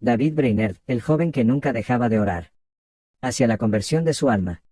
David Brainerd, el joven que nunca dejaba de orar. Hacia la conversión de su alma.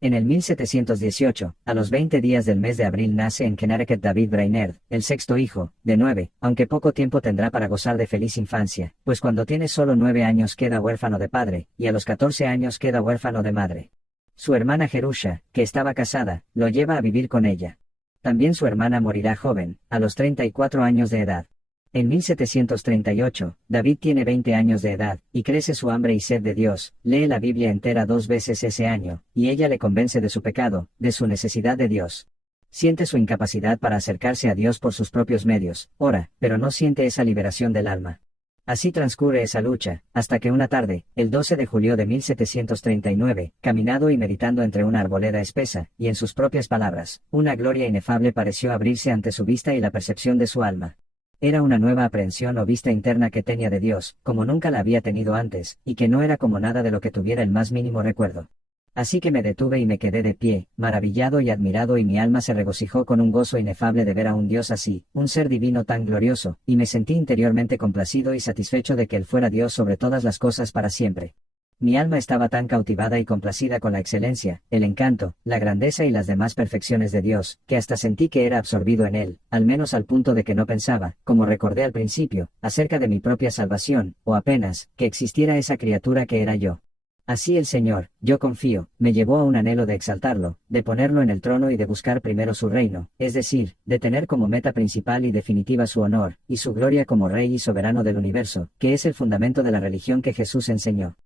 En el 1718, a los 20 días del mes de abril nace en Connecticut David Brainerd, el sexto hijo, de 9, aunque poco tiempo tendrá para gozar de feliz infancia, pues cuando tiene solo 9 años queda huérfano de padre, y a los 14 años queda huérfano de madre. Su hermana Jerusha, que estaba casada, lo lleva a vivir con ella. También su hermana morirá joven, a los 34 años de edad. En 1738, David tiene 20 años de edad, y crece su hambre y sed de Dios, lee la Biblia entera 2 veces ese año, y ella le convence de su pecado, de su necesidad de Dios. Siente su incapacidad para acercarse a Dios por sus propios medios, ora, pero no siente esa liberación del alma. Así transcurre esa lucha, hasta que una tarde, el 12 de julio de 1739, caminando y meditando entre una arboleda espesa, y en sus propias palabras, una gloria inefable pareció abrirse ante su vista y la percepción de su alma. Era una nueva aprehensión o vista interna que tenía de Dios, como nunca la había tenido antes, y que no era como nada de lo que tuviera el más mínimo recuerdo. Así que me detuve y me quedé de pie, maravillado y admirado, y mi alma se regocijó con un gozo inefable de ver a un Dios así, un ser divino tan glorioso, y me sentí interiormente complacido y satisfecho de que Él fuera Dios sobre todas las cosas para siempre. Mi alma estaba tan cautivada y complacida con la excelencia, el encanto, la grandeza y las demás perfecciones de Dios, que hasta sentí que era absorbido en Él, al menos al punto de que no pensaba, como recordé al principio, acerca de mi propia salvación, o apenas, que existiera esa criatura que era yo. Así el Señor, yo confío, me llevó a un anhelo de exaltarlo, de ponerlo en el trono y de buscar primero su reino, es decir, de tener como meta principal y definitiva su honor, y su gloria como Rey y soberano del universo, que es el fundamento de la religión que Jesús enseñó.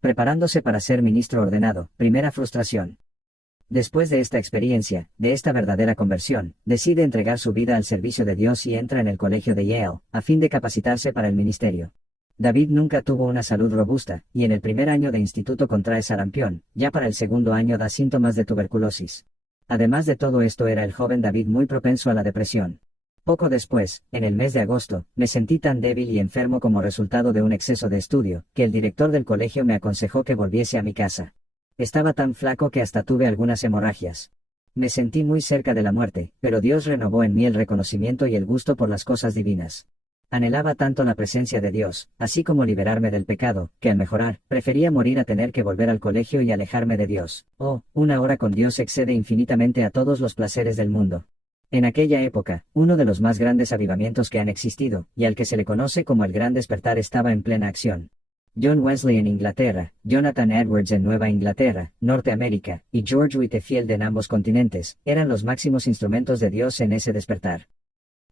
Preparándose para ser ministro ordenado, primera frustración. Después de esta experiencia, de esta verdadera conversión, decide entregar su vida al servicio de Dios y entra en el colegio de Yale, a fin de capacitarse para el ministerio. David nunca tuvo una salud robusta, y en el primer año de instituto contrae sarampión, ya para el segundo año da síntomas de tuberculosis. Además de todo esto, era el joven David muy propenso a la depresión. Poco después, en el mes de agosto, me sentí tan débil y enfermo como resultado de un exceso de estudio, que el director del colegio me aconsejó que volviese a mi casa. Estaba tan flaco que hasta tuve algunas hemorragias. Me sentí muy cerca de la muerte, pero Dios renovó en mí el reconocimiento y el gusto por las cosas divinas. Anhelaba tanto la presencia de Dios, así como liberarme del pecado, que al mejorar, prefería morir a tener que volver al colegio y alejarme de Dios. Oh, una hora con Dios excede infinitamente a todos los placeres del mundo. En aquella época, uno de los más grandes avivamientos que han existido, y al que se le conoce como el Gran Despertar, estaba en plena acción. John Wesley en Inglaterra, Jonathan Edwards en Nueva Inglaterra, Norteamérica, y George Whitefield en ambos continentes, eran los máximos instrumentos de Dios en ese despertar.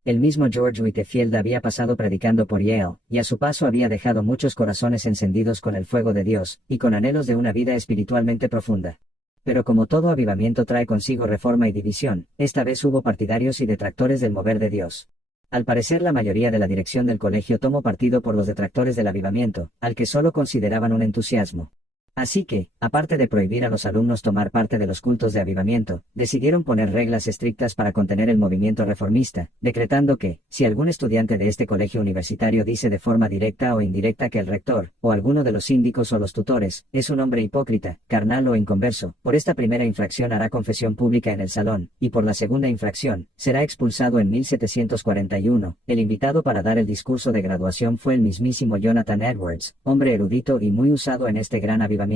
El mismo George Whitefield había pasado predicando por Yale, y a su paso había dejado muchos corazones encendidos con el fuego de Dios, y con anhelos de una vida espiritualmente profunda. Pero como todo avivamiento trae consigo reforma y división, esta vez hubo partidarios y detractores del mover de Dios. Al parecer, la mayoría de la dirección del colegio tomó partido por los detractores del avivamiento, al que solo consideraban un entusiasmo. Así que, aparte de prohibir a los alumnos tomar parte de los cultos de avivamiento, decidieron poner reglas estrictas para contener el movimiento reformista, decretando que, si algún estudiante de este colegio universitario dice de forma directa o indirecta que el rector, o alguno de los síndicos o los tutores, es un hombre hipócrita, carnal o inconverso, por esta primera infracción hará confesión pública en el salón, y por la segunda infracción, será expulsado. En 1741, el invitado para dar el discurso de graduación fue el mismísimo Jonathan Edwards, hombre erudito y muy usado en este gran avivamiento.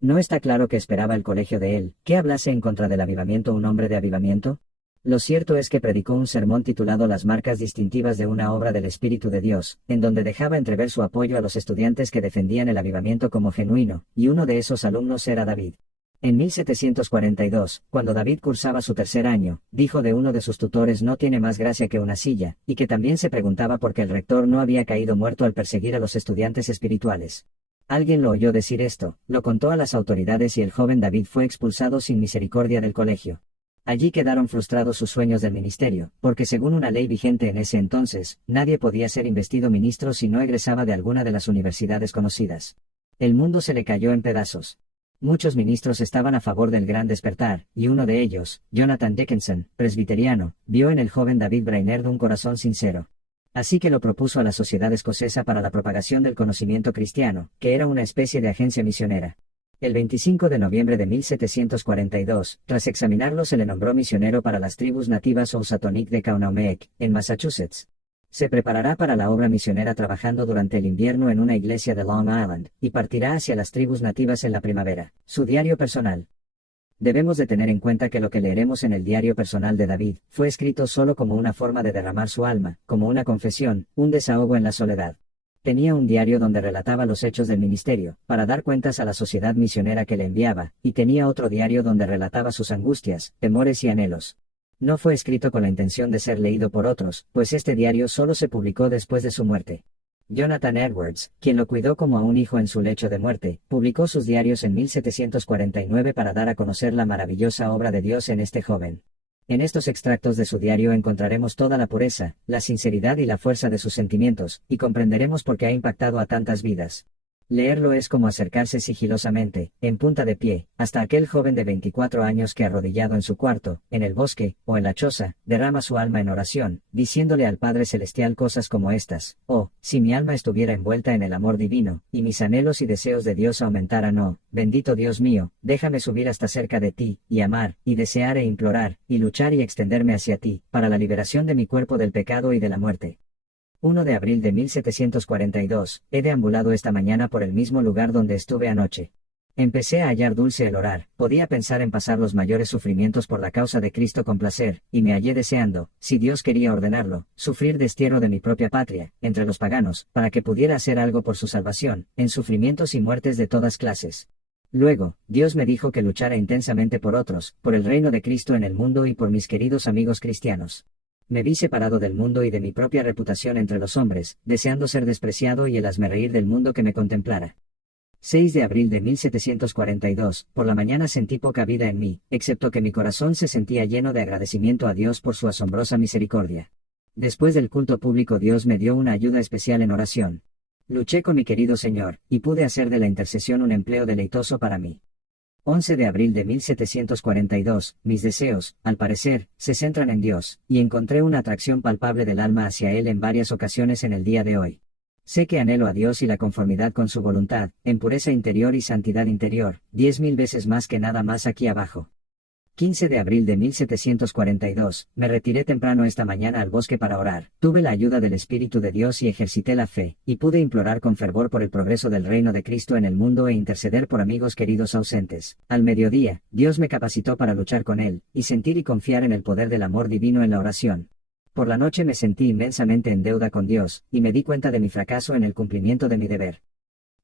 No está claro qué esperaba el colegio de él, que hablase en contra del avivamiento un hombre de avivamiento. Lo cierto es que predicó un sermón titulado Las marcas distintivas de una obra del Espíritu de Dios, en donde dejaba entrever su apoyo a los estudiantes que defendían el avivamiento como genuino, y uno de esos alumnos era David. En 1742, cuando David cursaba su tercer año, dijo de uno de sus tutores: no tiene más gracia que una silla, y que también se preguntaba por qué el rector no había caído muerto al perseguir a los estudiantes espirituales. Alguien lo oyó decir esto, lo contó a las autoridades y el joven David fue expulsado sin misericordia del colegio. Allí quedaron frustrados sus sueños del ministerio, porque según una ley vigente en ese entonces, nadie podía ser investido ministro si no egresaba de alguna de las universidades conocidas. El mundo se le cayó en pedazos. Muchos ministros estaban a favor del Gran Despertar, y uno de ellos, Jonathan Dickinson, presbiteriano, vio en el joven David Brainerd un corazón sincero. Así que lo propuso a la Sociedad Escocesa para la Propagación del Conocimiento Cristiano, que era una especie de agencia misionera. El 25 de noviembre de 1742, tras examinarlo, se le nombró misionero para las tribus nativas Housatonic de Kaunaumeek, en Massachusetts. Se preparará para la obra misionera trabajando durante el invierno en una iglesia de Long Island, y partirá hacia las tribus nativas en la primavera. Su diario personal. Debemos de tener en cuenta que lo que leeremos en el diario personal de David, fue escrito solo como una forma de derramar su alma, como una confesión, un desahogo en la soledad. Tenía un diario donde relataba los hechos del ministerio, para dar cuentas a la sociedad misionera que le enviaba, y tenía otro diario donde relataba sus angustias, temores y anhelos. No fue escrito con la intención de ser leído por otros, pues este diario solo se publicó después de su muerte. Jonathan Edwards, quien lo cuidó como a un hijo en su lecho de muerte, publicó sus diarios en 1749 para dar a conocer la maravillosa obra de Dios en este joven. En estos extractos de su diario encontraremos toda la pureza, la sinceridad y la fuerza de sus sentimientos, y comprenderemos por qué ha impactado a tantas vidas. Leerlo es como acercarse sigilosamente, en punta de pie, hasta aquel joven de 24 años que arrodillado en su cuarto, en el bosque, o en la choza, derrama su alma en oración, diciéndole al Padre Celestial cosas como estas: oh, si mi alma estuviera envuelta en el amor divino, y mis anhelos y deseos de Dios aumentaran, oh, bendito Dios mío, déjame subir hasta cerca de ti, y amar, y desear e implorar, y luchar y extenderme hacia ti, para la liberación de mi cuerpo del pecado y de la muerte. 1 de abril de 1742, he deambulado esta mañana por el mismo lugar donde estuve anoche. Empecé a hallar dulce el orar, podía pensar en pasar los mayores sufrimientos por la causa de Cristo con placer, y me hallé deseando, si Dios quería ordenarlo, sufrir destierro de mi propia patria, entre los paganos, para que pudiera hacer algo por su salvación, en sufrimientos y muertes de todas clases. Luego, Dios me dijo que luchara intensamente por otros, por el reino de Cristo en el mundo y por mis queridos amigos cristianos. Me vi separado del mundo y de mi propia reputación entre los hombres, deseando ser despreciado y el hazmerreír del mundo que me contemplara. 6 de abril de 1742, por la mañana sentí poca vida en mí, excepto que mi corazón se sentía lleno de agradecimiento a Dios por su asombrosa misericordia. Después del culto público Dios me dio una ayuda especial en oración. Luché con mi querido Señor, y pude hacer de la intercesión un empleo deleitoso para mí. 11 de abril de 1742, mis deseos, al parecer, se centran en Dios, y encontré una atracción palpable del alma hacia Él en varias ocasiones en el día de hoy. Sé que anhelo a Dios y la conformidad con su voluntad, en pureza interior y santidad interior, 10.000 veces más que nada más aquí abajo. 15 de abril de 1742, me retiré temprano esta mañana al bosque para orar, tuve la ayuda del Espíritu de Dios y ejercité la fe, y pude implorar con fervor por el progreso del reino de Cristo en el mundo e interceder por amigos queridos ausentes. Al mediodía, Dios me capacitó para luchar con Él, y sentir y confiar en el poder del amor divino en la oración. Por la noche me sentí inmensamente en deuda con Dios, y me di cuenta de mi fracaso en el cumplimiento de mi deber.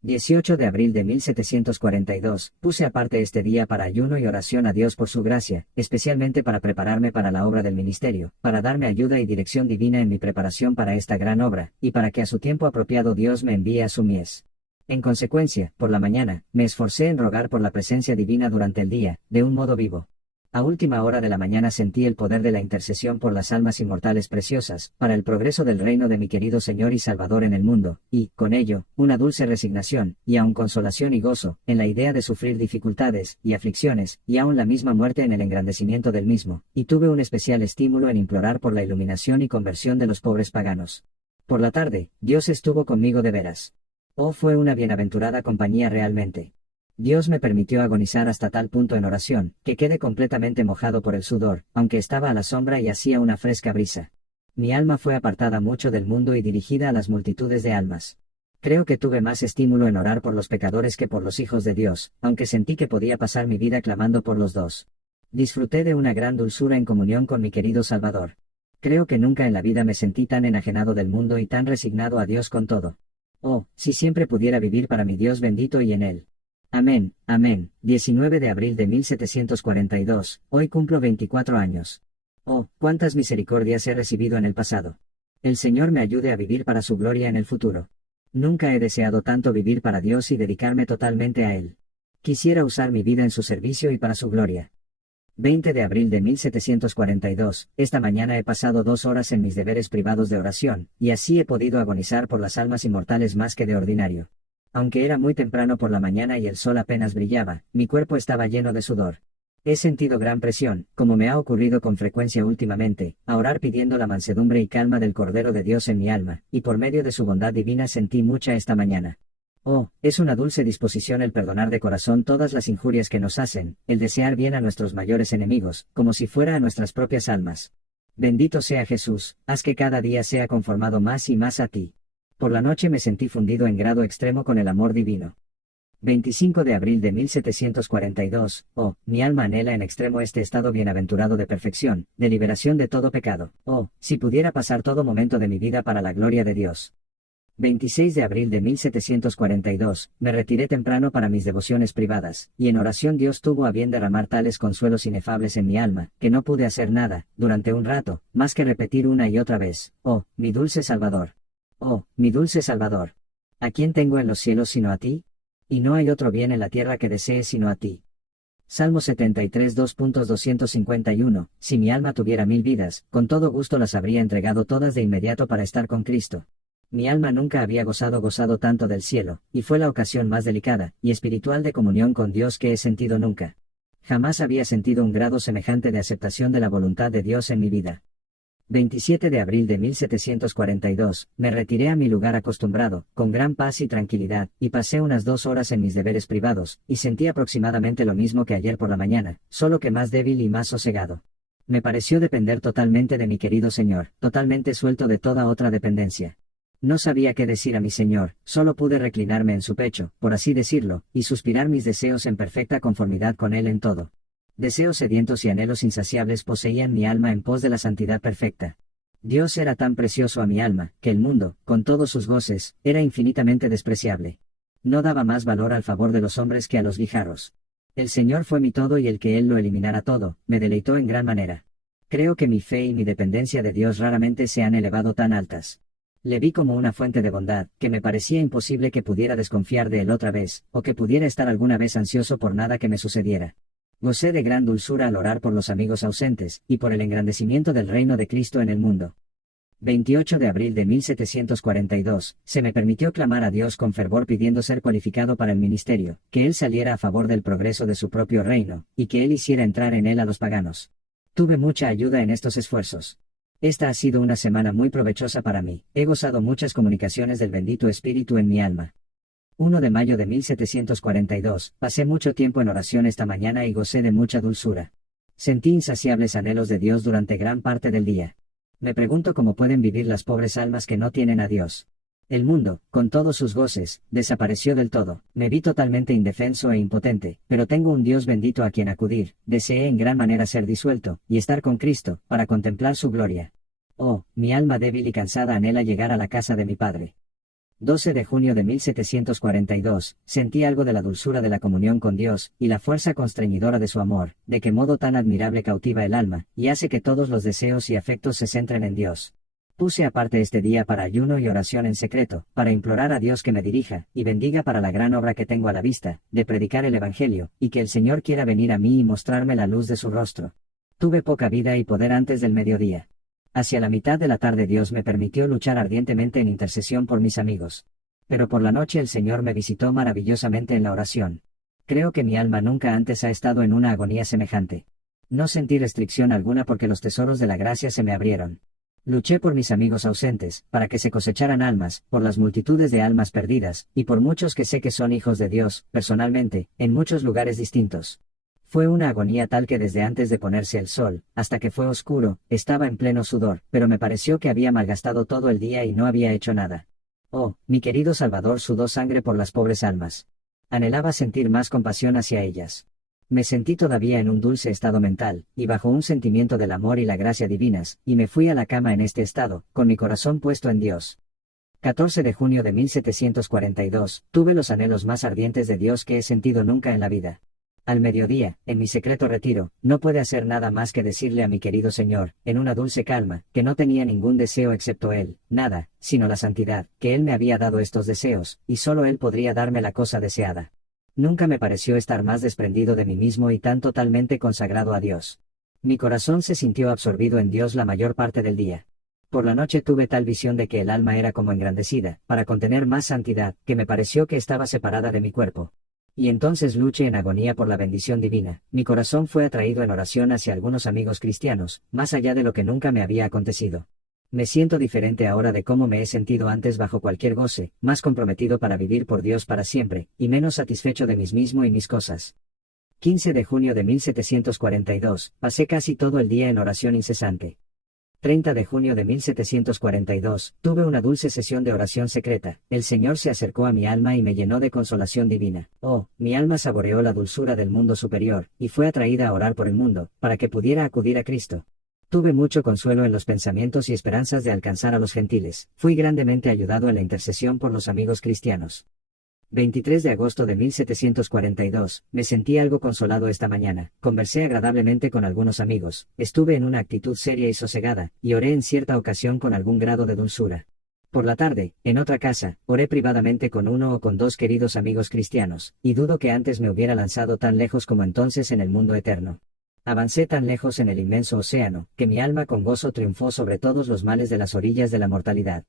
18 de abril de 1742, puse aparte este día para ayuno y oración a Dios por su gracia, especialmente para prepararme para la obra del ministerio, para darme ayuda y dirección divina en mi preparación para esta gran obra, y para que a su tiempo apropiado Dios me envíe a su mies. En consecuencia, por la mañana, me esforcé en rogar por la presencia divina durante el día, de un modo vivo. A última hora de la mañana sentí el poder de la intercesión por las almas inmortales preciosas, para el progreso del reino de mi querido Señor y Salvador en el mundo, y, con ello, una dulce resignación, y aun consolación y gozo, en la idea de sufrir dificultades, y aflicciones, y aun la misma muerte en el engrandecimiento del mismo, y tuve un especial estímulo en implorar por la iluminación y conversión de los pobres paganos. Por la tarde, Dios estuvo conmigo de veras. Oh, fue una bienaventurada compañía realmente. Dios me permitió agonizar hasta tal punto en oración, que quedé completamente mojado por el sudor, aunque estaba a la sombra y hacía una fresca brisa. Mi alma fue apartada mucho del mundo y dirigida a las multitudes de almas. Creo que tuve más estímulo en orar por los pecadores que por los hijos de Dios, aunque sentí que podía pasar mi vida clamando por los dos. Disfruté de una gran dulzura en comunión con mi querido Salvador. Creo que nunca en la vida me sentí tan enajenado del mundo y tan resignado a Dios con todo. Oh, si siempre pudiera vivir para mi Dios bendito y en Él. Amén, amén. 19 de abril de 1742, hoy cumplo 24 años. Oh, cuántas misericordias he recibido en el pasado. El Señor me ayude a vivir para su gloria en el futuro. Nunca he deseado tanto vivir para Dios y dedicarme totalmente a Él. Quisiera usar mi vida en su servicio y para su gloria. 20 de abril de 1742, esta mañana he pasado 2 horas en mis deberes privados de oración, y así he podido agonizar por las almas inmortales más que de ordinario. Aunque era muy temprano por la mañana y el sol apenas brillaba, mi cuerpo estaba lleno de sudor. He sentido gran presión, como me ha ocurrido con frecuencia últimamente, a orar pidiendo la mansedumbre y calma del Cordero de Dios en mi alma, y por medio de su bondad divina sentí mucha esta mañana. Oh, es una dulce disposición el perdonar de corazón todas las injurias que nos hacen, el desear bien a nuestros mayores enemigos, como si fuera a nuestras propias almas. Bendito sea Jesús, haz que cada día sea conformado más y más a ti. Por la noche me sentí fundido en grado extremo con el amor divino. 25 de abril de 1742, oh, mi alma anhela en extremo este estado bienaventurado de perfección, de liberación de todo pecado, oh, si pudiera pasar todo momento de mi vida para la gloria de Dios. 26 de abril de 1742, me retiré temprano para mis devociones privadas, y en oración Dios tuvo a bien derramar tales consuelos inefables en mi alma, que no pude hacer nada, durante un rato, más que repetir una y otra vez, oh, mi dulce Salvador. Oh, mi dulce Salvador. ¿A quién tengo en los cielos sino a ti? Y no hay otro bien en la tierra que desee sino a ti. Salmo 73 2.251, si mi alma tuviera 1000 vidas, con todo gusto las habría entregado todas de inmediato para estar con Cristo. Mi alma nunca había gozado tanto del cielo, y fue la ocasión más delicada y espiritual de comunión con Dios que he sentido nunca. Jamás había sentido un grado semejante de aceptación de la voluntad de Dios en mi vida. 27 de abril de 1742, me retiré a mi lugar acostumbrado, con gran paz y tranquilidad, y pasé unas 2 horas en mis deberes privados, y sentí aproximadamente lo mismo que ayer por la mañana, solo que más débil y más sosegado. Me pareció depender totalmente de mi querido Señor, totalmente suelto de toda otra dependencia. No sabía qué decir a mi Señor, solo pude reclinarme en su pecho, por así decirlo, y suspirar mis deseos en perfecta conformidad con Él en todo. Deseos sedientos y anhelos insaciables poseían mi alma en pos de la santidad perfecta. Dios era tan precioso a mi alma, que el mundo, con todos sus goces, era infinitamente despreciable. No daba más valor al favor de los hombres que a los guijarros. El Señor fue mi todo y el que Él lo eliminara todo, me deleitó en gran manera. Creo que mi fe y mi dependencia de Dios raramente se han elevado tan altas. Le vi como una fuente de bondad, que me parecía imposible que pudiera desconfiar de Él otra vez, o que pudiera estar alguna vez ansioso por nada que me sucediera. Gocé de gran dulzura al orar por los amigos ausentes, y por el engrandecimiento del reino de Cristo en el mundo. 28 de abril de 1742, se me permitió clamar a Dios con fervor pidiendo ser cualificado para el ministerio, que Él saliera a favor del progreso de su propio reino, y que Él hiciera entrar en él a los paganos. Tuve mucha ayuda en estos esfuerzos. Esta ha sido una semana muy provechosa para mí, he gozado muchas comunicaciones del bendito Espíritu en mi alma. 1 de mayo de 1742, pasé mucho tiempo en oración esta mañana y gocé de mucha dulzura. Sentí insaciables anhelos de Dios durante gran parte del día. Me pregunto cómo pueden vivir las pobres almas que no tienen a Dios. El mundo, con todos sus goces, desapareció del todo, me vi totalmente indefenso e impotente, pero tengo un Dios bendito a quien acudir, deseé en gran manera ser disuelto, y estar con Cristo, para contemplar su gloria. Oh, mi alma débil y cansada anhela llegar a la casa de mi Padre. 12 de junio de 1742, sentí algo de la dulzura de la comunión con Dios, y la fuerza constreñidora de su amor, de qué modo tan admirable cautiva el alma, y hace que todos los deseos y afectos se centren en Dios. Puse aparte este día para ayuno y oración en secreto, para implorar a Dios que me dirija, y bendiga para la gran obra que tengo a la vista, de predicar el Evangelio, y que el Señor quiera venir a mí y mostrarme la luz de su rostro. Tuve poca vida y poder antes del mediodía. Hacia la mitad de la tarde Dios me permitió luchar ardientemente en intercesión por mis amigos. Pero por la noche el Señor me visitó maravillosamente en la oración. Creo que mi alma nunca antes ha estado en una agonía semejante. No sentí restricción alguna porque los tesoros de la gracia se me abrieron. Luché por mis amigos ausentes, para que se cosecharan almas, por las multitudes de almas perdidas, y por muchos que sé que son hijos de Dios, personalmente, en muchos lugares distintos. Fue una agonía tal que desde antes de ponerse el sol, hasta que fue oscuro, estaba en pleno sudor, pero me pareció que había malgastado todo el día y no había hecho nada. Oh, mi querido Salvador sudó sangre por las pobres almas. Anhelaba sentir más compasión hacia ellas. Me sentí todavía en un dulce estado mental, y bajo un sentimiento del amor y la gracia divinas, y me fui a la cama en este estado, con mi corazón puesto en Dios. 14 de junio de 1742, tuve los anhelos más ardientes de Dios que he sentido nunca en la vida. Al mediodía, en mi secreto retiro, no pude hacer nada más que decirle a mi querido Señor, en una dulce calma, que no tenía ningún deseo excepto Él, nada, sino la santidad, que Él me había dado estos deseos, y solo Él podría darme la cosa deseada. Nunca me pareció estar más desprendido de mí mismo y tan totalmente consagrado a Dios. Mi corazón se sintió absorbido en Dios la mayor parte del día. Por la noche tuve tal visión de que el alma era como engrandecida, para contener más santidad, que me pareció que estaba separada de mi cuerpo. Y entonces luché en agonía por la bendición divina, mi corazón fue atraído en oración hacia algunos amigos cristianos, más allá de lo que nunca me había acontecido. Me siento diferente ahora de cómo me he sentido antes bajo cualquier goce, más comprometido para vivir por Dios para siempre, y menos satisfecho de mí mismo y mis cosas. 15 de junio de 1742, pasé casi todo el día en oración incesante. 30 de junio de 1742, tuve una dulce sesión de oración secreta. El Señor se acercó a mi alma y me llenó de consolación divina. Oh, mi alma saboreó la dulzura del mundo superior, y fue atraída a orar por el mundo, para que pudiera acudir a Cristo. Tuve mucho consuelo en los pensamientos y esperanzas de alcanzar a los gentiles. Fui grandemente ayudado en la intercesión por los amigos cristianos. 23 de agosto de 1742, me sentí algo consolado esta mañana. Conversé agradablemente con algunos amigos, estuve en una actitud seria y sosegada, y oré en cierta ocasión con algún grado de dulzura. Por la tarde, en otra casa, oré privadamente con uno o con dos queridos amigos cristianos, y dudo que antes me hubiera lanzado tan lejos como entonces en el mundo eterno. Avancé tan lejos en el inmenso océano, que mi alma con gozo triunfó sobre todos los males de las orillas de la mortalidad.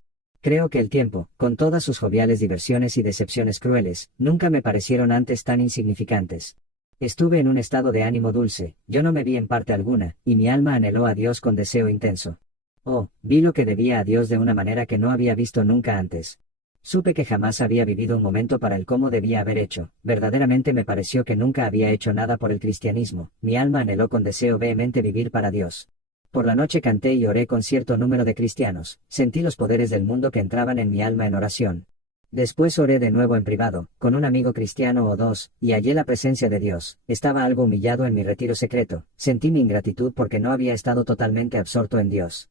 Creo que el tiempo, con todas sus joviales diversiones y decepciones crueles, nunca me parecieron antes tan insignificantes. Estuve en un estado de ánimo dulce, yo no me vi en parte alguna, y mi alma anheló a Dios con deseo intenso. Oh, vi lo que debía a Dios de una manera que no había visto nunca antes. Supe que jamás había vivido un momento para el cómo debía haber hecho, verdaderamente me pareció que nunca había hecho nada por el cristianismo, mi alma anheló con deseo vehemente vivir para Dios. Por la noche canté y oré con cierto número de cristianos, sentí los poderes del mundo que entraban en mi alma en oración. Después oré de nuevo en privado, con un amigo cristiano o dos, y hallé la presencia de Dios. Estaba algo humillado en mi retiro secreto, sentí mi ingratitud porque no había estado totalmente absorto en Dios.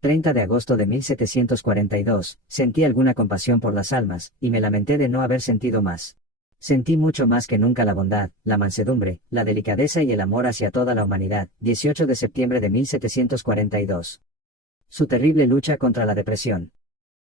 30 de agosto de 1742, sentí alguna compasión por las almas, y me lamenté de no haber sentido más. Sentí mucho más que nunca la bondad, la mansedumbre, la delicadeza y el amor hacia toda la humanidad. 18 de septiembre de 1742. Su terrible lucha contra la depresión.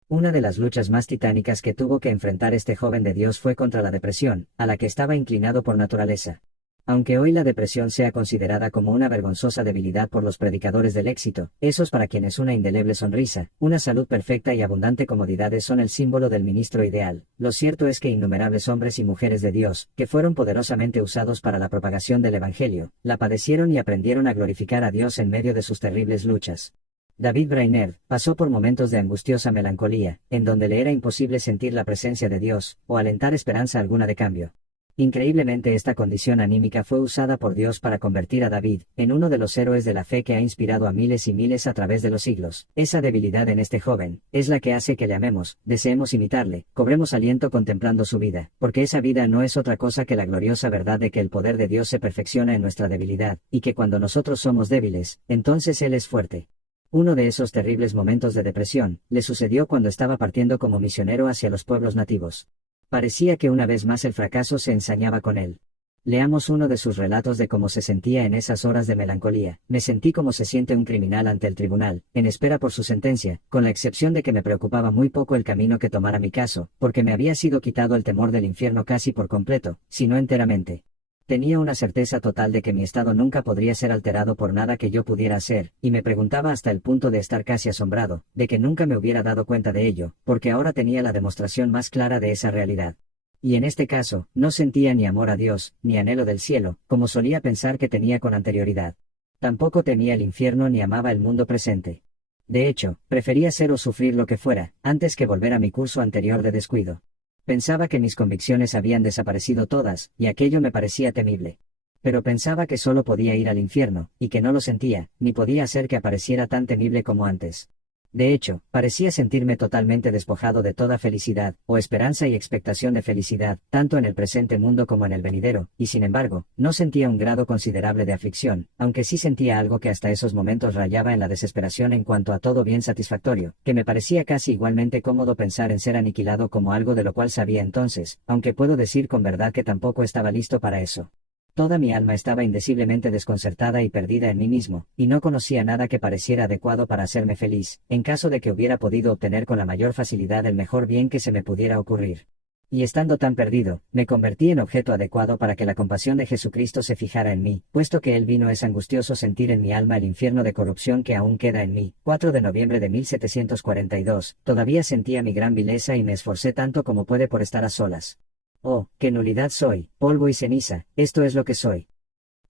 Una de las luchas más titánicas que tuvo que enfrentar este joven de Dios fue contra la depresión, a la que estaba inclinado por naturaleza. Aunque hoy la depresión sea considerada como una vergonzosa debilidad por los predicadores del éxito, esos para quienes una indeleble sonrisa, una salud perfecta y abundante comodidades son el símbolo del ministro ideal, lo cierto es que innumerables hombres y mujeres de Dios, que fueron poderosamente usados para la propagación del Evangelio, la padecieron y aprendieron a glorificar a Dios en medio de sus terribles luchas. David Brainerd pasó por momentos de angustiosa melancolía, en donde le era imposible sentir la presencia de Dios, o alentar esperanza alguna de cambio. Increíblemente esta condición anímica fue usada por Dios para convertir a David en uno de los héroes de la fe que ha inspirado a miles y miles a través de los siglos. Esa debilidad en este joven es la que hace que le amemos, deseemos imitarle, cobremos aliento contemplando su vida, porque esa vida no es otra cosa que la gloriosa verdad de que el poder de Dios se perfecciona en nuestra debilidad, y que cuando nosotros somos débiles, entonces Él es fuerte. Uno de esos terribles momentos de depresión le sucedió cuando estaba partiendo como misionero hacia los pueblos nativos. Parecía que una vez más el fracaso se ensañaba con él. Leamos uno de sus relatos de cómo se sentía en esas horas de melancolía. Me sentí como se siente un criminal ante el tribunal, en espera por su sentencia, con la excepción de que me preocupaba muy poco el camino que tomara mi caso, porque me había sido quitado el temor del infierno casi por completo, si no enteramente. Tenía una certeza total de que mi estado nunca podría ser alterado por nada que yo pudiera hacer, y me preguntaba hasta el punto de estar casi asombrado, de que nunca me hubiera dado cuenta de ello, porque ahora tenía la demostración más clara de esa realidad. Y en este caso, no sentía ni amor a Dios, ni anhelo del cielo, como solía pensar que tenía con anterioridad. Tampoco temía el infierno ni amaba el mundo presente. De hecho, prefería ser o sufrir lo que fuera, antes que volver a mi curso anterior de descuido. Pensaba que mis convicciones habían desaparecido todas, y aquello me parecía temible. Pero pensaba que solo podía ir al infierno, y que no lo sentía, ni podía hacer que apareciera tan temible como antes. De hecho, parecía sentirme totalmente despojado de toda felicidad, o esperanza y expectación de felicidad, tanto en el presente mundo como en el venidero, y sin embargo, no sentía un grado considerable de aflicción, aunque sí sentía algo que hasta esos momentos rayaba en la desesperación en cuanto a todo bien satisfactorio, que me parecía casi igualmente cómodo pensar en ser aniquilado como algo de lo cual sabía entonces, aunque puedo decir con verdad que tampoco estaba listo para eso. Toda mi alma estaba indeciblemente desconcertada y perdida en mí mismo, y no conocía nada que pareciera adecuado para hacerme feliz, en caso de que hubiera podido obtener con la mayor facilidad el mejor bien que se me pudiera ocurrir. Y estando tan perdido, me convertí en objeto adecuado para que la compasión de Jesucristo se fijara en mí, puesto que Él vino es angustioso sentir en mi alma el infierno de corrupción que aún queda en mí. 4 de noviembre de 1742, todavía sentía mi gran vileza y me esforcé tanto como puede por estar a solas. Oh, qué nulidad soy, polvo y ceniza, esto es lo que soy.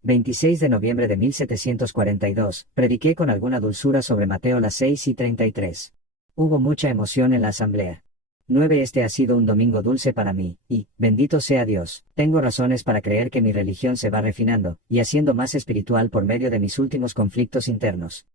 26 de noviembre de 1742, prediqué con alguna dulzura sobre Mateo las 6:33. Hubo mucha emoción en la asamblea. 9 Este ha sido un domingo dulce para mí, y, bendito sea Dios, tengo razones para creer que mi religión se va refinando, y haciendo más espiritual por medio de mis últimos conflictos internos.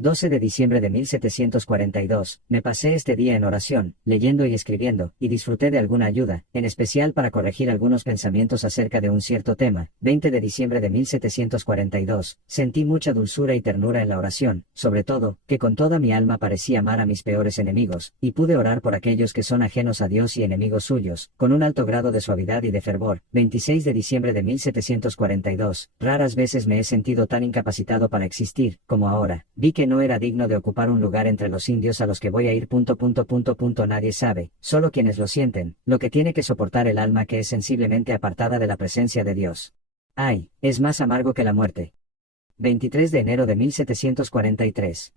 12 de diciembre de 1742, me pasé este día en oración, leyendo y escribiendo, y disfruté de alguna ayuda, en especial para corregir algunos pensamientos acerca de un cierto tema. 20 de diciembre de 1742, sentí mucha dulzura y ternura en la oración, sobre todo, que con toda mi alma parecía amar a mis peores enemigos, y pude orar por aquellos que son ajenos a Dios y enemigos suyos, con un alto grado de suavidad y de fervor. 26 de diciembre de 1742, raras veces me he sentido tan incapacitado para existir, como ahora. Vi que no era digno de ocupar un lugar entre los indios a los que voy a ir. Nadie sabe, solo quienes lo sienten, lo que tiene que soportar el alma que es sensiblemente apartada de la presencia de Dios. Ay, es más amargo que la muerte. 23 de enero de 1743.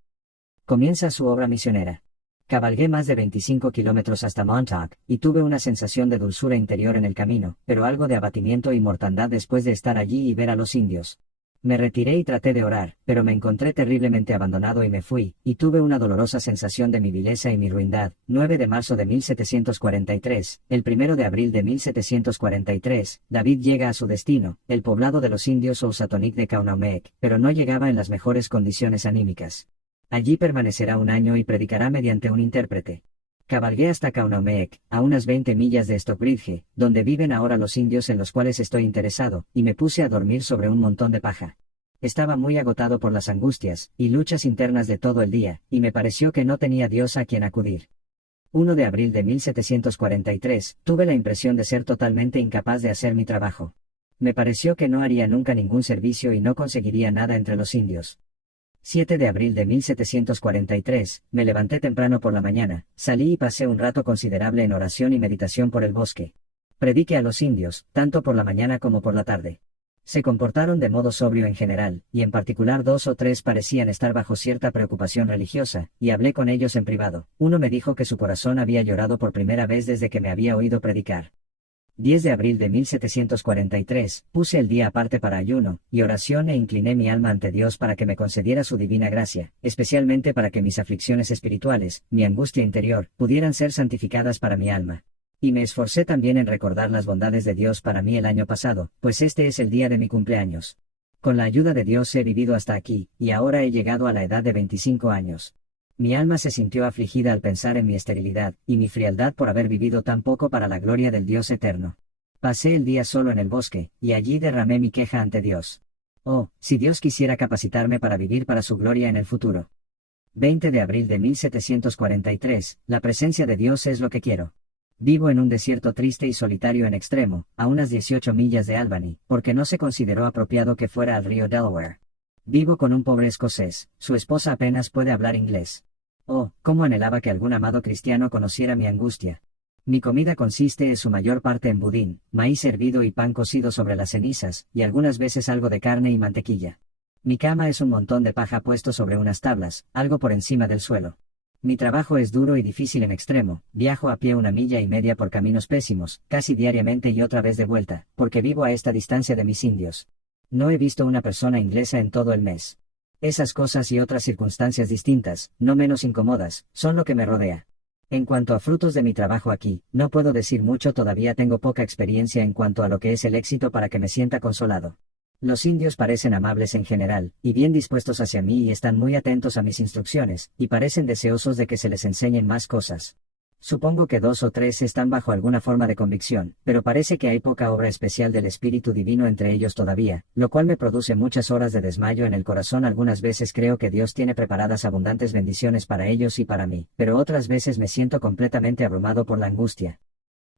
Comienza su obra misionera. Cabalgué más de 25 kilómetros hasta Montauk, y tuve una sensación de dulzura interior en el camino, pero algo de abatimiento y mortandad después de estar allí y ver a los indios. Me retiré y traté de orar, pero me encontré terriblemente abandonado y me fui, y tuve una dolorosa sensación de mi vileza y mi ruindad. 9 de marzo de 1743, el 1 de abril de 1743, David llega a su destino, el poblado de los indios Ousatonic de Kaunaumeek, pero no llegaba en las mejores condiciones anímicas. Allí permanecerá un año y predicará mediante un intérprete. Cabalgué hasta Kaunaumeek, a unas 20 millas de Stockbridge, donde viven ahora los indios en los cuales estoy interesado, y me puse a dormir sobre un montón de paja. Estaba muy agotado por las angustias y luchas internas de todo el día, y me pareció que no tenía Dios a quien acudir. 1 de abril de 1743, tuve la impresión de ser totalmente incapaz de hacer mi trabajo. Me pareció que no haría nunca ningún servicio y no conseguiría nada entre los indios. 7 de abril de 1743, me levanté temprano por la mañana, salí y pasé un rato considerable en oración y meditación por el bosque. Prediqué a los indios, tanto por la mañana como por la tarde. Se comportaron de modo sobrio en general, y en particular 2 o 3 parecían estar bajo cierta preocupación religiosa, y hablé con ellos en privado. Uno me dijo que su corazón había llorado por primera vez desde que me había oído predicar. 10 de abril de 1743, puse el día aparte para ayuno y oración e incliné mi alma ante Dios para que me concediera su divina gracia, especialmente para que mis aflicciones espirituales, mi angustia interior, pudieran ser santificadas para mi alma. Y me esforcé también en recordar las bondades de Dios para mí el año pasado, pues este es el día de mi cumpleaños. Con la ayuda de Dios he vivido hasta aquí, y ahora he llegado a la edad de 25 años. Mi alma se sintió afligida al pensar en mi esterilidad, y mi frialdad por haber vivido tan poco para la gloria del Dios eterno. Pasé el día solo en el bosque, y allí derramé mi queja ante Dios. Oh, si Dios quisiera capacitarme para vivir para su gloria en el futuro. 20 de abril de 1743, la presencia de Dios es lo que quiero. Vivo en un desierto triste y solitario en extremo, a unas 18 millas de Albany, porque no se consideró apropiado que fuera al río Delaware. Vivo con un pobre escocés, su esposa apenas puede hablar inglés. Oh, cómo anhelaba que algún amado cristiano conociera mi angustia. Mi comida consiste en su mayor parte en budín, maíz hervido y pan cocido sobre las cenizas, y algunas veces algo de carne y mantequilla. Mi cama es un montón de paja puesto sobre unas tablas, algo por encima del suelo. Mi trabajo es duro y difícil en extremo, viajo a pie 1,5 millas por caminos pésimos, casi diariamente y otra vez de vuelta, porque vivo a esta distancia de mis indios. No he visto una persona inglesa en todo el mes. Esas cosas y otras circunstancias distintas, no menos incómodas, son lo que me rodea. En cuanto a frutos de mi trabajo aquí, no puedo decir mucho, todavía tengo poca experiencia en cuanto a lo que es el éxito para que me sienta consolado. Los indios parecen amables en general, y bien dispuestos hacia mí y están muy atentos a mis instrucciones, y parecen deseosos de que se les enseñen más cosas. Supongo que 2 o 3 están bajo alguna forma de convicción, pero parece que hay poca obra especial del Espíritu Divino entre ellos todavía, lo cual me produce muchas horas de desmayo en el corazón. Algunas veces creo que Dios tiene preparadas abundantes bendiciones para ellos y para mí, pero otras veces me siento completamente abrumado por la angustia.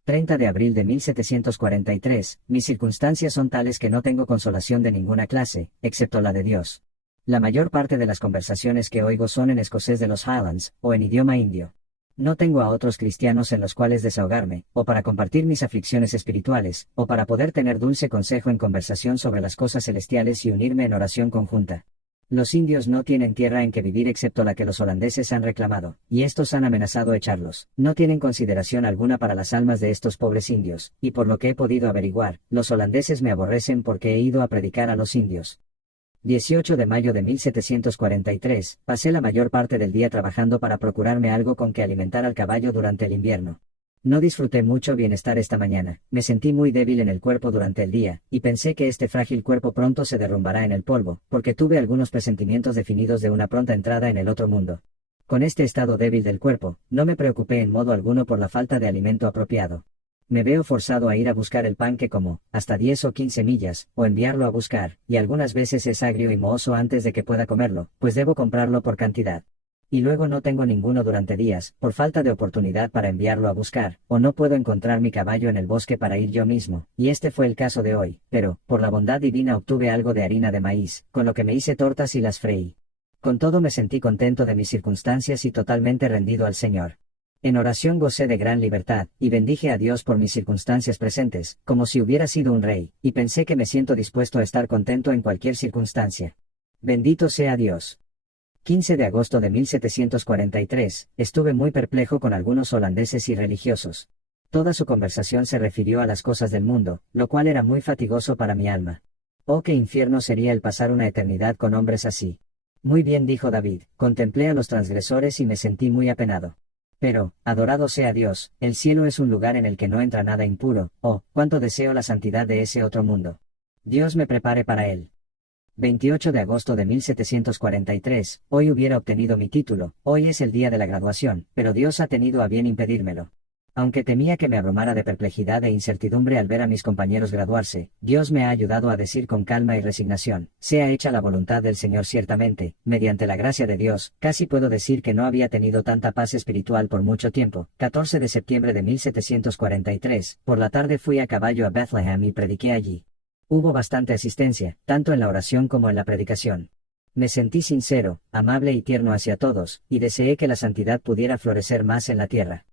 30 de abril de 1743, mis circunstancias son tales que no tengo consolación de ninguna clase, excepto la de Dios. La mayor parte de las conversaciones que oigo son en escocés de los Highlands, o en idioma indio. No tengo a otros cristianos en los cuales desahogarme, o para compartir mis aflicciones espirituales, o para poder tener dulce consejo en conversación sobre las cosas celestiales y unirme en oración conjunta. Los indios no tienen tierra en que vivir excepto la que los holandeses han reclamado, y estos han amenazado echarlos. No tienen consideración alguna para las almas de estos pobres indios, y por lo que he podido averiguar, los holandeses me aborrecen porque he ido a predicar a los indios. 18 de mayo de 1743, pasé la mayor parte del día trabajando para procurarme algo con que alimentar al caballo durante el invierno. No disfruté mucho bienestar esta mañana, me sentí muy débil en el cuerpo durante el día, y pensé que este frágil cuerpo pronto se derrumbará en el polvo, porque tuve algunos presentimientos definidos de una pronta entrada en el otro mundo. Con este estado débil del cuerpo, no me preocupé en modo alguno por la falta de alimento apropiado. Me veo forzado a ir a buscar el pan que como, hasta 10 o 15 millas, o enviarlo a buscar, y algunas veces es agrio y mohoso antes de que pueda comerlo, pues debo comprarlo por cantidad. Y luego no tengo ninguno durante días, por falta de oportunidad para enviarlo a buscar, o no puedo encontrar mi caballo en el bosque para ir yo mismo, y este fue el caso de hoy, pero, por la bondad divina obtuve algo de harina de maíz, con lo que me hice tortas y las freí. Con todo me sentí contento de mis circunstancias y totalmente rendido al Señor. En oración gocé de gran libertad, y bendije a Dios por mis circunstancias presentes, como si hubiera sido un rey, y pensé que me siento dispuesto a estar contento en cualquier circunstancia. Bendito sea Dios. 15 de agosto de 1743, estuve muy perplejo con algunos holandeses y religiosos. Toda su conversación se refirió a las cosas del mundo, lo cual era muy fatigoso para mi alma. Oh, qué infierno sería el pasar una eternidad con hombres así. Muy bien, dijo David, contemplé a los transgresores y me sentí muy apenado. Pero, adorado sea Dios, el cielo es un lugar en el que no entra nada impuro, oh, cuánto deseo la santidad de ese otro mundo. Dios me prepare para él. 28 de agosto de 1743, hoy hubiera obtenido mi título, hoy es el día de la graduación, pero Dios ha tenido a bien impedírmelo. Aunque temía que me abrumara de perplejidad e incertidumbre al ver a mis compañeros graduarse, Dios me ha ayudado a decir con calma y resignación, sea hecha la voluntad del Señor ciertamente, mediante la gracia de Dios, casi puedo decir que no había tenido tanta paz espiritual por mucho tiempo. 14 de septiembre de 1743, por la tarde fui a caballo a Bethlehem y prediqué allí. Hubo bastante asistencia, tanto en la oración como en la predicación. Me sentí sincero, amable y tierno hacia todos, y deseé que la santidad pudiera florecer más en la tierra.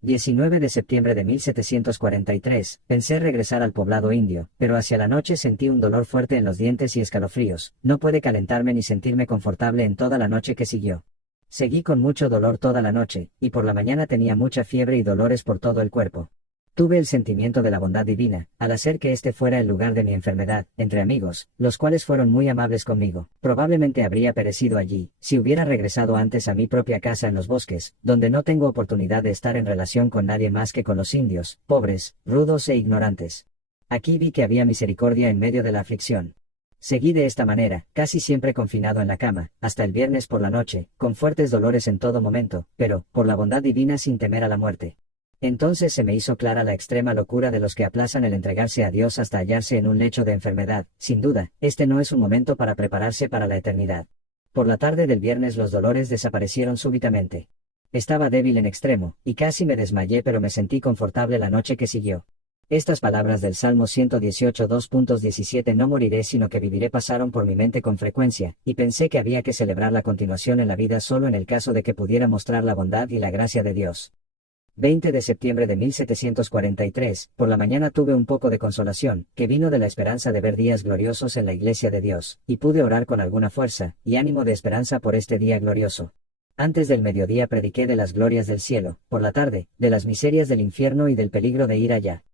19 de septiembre de 1743, pensé regresar al poblado indio, pero hacia la noche sentí un dolor fuerte en los dientes y escalofríos, no pude calentarme ni sentirme confortable en toda la noche que siguió. Seguí con mucho dolor toda la noche, y por la mañana tenía mucha fiebre y dolores por todo el cuerpo. Tuve el sentimiento de la bondad divina, al hacer que este fuera el lugar de mi enfermedad, entre amigos, los cuales fueron muy amables conmigo. Probablemente habría perecido allí, si hubiera regresado antes a mi propia casa en los bosques, donde no tengo oportunidad de estar en relación con nadie más que con los indios, pobres, rudos e ignorantes. Aquí vi que había misericordia en medio de la aflicción. Seguí de esta manera, casi siempre confinado en la cama, hasta el viernes por la noche, con fuertes dolores en todo momento, pero, por la bondad divina sin temer a la muerte. Entonces se me hizo clara la extrema locura de los que aplazan el entregarse a Dios hasta hallarse en un lecho de enfermedad. Sin duda, este no es un momento para prepararse para la eternidad. Por la tarde del viernes los dolores desaparecieron súbitamente. Estaba débil en extremo, y casi me desmayé, pero me sentí confortable la noche que siguió. Estas palabras del Salmo 118 2.17 no moriré sino que viviré pasaron por mi mente con frecuencia, y pensé que había que celebrar la continuación en la vida solo en el caso de que pudiera mostrar la bondad y la gracia de Dios. 20 de septiembre de 1743, por la mañana tuve un poco de consolación, que vino de la esperanza de ver días gloriosos en la Iglesia de Dios, y pude orar con alguna fuerza, y ánimo de esperanza por este día glorioso. Antes del mediodía prediqué de las glorias del cielo, por la tarde, de las miserias del infierno y del peligro de ir allá.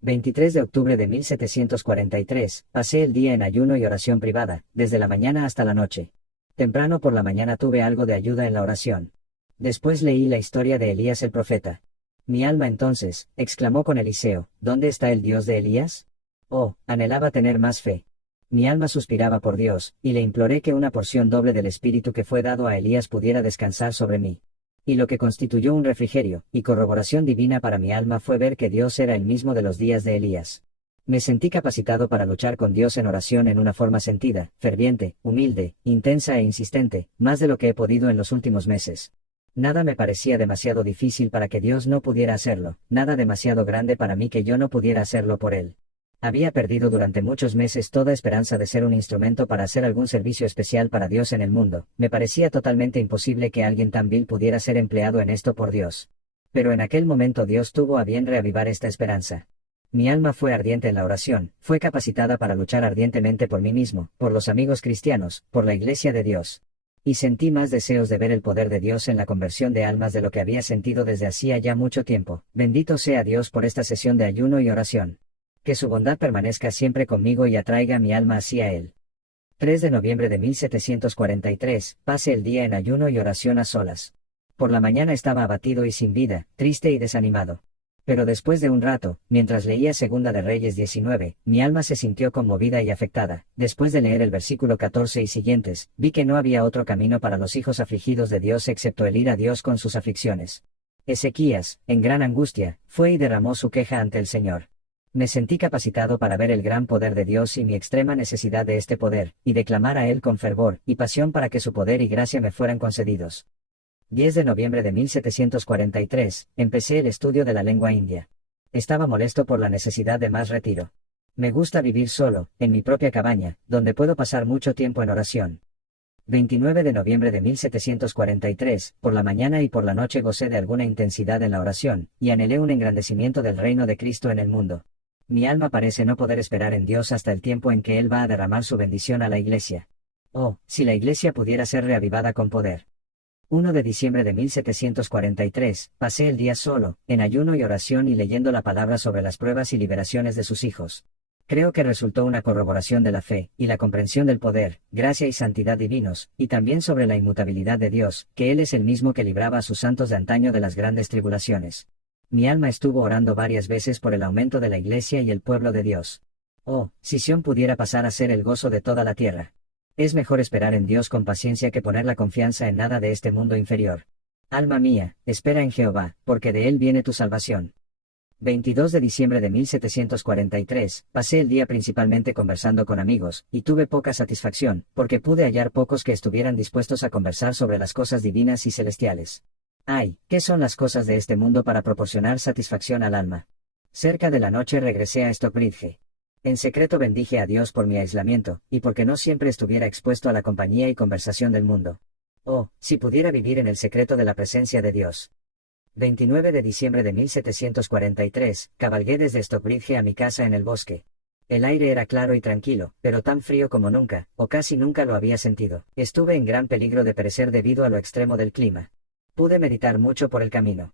23 de octubre de 1743, pasé el día en ayuno y oración privada, desde la mañana hasta la noche. Temprano por la mañana tuve algo de ayuda en la oración. Después leí la historia de Elías el profeta. Mi alma entonces, exclamó con Eliseo, ¿dónde está el Dios de Elías? Oh, anhelaba tener más fe. Mi alma suspiraba por Dios, y le imploré que una porción doble del espíritu que fue dado a Elías pudiera descansar sobre mí. Y lo que constituyó un refrigerio, y corroboración divina para mi alma fue ver que Dios era el mismo de los días de Elías. Me sentí capacitado para luchar con Dios en oración en una forma sentida, ferviente, humilde, intensa e insistente, más de lo que he podido en los últimos meses. Nada me parecía demasiado difícil para que Dios no pudiera hacerlo, nada demasiado grande para mí que yo no pudiera hacerlo por Él. Había perdido durante muchos meses toda esperanza de ser un instrumento para hacer algún servicio especial para Dios en el mundo. Me parecía totalmente imposible que alguien tan vil pudiera ser empleado en esto por Dios. Pero en aquel momento Dios tuvo a bien reavivar esta esperanza. Mi alma fue ardiente en la oración, fue capacitada para luchar ardientemente por mí mismo, por los amigos cristianos, por la Iglesia de Dios. Y sentí más deseos de ver el poder de Dios en la conversión de almas de lo que había sentido desde hacía ya mucho tiempo. Bendito sea Dios por esta sesión de ayuno y oración. Que su bondad permanezca siempre conmigo y atraiga mi alma hacia Él. 3 de noviembre de 1743, pasé el día en ayuno y oración a solas. Por la mañana estaba abatido y sin vida, triste y desanimado. Pero después de un rato, mientras leía Segunda de Reyes 19, mi alma se sintió conmovida y afectada. Después de leer el versículo 14 y siguientes, vi que no había otro camino para los hijos afligidos de Dios excepto el ir a Dios con sus aflicciones. Ezequías, en gran angustia, fue y derramó su queja ante el Señor. Me sentí capacitado para ver el gran poder de Dios y mi extrema necesidad de este poder, y de clamar a Él con fervor y pasión para que su poder y gracia me fueran concedidos. 10 de noviembre de 1743, empecé el estudio de la lengua india. Estaba molesto por la necesidad de más retiro. Me gusta vivir solo, en mi propia cabaña, donde puedo pasar mucho tiempo en oración. 29 de noviembre de 1743, por la mañana y por la noche gocé de alguna intensidad en la oración, y anhelé un engrandecimiento del reino de Cristo en el mundo. Mi alma parece no poder esperar en Dios hasta el tiempo en que Él va a derramar su bendición a la Iglesia. Oh, si la Iglesia pudiera ser reavivada con poder. 1 de diciembre de 1743, pasé el día solo, en ayuno y oración y leyendo la palabra sobre las pruebas y liberaciones de sus hijos. Creo que resultó una corroboración de la fe, y la comprensión del poder, gracia y santidad divinos, y también sobre la inmutabilidad de Dios, que Él es el mismo que libraba a sus santos de antaño de las grandes tribulaciones. Mi alma estuvo orando varias veces por el aumento de la Iglesia y el pueblo de Dios. Oh, si Sión pudiera pasar a ser el gozo de toda la tierra. Es mejor esperar en Dios con paciencia que poner la confianza en nada de este mundo inferior. Alma mía, espera en Jehová, porque de Él viene tu salvación. 22 de diciembre de 1743, pasé el día principalmente conversando con amigos, y tuve poca satisfacción, porque pude hallar pocos que estuvieran dispuestos a conversar sobre las cosas divinas y celestiales. Ay, ¿qué son las cosas de este mundo para proporcionar satisfacción al alma? Cerca de la noche regresé a Stockbridge. En secreto bendije a Dios por mi aislamiento, y porque no siempre estuviera expuesto a la compañía y conversación del mundo. Oh, si pudiera vivir en el secreto de la presencia de Dios. 29 de diciembre de 1743, cabalgué desde Stockbridge a mi casa en el bosque. El aire era claro y tranquilo, pero tan frío como nunca, o casi nunca lo había sentido. Estuve en gran peligro de perecer debido a lo extremo del clima. Pude meditar mucho por el camino.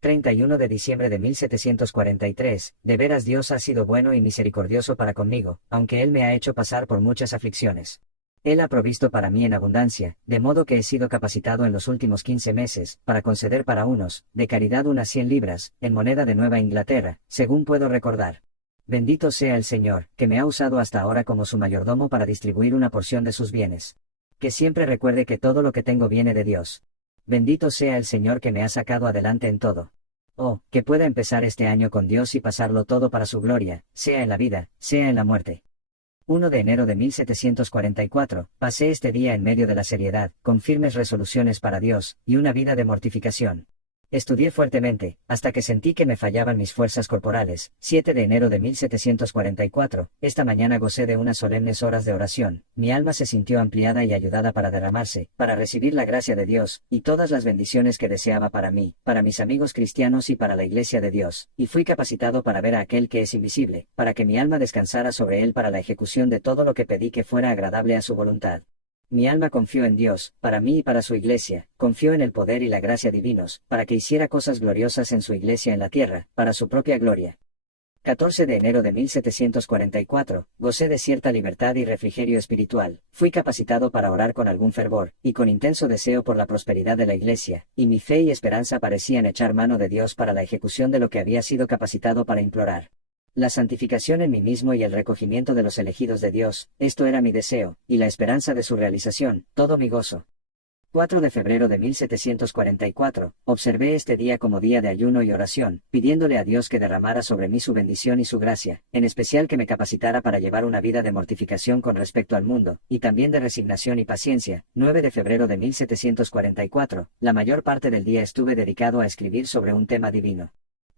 31 de diciembre de 1743, de veras Dios ha sido bueno y misericordioso para conmigo, aunque Él me ha hecho pasar por muchas aflicciones. Él ha provisto para mí en abundancia, de modo que he sido capacitado en los últimos 15 meses, para conceder para unos, de caridad unas 100 libras, en moneda de Nueva Inglaterra, según puedo recordar. Bendito sea el Señor, que me ha usado hasta ahora como su mayordomo para distribuir una porción de sus bienes. Que siempre recuerde que todo lo que tengo viene de Dios. Bendito sea el Señor que me ha sacado adelante en todo. Oh, que pueda empezar este año con Dios y pasarlo todo para su gloria, sea en la vida, sea en la muerte. 1 de enero de 1744, pasé este día en medio de la seriedad, con firmes resoluciones para Dios, y una vida de mortificación. Estudié fuertemente, hasta que sentí que me fallaban mis fuerzas corporales. 7 de enero de 1744, esta mañana gocé de unas solemnes horas de oración, mi alma se sintió ampliada y ayudada para derramarse, para recibir la gracia de Dios, y todas las bendiciones que deseaba para mí, para mis amigos cristianos y para la Iglesia de Dios, y fui capacitado para ver a aquel que es invisible, para que mi alma descansara sobre él para la ejecución de todo lo que pedí que fuera agradable a su voluntad. Mi alma confió en Dios, para mí y para su Iglesia, confió en el poder y la gracia divinos, para que hiciera cosas gloriosas en su Iglesia en la tierra, para su propia gloria. 14 de enero de 1744, gocé de cierta libertad y refrigerio espiritual, fui capacitado para orar con algún fervor, y con intenso deseo por la prosperidad de la Iglesia, y mi fe y esperanza parecían echar mano de Dios para la ejecución de lo que había sido capacitado para implorar. La santificación en mí mismo y el recogimiento de los elegidos de Dios, esto era mi deseo, y la esperanza de su realización, todo mi gozo. 4 de febrero de 1744, observé este día como día de ayuno y oración, pidiéndole a Dios que derramara sobre mí su bendición y su gracia, en especial que me capacitara para llevar una vida de mortificación con respecto al mundo, y también de resignación y paciencia. 9 de febrero de 1744, la mayor parte del día estuve dedicado a escribir sobre un tema divino.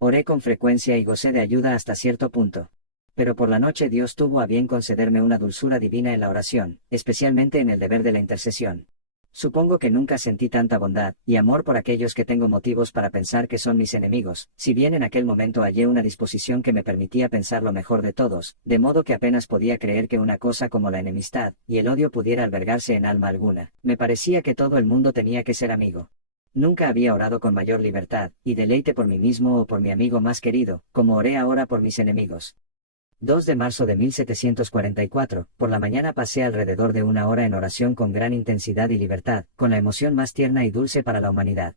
Oré con frecuencia y gocé de ayuda hasta cierto punto. Pero por la noche Dios tuvo a bien concederme una dulzura divina en la oración, especialmente en el deber de la intercesión. Supongo que nunca sentí tanta bondad y amor por aquellos que tengo motivos para pensar que son mis enemigos, si bien en aquel momento hallé una disposición que me permitía pensar lo mejor de todos, de modo que apenas podía creer que una cosa como la enemistad y el odio pudiera albergarse en alma alguna. Me parecía que todo el mundo tenía que ser amigo. Nunca había orado con mayor libertad y deleite por mí mismo o por mi amigo más querido, como oré ahora por mis enemigos. 2 de marzo de 1744, por la mañana pasé alrededor de una hora en oración con gran intensidad y libertad, con la emoción más tierna y dulce para la humanidad.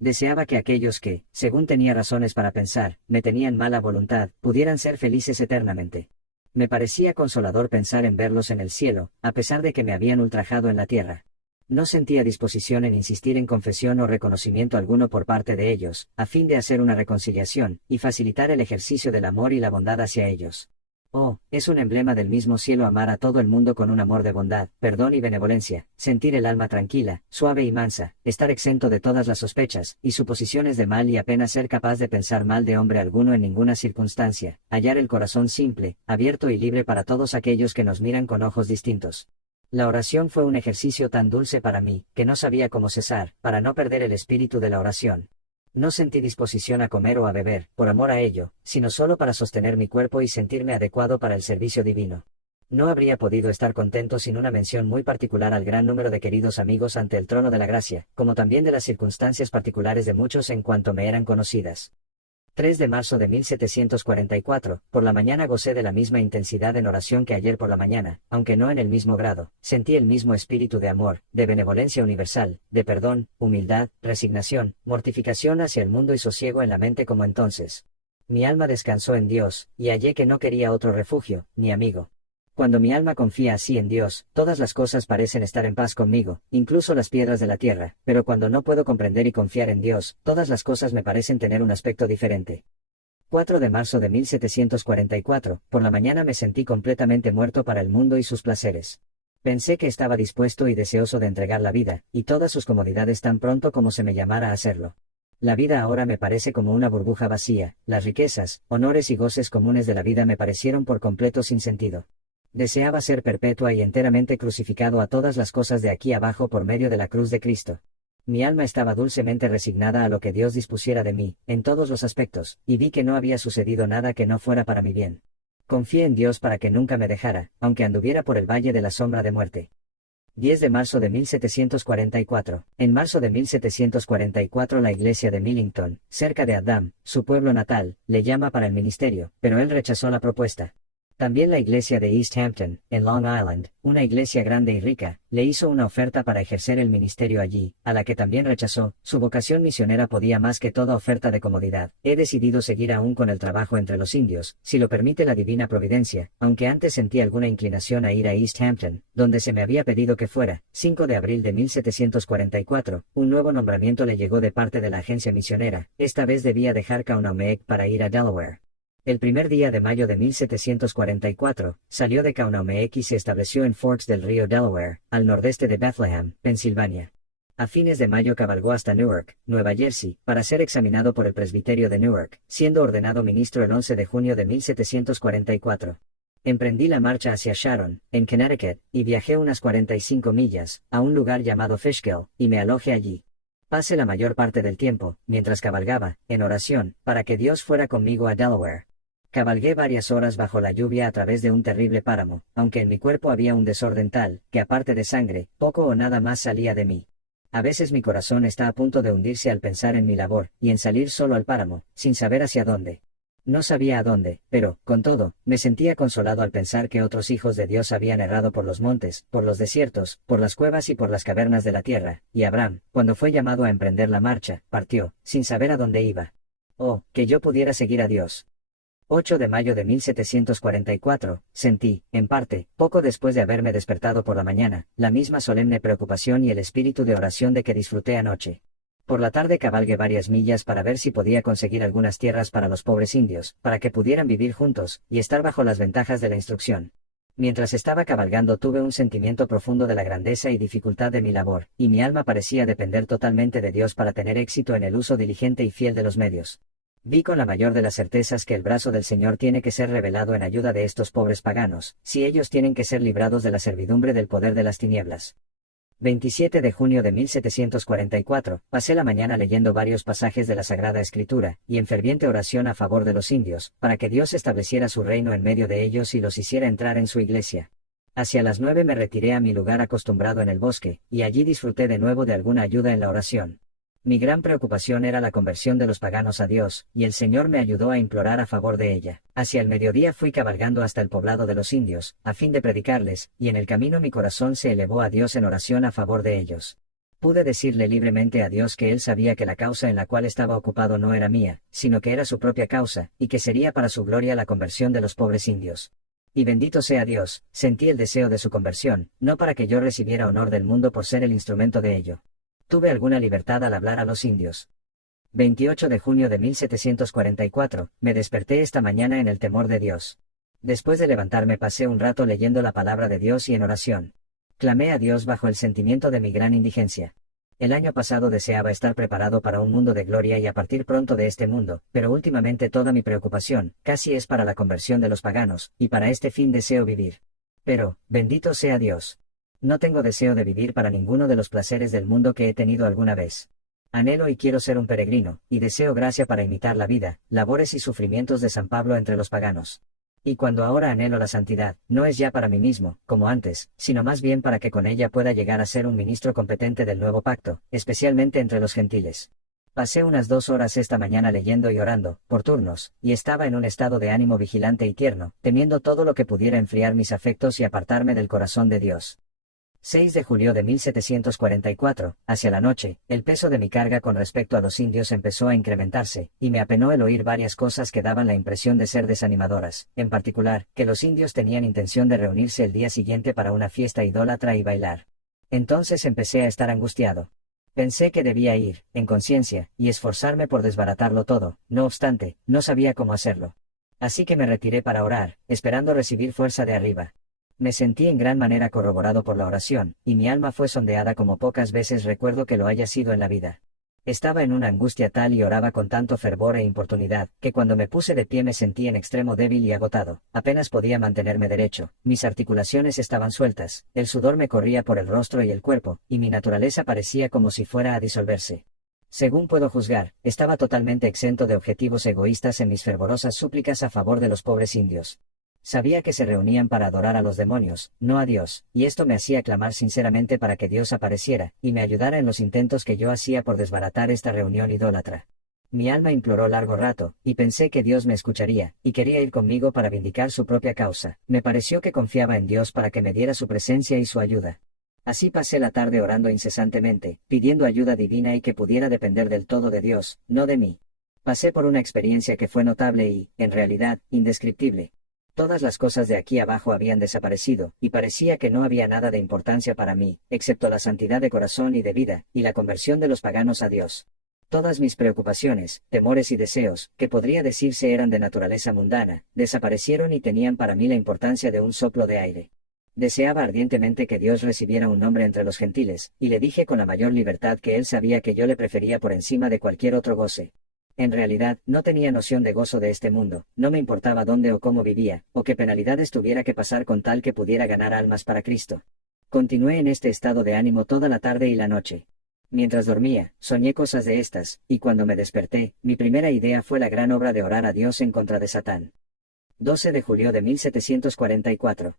Deseaba que aquellos que, según tenía razones para pensar, me tenían mala voluntad, pudieran ser felices eternamente. Me parecía consolador pensar en verlos en el cielo, a pesar de que me habían ultrajado en la tierra. No sentía disposición en insistir en confesión o reconocimiento alguno por parte de ellos, a fin de hacer una reconciliación, y facilitar el ejercicio del amor y la bondad hacia ellos. Oh, es un emblema del mismo cielo amar a todo el mundo con un amor de bondad, perdón y benevolencia, sentir el alma tranquila, suave y mansa, estar exento de todas las sospechas, y suposiciones de mal y apenas ser capaz de pensar mal de hombre alguno en ninguna circunstancia, hallar el corazón simple, abierto y libre para todos aquellos que nos miran con ojos distintos. La oración fue un ejercicio tan dulce para mí, que no sabía cómo cesar, para no perder el espíritu de la oración. No sentí disposición a comer o a beber, por amor a ello, sino solo para sostener mi cuerpo y sentirme adecuado para el servicio divino. No habría podido estar contento sin una mención muy particular al gran número de queridos amigos ante el trono de la gracia, como también de las circunstancias particulares de muchos en cuanto me eran conocidas. 3 de marzo de 1744, por la mañana gocé de la misma intensidad en oración que ayer por la mañana, aunque no en el mismo grado, sentí el mismo espíritu de amor, de benevolencia universal, de perdón, humildad, resignación, mortificación hacia el mundo y sosiego en la mente como entonces. Mi alma descansó en Dios, y hallé que no quería otro refugio, ni amigo. Cuando mi alma confía así en Dios, todas las cosas parecen estar en paz conmigo, incluso las piedras de la tierra, pero cuando no puedo comprender y confiar en Dios, todas las cosas me parecen tener un aspecto diferente. 4 de marzo de 1744, por la mañana me sentí completamente muerto para el mundo y sus placeres. Pensé que estaba dispuesto y deseoso de entregar la vida, y todas sus comodidades tan pronto como se me llamara a hacerlo. La vida ahora me parece como una burbuja vacía, las riquezas, honores y goces comunes de la vida me parecieron por completo sin sentido. Deseaba ser perpetua y enteramente crucificado a todas las cosas de aquí abajo por medio de la cruz de Cristo. Mi alma estaba dulcemente resignada a lo que Dios dispusiera de mí, en todos los aspectos, y vi que no había sucedido nada que no fuera para mi bien. Confié en Dios para que nunca me dejara, aunque anduviera por el valle de la sombra de muerte. 10 de marzo de 1744. En marzo de 1744 la iglesia de Millington, cerca de Adam, su pueblo natal, le llama para el ministerio, pero él rechazó la propuesta. También la iglesia de East Hampton, en Long Island, una iglesia grande y rica, le hizo una oferta para ejercer el ministerio allí, a la que también rechazó. Su vocación misionera podía más que toda oferta de comodidad. He decidido seguir aún con el trabajo entre los indios, si lo permite la divina providencia, aunque antes sentí alguna inclinación a ir a East Hampton, donde se me había pedido que fuera. 5 de abril de 1744, un nuevo nombramiento le llegó de parte de la agencia misionera. Esta vez debía dejar Kaunaumeek para ir a Delaware. El primer día de mayo de 1744, salió de Kaunaumeek y se estableció en Forks del río Delaware, al nordeste de Bethlehem, Pensilvania. A fines de mayo cabalgó hasta Newark, Nueva Jersey, para ser examinado por el presbiterio de Newark, siendo ordenado ministro el 11 de junio de 1744. Emprendí la marcha hacia Sharon, en Connecticut, y viajé unas 45 millas, a un lugar llamado Fishkill, y me alojé allí. Pasé la mayor parte del tiempo, mientras cabalgaba, en oración, para que Dios fuera conmigo a Delaware. Cabalgué varias horas bajo la lluvia a través de un terrible páramo, aunque en mi cuerpo había un desorden tal, que aparte de sangre, poco o nada más salía de mí. A veces mi corazón está a punto de hundirse al pensar en mi labor, y en salir solo al páramo, sin saber hacia dónde. No sabía a dónde, pero, con todo, me sentía consolado al pensar que otros hijos de Dios habían errado por los montes, por los desiertos, por las cuevas y por las cavernas de la tierra, y Abraham, cuando fue llamado a emprender la marcha, partió, sin saber a dónde iba. Oh, que yo pudiera seguir a Dios. 8 de mayo de 1744, sentí, en parte, poco después de haberme despertado por la mañana, la misma solemne preocupación y el espíritu de oración de que disfruté anoche. Por la tarde cabalgué varias millas para ver si podía conseguir algunas tierras para los pobres indios, para que pudieran vivir juntos, y estar bajo las ventajas de la instrucción. Mientras estaba cabalgando tuve un sentimiento profundo de la grandeza y dificultad de mi labor, y mi alma parecía depender totalmente de Dios para tener éxito en el uso diligente y fiel de los medios. Vi con la mayor de las certezas que el brazo del Señor tiene que ser revelado en ayuda de estos pobres paganos, si ellos tienen que ser librados de la servidumbre del poder de las tinieblas. 27 de junio de 1744, pasé la mañana leyendo varios pasajes de la Sagrada Escritura, y en ferviente oración a favor de los indios, para que Dios estableciera su reino en medio de ellos y los hiciera entrar en su iglesia. Hacia las 9 me retiré a mi lugar acostumbrado en el bosque, y allí disfruté de nuevo de alguna ayuda en la oración. Mi gran preocupación era la conversión de los paganos a Dios, y el Señor me ayudó a implorar a favor de ella. Hacia el mediodía fui cabalgando hasta el poblado de los indios, a fin de predicarles, y en el camino mi corazón se elevó a Dios en oración a favor de ellos. Pude decirle libremente a Dios que él sabía que la causa en la cual estaba ocupado no era mía, sino que era su propia causa, y que sería para su gloria la conversión de los pobres indios. Y bendito sea Dios, sentí el deseo de su conversión, no para que yo recibiera honor del mundo por ser el instrumento de ello. Tuve alguna libertad al hablar a los indios. 28 de junio de 1744, me desperté esta mañana en el temor de Dios. Después de levantarme pasé un rato leyendo la palabra de Dios y en oración. Clamé a Dios bajo el sentimiento de mi gran indigencia. El año pasado deseaba estar preparado para un mundo de gloria y a partir pronto de este mundo, pero últimamente toda mi preocupación, casi es para la conversión de los paganos, y para este fin deseo vivir. Pero, bendito sea Dios. No tengo deseo de vivir para ninguno de los placeres del mundo que he tenido alguna vez. Anhelo y quiero ser un peregrino, y deseo gracia para imitar la vida, labores y sufrimientos de San Pablo entre los paganos. Y cuando ahora anhelo la santidad, no es ya para mí mismo, como antes, sino más bien para que con ella pueda llegar a ser un ministro competente del nuevo pacto, especialmente entre los gentiles. Pasé unas 2 horas esta mañana leyendo y orando, por turnos, y estaba en un estado de ánimo vigilante y tierno, temiendo todo lo que pudiera enfriar mis afectos y apartarme del corazón de Dios. 6 de julio de 1744, hacia la noche, el peso de mi carga con respecto a los indios empezó a incrementarse, y me apenó el oír varias cosas que daban la impresión de ser desanimadoras, en particular, que los indios tenían intención de reunirse el día siguiente para una fiesta idólatra y bailar. Entonces empecé a estar angustiado. Pensé que debía ir, en conciencia, y esforzarme por desbaratarlo todo, no obstante, no sabía cómo hacerlo. Así que me retiré para orar, esperando recibir fuerza de arriba. Me sentí en gran manera corroborado por la oración, y mi alma fue sondeada como pocas veces recuerdo que lo haya sido en la vida. Estaba en una angustia tal y oraba con tanto fervor e importunidad, que cuando me puse de pie me sentí en extremo débil y agotado, apenas podía mantenerme derecho, mis articulaciones estaban sueltas, el sudor me corría por el rostro y el cuerpo, y mi naturaleza parecía como si fuera a disolverse. Según puedo juzgar, estaba totalmente exento de objetivos egoístas en mis fervorosas súplicas a favor de los pobres indios. Sabía que se reunían para adorar a los demonios, no a Dios, y esto me hacía clamar sinceramente para que Dios apareciera, y me ayudara en los intentos que yo hacía por desbaratar esta reunión idólatra. Mi alma imploró largo rato, y pensé que Dios me escucharía, y quería ir conmigo para vindicar su propia causa. Me pareció que confiaba en Dios para que me diera su presencia y su ayuda. Así pasé la tarde orando incesantemente, pidiendo ayuda divina y que pudiera depender del todo de Dios, no de mí. Pasé por una experiencia que fue notable y, en realidad, indescriptible. Todas las cosas de aquí abajo habían desaparecido, y parecía que no había nada de importancia para mí, excepto la santidad de corazón y de vida, y la conversión de los paganos a Dios. Todas mis preocupaciones, temores y deseos, que podría decirse eran de naturaleza mundana, desaparecieron y tenían para mí la importancia de un soplo de aire. Deseaba ardientemente que Dios recibiera un nombre entre los gentiles, y le dije con la mayor libertad que él sabía que yo le prefería por encima de cualquier otro goce. En realidad, no tenía noción de gozo de este mundo, no me importaba dónde o cómo vivía, o qué penalidades tuviera que pasar con tal que pudiera ganar almas para Cristo. Continué en este estado de ánimo toda la tarde y la noche. Mientras dormía, soñé cosas de estas, y cuando me desperté, mi primera idea fue la gran obra de orar a Dios en contra de Satán. 12 de julio de 1744.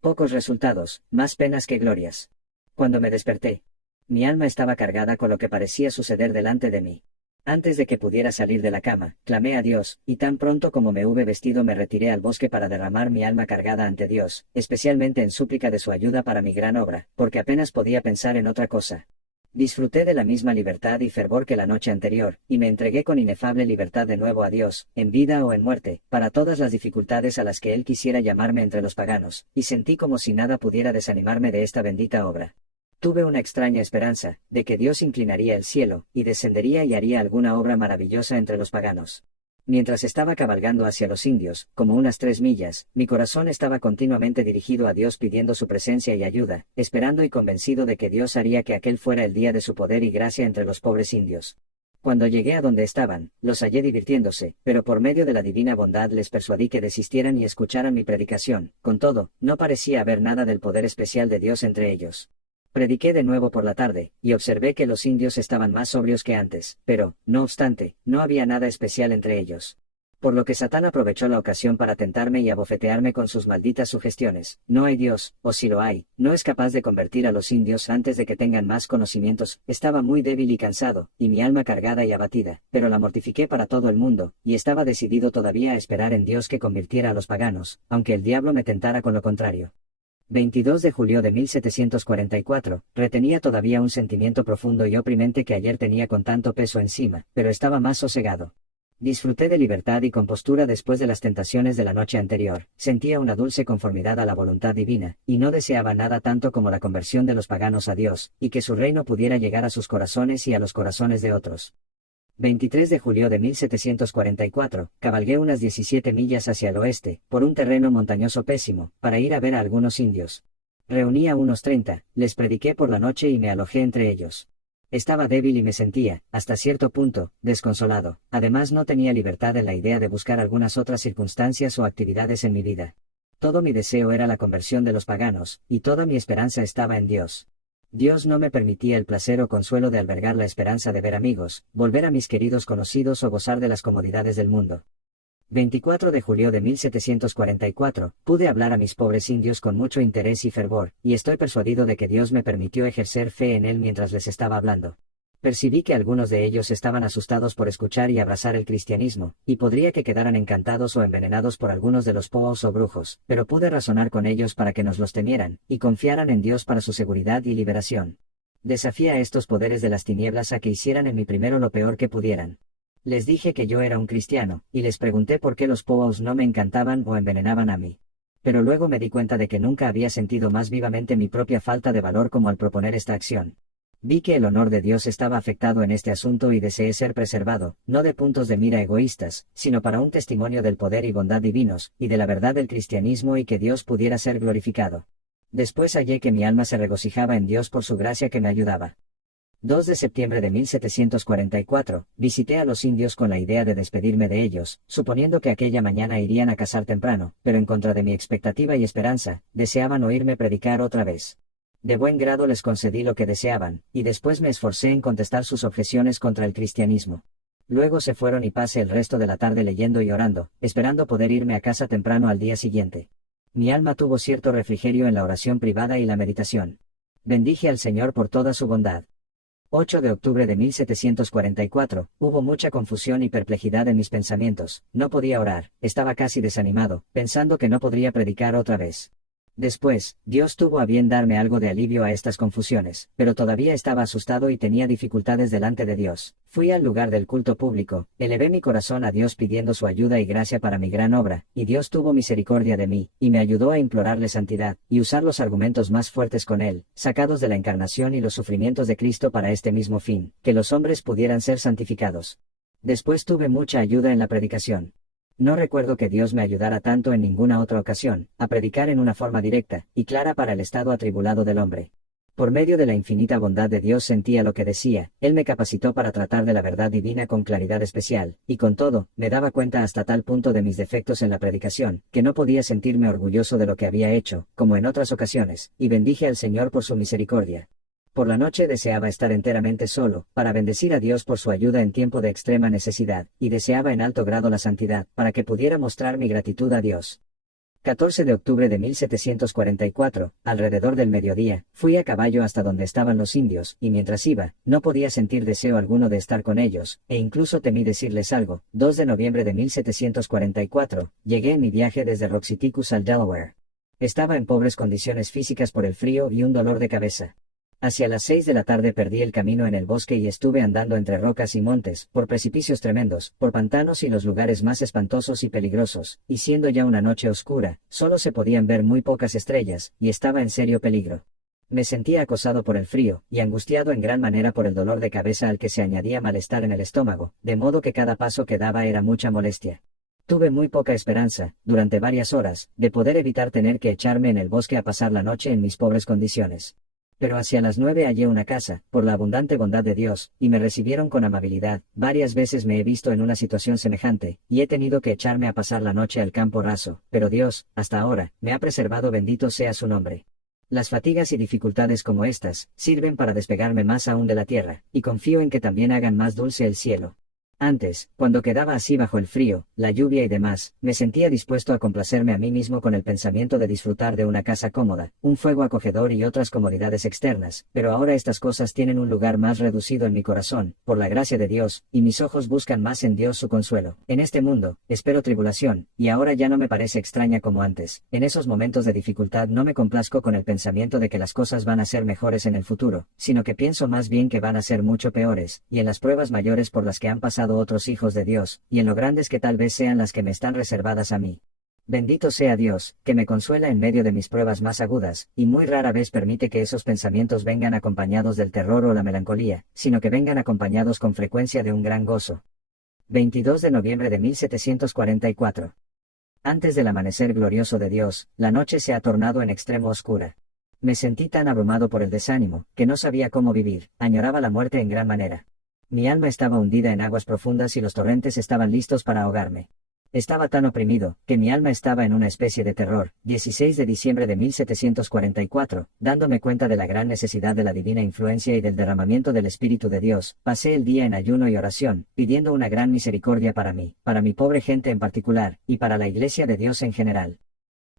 Pocos resultados, más penas que glorias. Cuando me desperté, mi alma estaba cargada con lo que parecía suceder delante de mí. Antes de que pudiera salir de la cama, clamé a Dios, y tan pronto como me hube vestido me retiré al bosque para derramar mi alma cargada ante Dios, especialmente en súplica de su ayuda para mi gran obra, porque apenas podía pensar en otra cosa. Disfruté de la misma libertad y fervor que la noche anterior, y me entregué con inefable libertad de nuevo a Dios, en vida o en muerte, para todas las dificultades a las que Él quisiera llamarme entre los paganos, y sentí como si nada pudiera desanimarme de esta bendita obra. Tuve una extraña esperanza, de que Dios inclinaría el cielo, y descendería y haría alguna obra maravillosa entre los paganos. Mientras estaba cabalgando hacia los indios, como unas 3 millas, mi corazón estaba continuamente dirigido a Dios pidiendo su presencia y ayuda, esperando y convencido de que Dios haría que aquel fuera el día de su poder y gracia entre los pobres indios. Cuando llegué a donde estaban, los hallé divirtiéndose, pero por medio de la divina bondad les persuadí que desistieran y escucharan mi predicación. Con todo, no parecía haber nada del poder especial de Dios entre ellos. Prediqué de nuevo por la tarde, y observé que los indios estaban más sobrios que antes, pero, no obstante, no había nada especial entre ellos. Por lo que Satán aprovechó la ocasión para tentarme y abofetearme con sus malditas sugestiones. No hay Dios, o si lo hay, no es capaz de convertir a los indios antes de que tengan más conocimientos. Estaba muy débil y cansado, y mi alma cargada y abatida, pero la mortifiqué para todo el mundo, y estaba decidido todavía a esperar en Dios que convirtiera a los paganos, aunque el diablo me tentara con lo contrario. 22 de julio de 1744, retenía todavía un sentimiento profundo y oprimente que ayer tenía con tanto peso encima, pero estaba más sosegado. Disfruté de libertad y compostura después de las tentaciones de la noche anterior, sentía una dulce conformidad a la voluntad divina, y no deseaba nada tanto como la conversión de los paganos a Dios, y que su reino pudiera llegar a sus corazones y a los corazones de otros. 23 de julio de 1744, cabalgué unas 17 millas hacia el oeste, por un terreno montañoso pésimo, para ir a ver a algunos indios. Reuní a unos 30, les prediqué por la noche y me alojé entre ellos. Estaba débil y me sentía, hasta cierto punto, desconsolado, además no tenía libertad en la idea de buscar algunas otras circunstancias o actividades en mi vida. Todo mi deseo era la conversión de los paganos, y toda mi esperanza estaba en Dios. Dios no me permitía el placer o consuelo de albergar la esperanza de ver amigos, volver a mis queridos conocidos o gozar de las comodidades del mundo. 24 de julio de 1744, pude hablar a mis pobres indios con mucho interés y fervor, y estoy persuadido de que Dios me permitió ejercer fe en él mientras les estaba hablando. Percibí que algunos de ellos estaban asustados por escuchar y abrazar el cristianismo, y podría que quedaran encantados o envenenados por algunos de los poos o brujos, pero pude razonar con ellos para que nos los temieran, y confiaran en Dios para su seguridad y liberación. Desafié a estos poderes de las tinieblas a que hicieran en mí primero lo peor que pudieran. Les dije que yo era un cristiano, y les pregunté por qué los poos no me encantaban o envenenaban a mí. Pero luego me di cuenta de que nunca había sentido más vivamente mi propia falta de valor como al proponer esta acción. Vi que el honor de Dios estaba afectado en este asunto y deseé ser preservado, no de puntos de mira egoístas, sino para un testimonio del poder y bondad divinos, y de la verdad del cristianismo y que Dios pudiera ser glorificado. Después hallé que mi alma se regocijaba en Dios por su gracia que me ayudaba. 2 de septiembre de 1744, visité a los indios con la idea de despedirme de ellos, suponiendo que aquella mañana irían a cazar temprano, pero en contra de mi expectativa y esperanza, deseaban oírme predicar otra vez. De buen grado les concedí lo que deseaban, y después me esforcé en contestar sus objeciones contra el cristianismo. Luego se fueron y pasé el resto de la tarde leyendo y orando, esperando poder irme a casa temprano al día siguiente. Mi alma tuvo cierto refrigerio en la oración privada y la meditación. Bendije al Señor por toda su bondad. 8 de octubre de 1744, hubo mucha confusión y perplejidad en mis pensamientos, no podía orar, estaba casi desanimado, pensando que no podría predicar otra vez. Después, Dios tuvo a bien darme algo de alivio a estas confusiones, pero todavía estaba asustado y tenía dificultades delante de Dios. Fui al lugar del culto público, elevé mi corazón a Dios pidiendo su ayuda y gracia para mi gran obra, y Dios tuvo misericordia de mí, y me ayudó a implorarle santidad, y usar los argumentos más fuertes con él, sacados de la encarnación y los sufrimientos de Cristo para este mismo fin, que los hombres pudieran ser santificados. Después tuve mucha ayuda en la predicación. No recuerdo que Dios me ayudara tanto en ninguna otra ocasión, a predicar en una forma directa y clara para el estado atribulado del hombre. Por medio de la infinita bondad de Dios sentía lo que decía, Él me capacitó para tratar de la verdad divina con claridad especial, y con todo, me daba cuenta hasta tal punto de mis defectos en la predicación, que no podía sentirme orgulloso de lo que había hecho, como en otras ocasiones, y bendije al Señor por su misericordia. Por la noche deseaba estar enteramente solo, para bendecir a Dios por su ayuda en tiempo de extrema necesidad, y deseaba en alto grado la santidad, para que pudiera mostrar mi gratitud a Dios. 14 de octubre de 1744, alrededor del mediodía, fui a caballo hasta donde estaban los indios, y mientras iba, no podía sentir deseo alguno de estar con ellos, e incluso temí decirles algo. 2 de noviembre de 1744, llegué en mi viaje desde Roxiticus al Delaware. Estaba en pobres condiciones físicas por el frío y un dolor de cabeza. Hacia las 6 de la tarde perdí el camino en el bosque y estuve andando entre rocas y montes, por precipicios tremendos, por pantanos y los lugares más espantosos y peligrosos, y siendo ya una noche oscura, solo se podían ver muy pocas estrellas, y estaba en serio peligro. Me sentía acosado por el frío, y angustiado en gran manera por el dolor de cabeza al que se añadía malestar en el estómago, de modo que cada paso que daba era mucha molestia. Tuve muy poca esperanza, durante varias horas, de poder evitar tener que echarme en el bosque a pasar la noche en mis pobres condiciones. Pero hacia las 9 hallé una casa, por la abundante bondad de Dios, y me recibieron con amabilidad. Varias veces me he visto en una situación semejante, y he tenido que echarme a pasar la noche al campo raso, pero Dios, hasta ahora, me ha preservado, bendito sea su nombre. Las fatigas y dificultades como estas, sirven para despegarme más aún de la tierra, y confío en que también hagan más dulce el cielo. Antes, cuando quedaba así bajo el frío, la lluvia y demás, me sentía dispuesto a complacerme a mí mismo con el pensamiento de disfrutar de una casa cómoda, un fuego acogedor y otras comodidades externas, pero ahora estas cosas tienen un lugar más reducido en mi corazón, por la gracia de Dios, y mis ojos buscan más en Dios su consuelo. En este mundo, espero tribulación, y ahora ya no me parece extraña como antes. En esos momentos de dificultad no me complazco con el pensamiento de que las cosas van a ser mejores en el futuro, sino que pienso más bien que van a ser mucho peores, y en las pruebas mayores por las que han pasado otros hijos de Dios, y en lo grandes que tal vez sean las que me están reservadas a mí. Bendito sea Dios, que me consuela en medio de mis pruebas más agudas, y muy rara vez permite que esos pensamientos vengan acompañados del terror o la melancolía, sino que vengan acompañados con frecuencia de un gran gozo. 22 de noviembre de 1744. Antes del amanecer glorioso de Dios, la noche se ha tornado en extremo oscura. Me sentí tan abrumado por el desánimo, que no sabía cómo vivir, añoraba la muerte en gran manera. Mi alma estaba hundida en aguas profundas y los torrentes estaban listos para ahogarme. Estaba tan oprimido, que mi alma estaba en una especie de terror. 16 de diciembre de 1744, dándome cuenta de la gran necesidad de la divina influencia y del derramamiento del Espíritu de Dios, pasé el día en ayuno y oración, pidiendo una gran misericordia para mí, para mi pobre gente en particular, y para la Iglesia de Dios en general.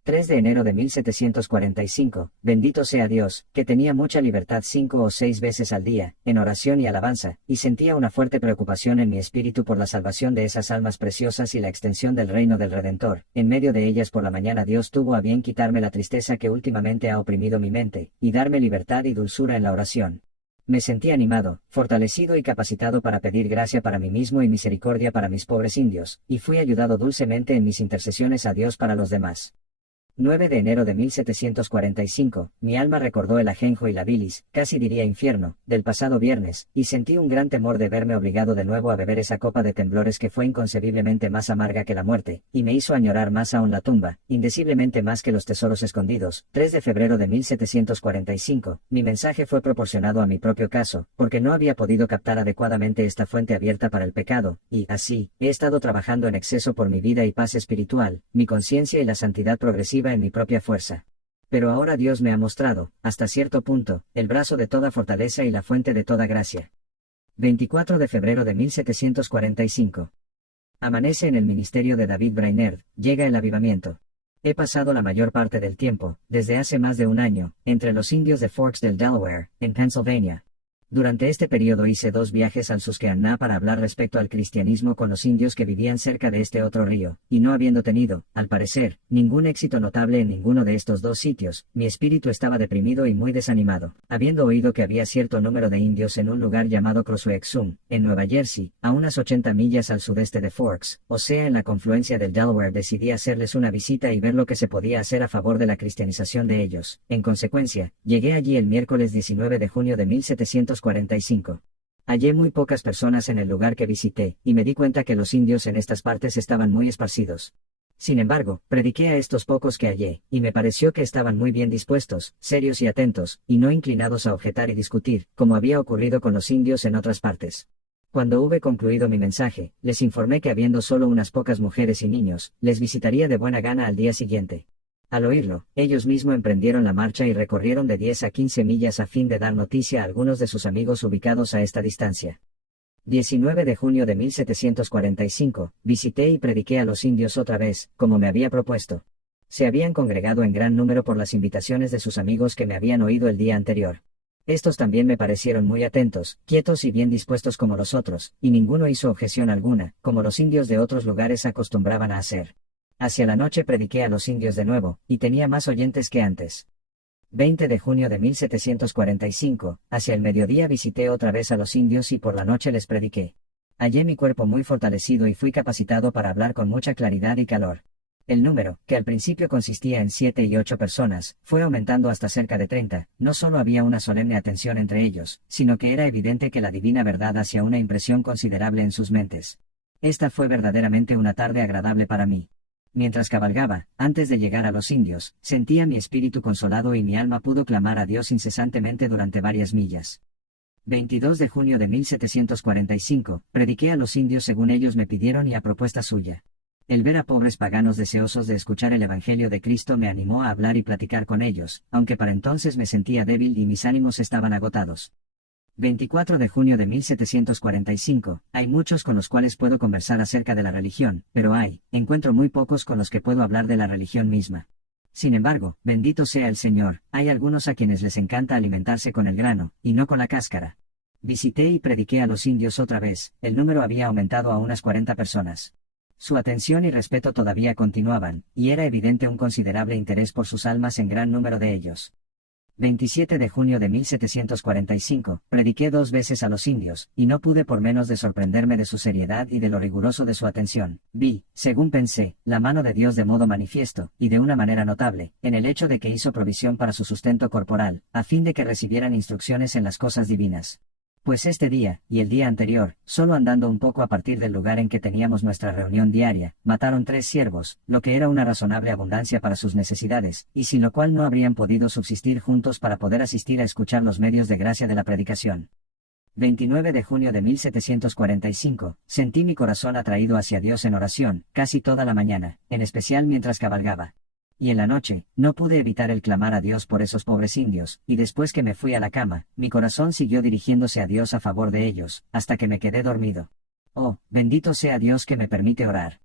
3 de enero de 1745, bendito sea Dios, que tenía mucha libertad 5 o 6 veces al día, en oración y alabanza, y sentía una fuerte preocupación en mi espíritu por la salvación de esas almas preciosas y la extensión del reino del Redentor. En medio de ellas por la mañana Dios tuvo a bien quitarme la tristeza que últimamente ha oprimido mi mente, y darme libertad y dulzura en la oración. Me sentí animado, fortalecido y capacitado para pedir gracia para mí mismo y misericordia para mis pobres indios, y fui ayudado dulcemente en mis intercesiones a Dios para los demás. 9 de enero de 1745, mi alma recordó el ajenjo y la bilis, casi diría infierno, del pasado viernes, y sentí un gran temor de verme obligado de nuevo a beber esa copa de temblores que fue inconcebiblemente más amarga que la muerte, y me hizo añorar más aún la tumba, indeciblemente más que los tesoros escondidos. 3 de febrero de 1745, mi mensaje fue proporcionado a mi propio caso, porque no había podido captar adecuadamente esta fuente abierta para el pecado, y, así, he estado trabajando en exceso por mi vida y paz espiritual, mi conciencia y la santidad progresiva en mi propia fuerza. Pero ahora Dios me ha mostrado, hasta cierto punto, el brazo de toda fortaleza y la fuente de toda gracia. 24 de febrero de 1745. Amanece en el ministerio de David Brainerd, llega el avivamiento. He pasado la mayor parte del tiempo, desde hace más de un año, entre los indios de Forks del Delaware, en Pennsylvania. Durante este periodo hice 2 viajes al Susquehanna para hablar respecto al cristianismo con los indios que vivían cerca de este otro río, y no habiendo tenido, al parecer, ningún éxito notable en ninguno de estos 2 sitios, mi espíritu estaba deprimido y muy desanimado, habiendo oído que había cierto número de indios en un lugar llamado Crossway-Exum, en Nueva Jersey, a unas 80 millas al sudeste de Forks, o sea en la confluencia del Delaware. Decidí hacerles una visita y ver lo que se podía hacer a favor de la cristianización de ellos. En consecuencia, llegué allí el miércoles 19 de junio de 1745. Hallé muy pocas personas en el lugar que visité, y me di cuenta que los indios en estas partes estaban muy esparcidos. Sin embargo, prediqué a estos pocos que hallé, y me pareció que estaban muy bien dispuestos, serios y atentos, y no inclinados a objetar y discutir, como había ocurrido con los indios en otras partes. Cuando hube concluido mi mensaje, les informé que habiendo solo unas pocas mujeres y niños, les visitaría de buena gana al día siguiente. Al oírlo, ellos mismos emprendieron la marcha y recorrieron de 10 a 15 millas a fin de dar noticia a algunos de sus amigos ubicados a esta distancia. 19 de junio de 1745, visité y prediqué a los indios otra vez, como me había propuesto. Se habían congregado en gran número por las invitaciones de sus amigos que me habían oído el día anterior. Estos también me parecieron muy atentos, quietos y bien dispuestos como los otros, y ninguno hizo objeción alguna, como los indios de otros lugares acostumbraban a hacer. Hacia la noche prediqué a los indios de nuevo, y tenía más oyentes que antes. 20 de junio de 1745, hacia el mediodía visité otra vez a los indios y por la noche les prediqué. Hallé mi cuerpo muy fortalecido y fui capacitado para hablar con mucha claridad y calor. El número, que al principio consistía en 7 y 8 personas, fue aumentando hasta cerca de 30, no solo había una solemne atención entre ellos, sino que era evidente que la divina verdad hacía una impresión considerable en sus mentes. Esta fue verdaderamente una tarde agradable para mí. Mientras cabalgaba, antes de llegar a los indios, sentía mi espíritu consolado y mi alma pudo clamar a Dios incesantemente durante varias millas. 22 de junio de 1745, prediqué a los indios según ellos me pidieron y a propuesta suya. El ver a pobres paganos deseosos de escuchar el Evangelio de Cristo me animó a hablar y platicar con ellos, aunque para entonces me sentía débil y mis ánimos estaban agotados. 24 de junio de 1745, hay muchos con los cuales puedo conversar acerca de la religión, pero encuentro muy pocos con los que puedo hablar de la religión misma. Sin embargo, bendito sea el Señor, hay algunos a quienes les encanta alimentarse con el grano, y no con la cáscara. Visité y prediqué a los indios otra vez, el número había aumentado a unas 40 personas. Su atención y respeto todavía continuaban, y era evidente un considerable interés por sus almas en gran número de ellos. 27 de junio de 1745, prediqué 2 veces a los indios, y no pude por menos de sorprenderme de su seriedad y de lo riguroso de su atención. Vi, según pensé, la mano de Dios de modo manifiesto, y de una manera notable, en el hecho de que hizo provisión para su sustento corporal, a fin de que recibieran instrucciones en las cosas divinas. Pues este día, y el día anterior, solo andando un poco a partir del lugar en que teníamos nuestra reunión diaria, mataron 3 ciervos, lo que era una razonable abundancia para sus necesidades, y sin lo cual no habrían podido subsistir juntos para poder asistir a escuchar los medios de gracia de la predicación. 29 de junio de 1745, sentí mi corazón atraído hacia Dios en oración, casi toda la mañana, en especial mientras cabalgaba. Y en la noche, no pude evitar el clamar a Dios por esos pobres indios, y después que me fui a la cama, mi corazón siguió dirigiéndose a Dios a favor de ellos, hasta que me quedé dormido. Oh, bendito sea Dios que me permite orar.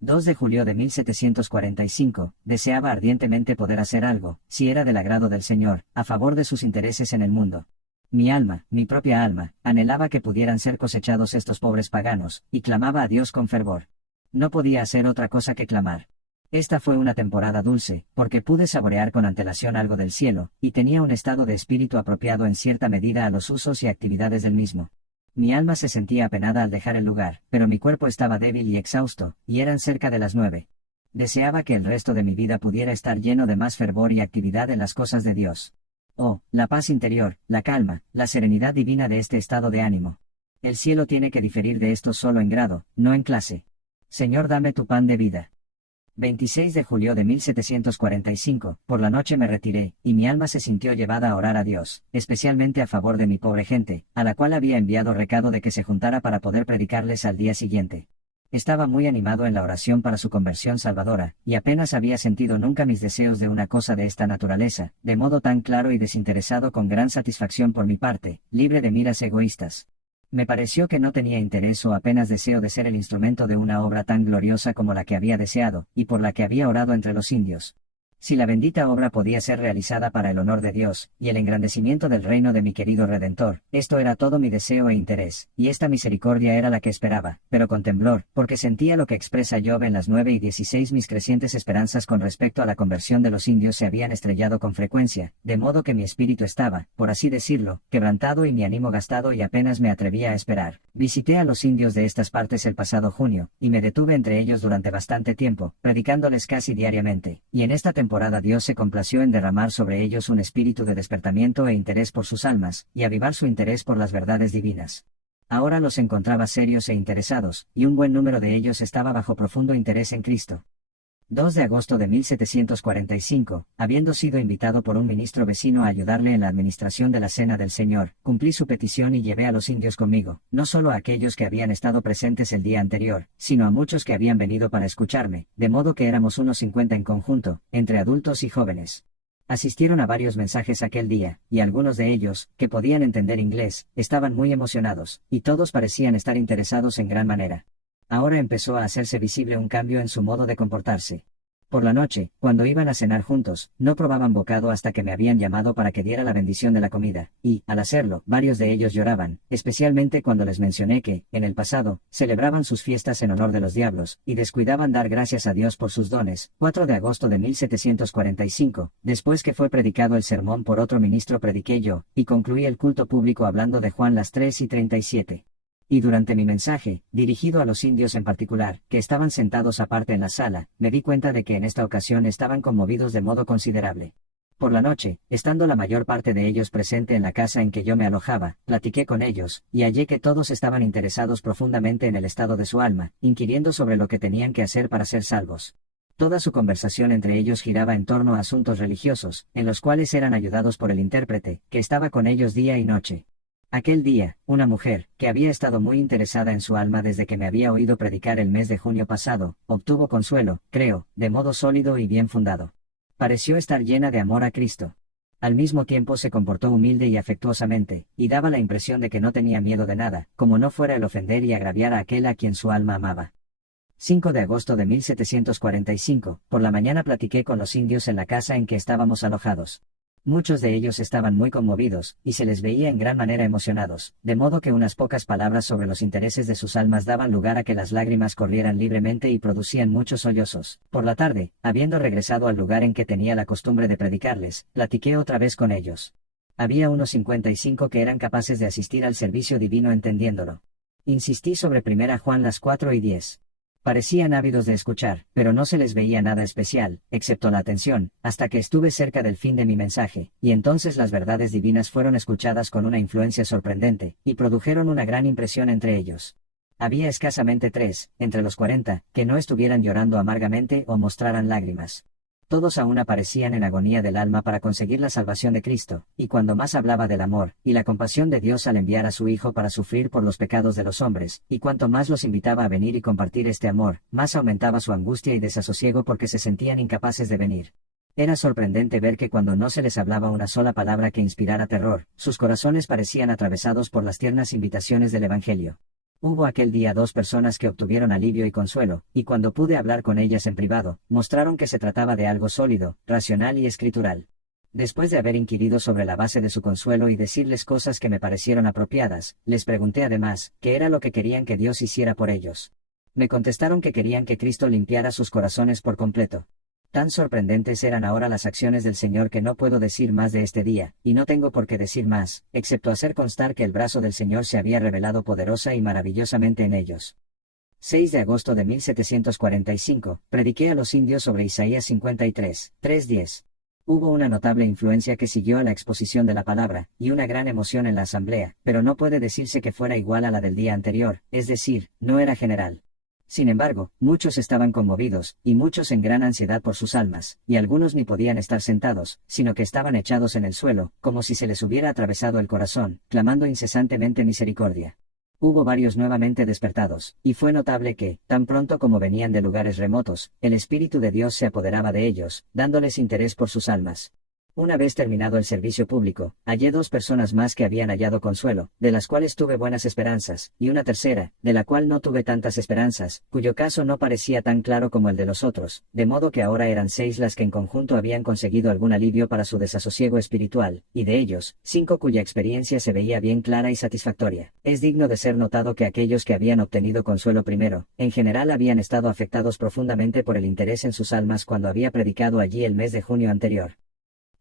2 de julio de 1745, deseaba ardientemente poder hacer algo, si era del agrado del Señor, a favor de sus intereses en el mundo. Mi alma, mi propia alma, anhelaba que pudieran ser cosechados estos pobres paganos, y clamaba a Dios con fervor. No podía hacer otra cosa que clamar. Esta fue una temporada dulce, porque pude saborear con antelación algo del cielo, y tenía un estado de espíritu apropiado en cierta medida a los usos y actividades del mismo. Mi alma se sentía apenada al dejar el lugar, pero mi cuerpo estaba débil y exhausto, y eran cerca de las 9. Deseaba que el resto de mi vida pudiera estar lleno de más fervor y actividad en las cosas de Dios. Oh, la paz interior, la calma, la serenidad divina de este estado de ánimo. El cielo tiene que diferir de esto solo en grado, no en clase. Señor, dame tu pan de vida. 26 de julio de 1745, por la noche me retiré, y mi alma se sintió llevada a orar a Dios, especialmente a favor de mi pobre gente, a la cual había enviado recado de que se juntara para poder predicarles al día siguiente. Estaba muy animado en la oración para su conversión salvadora, y apenas había sentido nunca mis deseos de una cosa de esta naturaleza, de modo tan claro y desinteresado con gran satisfacción por mi parte, libre de miras egoístas. Me pareció que no tenía interés o apenas deseo de ser el instrumento de una obra tan gloriosa como la que había deseado, y por la que había orado entre los indios. Si la bendita obra podía ser realizada para el honor de Dios, y el engrandecimiento del reino de mi querido Redentor, esto era todo mi deseo e interés, y esta misericordia era la que esperaba, pero con temblor, porque sentía lo que expresa Job en las 9:16 mis crecientes esperanzas con respecto a la conversión de los indios se habían estrellado con frecuencia, de modo que mi espíritu estaba, por así decirlo, quebrantado y mi ánimo gastado y apenas me atrevía a esperar. Visité a los indios de estas partes el pasado junio, y me detuve entre ellos durante bastante tiempo, predicándoles casi diariamente, y en esta temporada Dios se complació en derramar sobre ellos un espíritu de despertamiento e interés por sus almas, y avivar su interés por las verdades divinas. Ahora los encontraba serios e interesados, y un buen número de ellos estaba bajo profundo interés en Cristo. 2 de agosto de 1745, habiendo sido invitado por un ministro vecino a ayudarle en la administración de la Cena del Señor, cumplí su petición y llevé a los indios conmigo, no solo a aquellos que habían estado presentes el día anterior, sino a muchos que habían venido para escucharme, de modo que éramos unos 50 en conjunto, entre adultos y jóvenes. Asistieron a varios mensajes aquel día, y algunos de ellos, que podían entender inglés, estaban muy emocionados, y todos parecían estar interesados en gran manera. Ahora empezó a hacerse visible un cambio en su modo de comportarse. Por la noche, cuando iban a cenar juntos, no probaban bocado hasta que me habían llamado para que diera la bendición de la comida, y, al hacerlo, varios de ellos lloraban, especialmente cuando les mencioné que, en el pasado, celebraban sus fiestas en honor de los diablos, y descuidaban dar gracias a Dios por sus dones. 4 de agosto de 1745, después que fue predicado el sermón por otro ministro prediqué yo, y concluí el culto público hablando de Juan las 3:37. Y durante mi mensaje, dirigido a los indios en particular, que estaban sentados aparte en la sala, me di cuenta de que en esta ocasión estaban conmovidos de modo considerable. Por la noche, estando la mayor parte de ellos presente en la casa en que yo me alojaba, platiqué con ellos, y hallé que todos estaban interesados profundamente en el estado de su alma, inquiriendo sobre lo que tenían que hacer para ser salvos. Toda su conversación entre ellos giraba en torno a asuntos religiosos, en los cuales eran ayudados por el intérprete, que estaba con ellos día y noche. Aquel día, una mujer, que había estado muy interesada en su alma desde que me había oído predicar el mes de junio pasado, obtuvo consuelo, creo, de modo sólido y bien fundado. Pareció estar llena de amor a Cristo. Al mismo tiempo se comportó humilde y afectuosamente, y daba la impresión de que no tenía miedo de nada, como no fuera el ofender y agraviar a aquel a quien su alma amaba. 5 de agosto de 1745, por la mañana platiqué con los indios en la casa en que estábamos alojados. Muchos de ellos estaban muy conmovidos, y se les veía en gran manera emocionados, de modo que unas pocas palabras sobre los intereses de sus almas daban lugar a que las lágrimas corrieran libremente y producían muchos sollozos. Por la tarde, habiendo regresado al lugar en que tenía la costumbre de predicarles, platiqué otra vez con ellos. Había unos 55 que eran capaces de asistir al servicio divino entendiéndolo. Insistí sobre 1 Juan las 4:10. Parecían ávidos de escuchar, pero no se les veía nada especial, excepto la atención, hasta que estuve cerca del fin de mi mensaje, y entonces las verdades divinas fueron escuchadas con una influencia sorprendente, y produjeron una gran impresión entre ellos. Había escasamente 3, entre los 40, que no estuvieran llorando amargamente o mostraran lágrimas. Todos aún aparecían en agonía del alma para conseguir la salvación de Cristo, y cuando más hablaba del amor, y la compasión de Dios al enviar a su Hijo para sufrir por los pecados de los hombres, y cuanto más los invitaba a venir y compartir este amor, más aumentaba su angustia y desasosiego porque se sentían incapaces de venir. Era sorprendente ver que cuando no se les hablaba una sola palabra que inspirara terror, sus corazones parecían atravesados por las tiernas invitaciones del Evangelio. Hubo aquel día 2 personas que obtuvieron alivio y consuelo, y cuando pude hablar con ellas en privado, mostraron que se trataba de algo sólido, racional y escritural. Después de haber inquirido sobre la base de su consuelo y decirles cosas que me parecieron apropiadas, les pregunté además, qué era lo que querían que Dios hiciera por ellos. Me contestaron que querían que Cristo limpiara sus corazones por completo. Tan sorprendentes eran ahora las acciones del Señor que no puedo decir más de este día, y no tengo por qué decir más, excepto hacer constar que el brazo del Señor se había revelado poderosa y maravillosamente en ellos. 6 de agosto de 1745, prediqué a los indios sobre Isaías 53, 3:10. Hubo una notable influencia que siguió a la exposición de la palabra, y una gran emoción en la asamblea, pero no puede decirse que fuera igual a la del día anterior, es decir, no era general. Sin embargo, muchos estaban conmovidos, y muchos en gran ansiedad por sus almas, y algunos ni podían estar sentados, sino que estaban echados en el suelo, como si se les hubiera atravesado el corazón, clamando incesantemente misericordia. Hubo varios nuevamente despertados, y fue notable que, tan pronto como venían de lugares remotos, el Espíritu de Dios se apoderaba de ellos, dándoles interés por sus almas. Una vez terminado el servicio público, hallé 2 personas más que habían hallado consuelo, de las cuales tuve buenas esperanzas, y una tercera, de la cual no tuve tantas esperanzas, cuyo caso no parecía tan claro como el de los otros, de modo que ahora eran 6 las que en conjunto habían conseguido algún alivio para su desasosiego espiritual, y de ellos, 5 cuya experiencia se veía bien clara y satisfactoria. Es digno de ser notado que aquellos que habían obtenido consuelo primero, en general habían estado afectados profundamente por el interés en sus almas cuando había predicado allí el mes de junio anterior.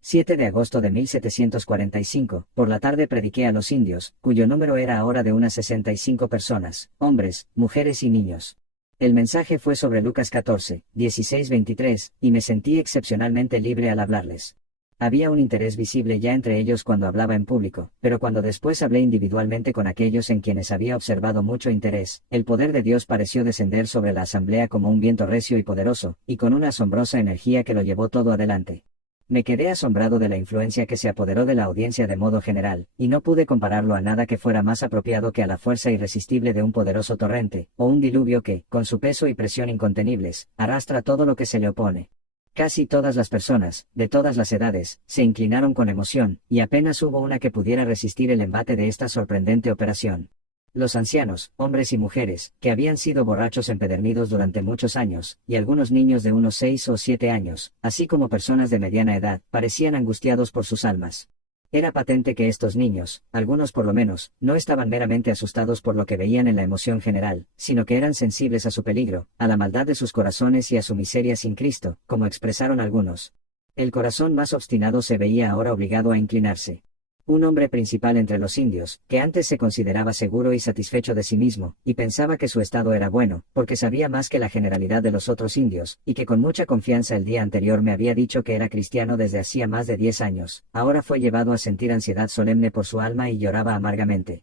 7 de agosto de 1745, por la tarde prediqué a los indios, cuyo número era ahora de unas 65 personas, hombres, mujeres y niños. El mensaje fue sobre Lucas 14, 16-23, y me sentí excepcionalmente libre al hablarles. Había un interés visible ya entre ellos cuando hablaba en público, pero cuando después hablé individualmente con aquellos en quienes había observado mucho interés, el poder de Dios pareció descender sobre la asamblea como un viento recio y poderoso, y con una asombrosa energía que lo llevó todo adelante. Me quedé asombrado de la influencia que se apoderó de la audiencia de modo general, y no pude compararlo a nada que fuera más apropiado que a la fuerza irresistible de un poderoso torrente, o un diluvio que, con su peso y presión incontenibles, arrastra todo lo que se le opone. Casi todas las personas, de todas las edades, se inclinaron con emoción, y apenas hubo una que pudiera resistir el embate de esta sorprendente operación. Los ancianos, hombres y mujeres, que habían sido borrachos empedernidos durante muchos años, y algunos niños de unos 6 o 7 años, así como personas de mediana edad, parecían angustiados por sus almas. Era patente que estos niños, algunos por lo menos, no estaban meramente asustados por lo que veían en la emoción general, sino que eran sensibles a su peligro, a la maldad de sus corazones y a su miseria sin Cristo, como expresaron algunos. El corazón más obstinado se veía ahora obligado a inclinarse. Un hombre principal entre los indios, que antes se consideraba seguro y satisfecho de sí mismo, y pensaba que su estado era bueno, porque sabía más que la generalidad de los otros indios, y que con mucha confianza el día anterior me había dicho que era cristiano desde hacía más de 10 años, ahora fue llevado a sentir ansiedad solemne por su alma y lloraba amargamente.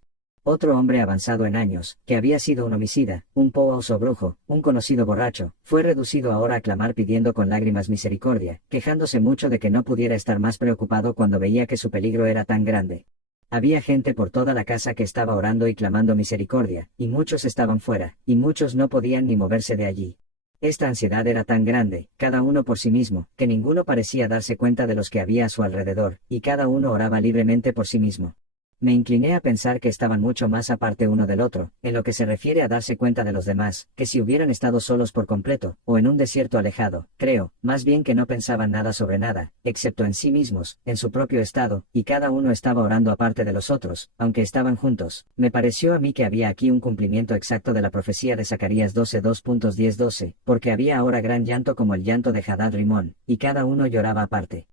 Otro hombre avanzado en años, que había sido un homicida, un poos o brujo, un conocido borracho, fue reducido ahora a clamar pidiendo con lágrimas misericordia, quejándose mucho de que no pudiera estar más preocupado cuando veía que su peligro era tan grande. Había gente por toda la casa que estaba orando y clamando misericordia, y muchos estaban fuera, y muchos no podían ni moverse de allí. Esta ansiedad era tan grande, cada uno por sí mismo, que ninguno parecía darse cuenta de los que había a su alrededor, y cada uno oraba libremente por sí mismo. Me incliné a pensar que estaban mucho más aparte uno del otro, en lo que se refiere a darse cuenta de los demás, que si hubieran estado solos por completo, o en un desierto alejado, creo, más bien que no pensaban nada sobre nada, excepto en sí mismos, en su propio estado, y cada uno estaba orando aparte de los otros, aunque estaban juntos. Me pareció a mí que había aquí un cumplimiento exacto de la profecía de Zacarías 12:2.10-12, porque había ahora gran llanto como el llanto de Hadad Rimón, y cada uno lloraba aparte.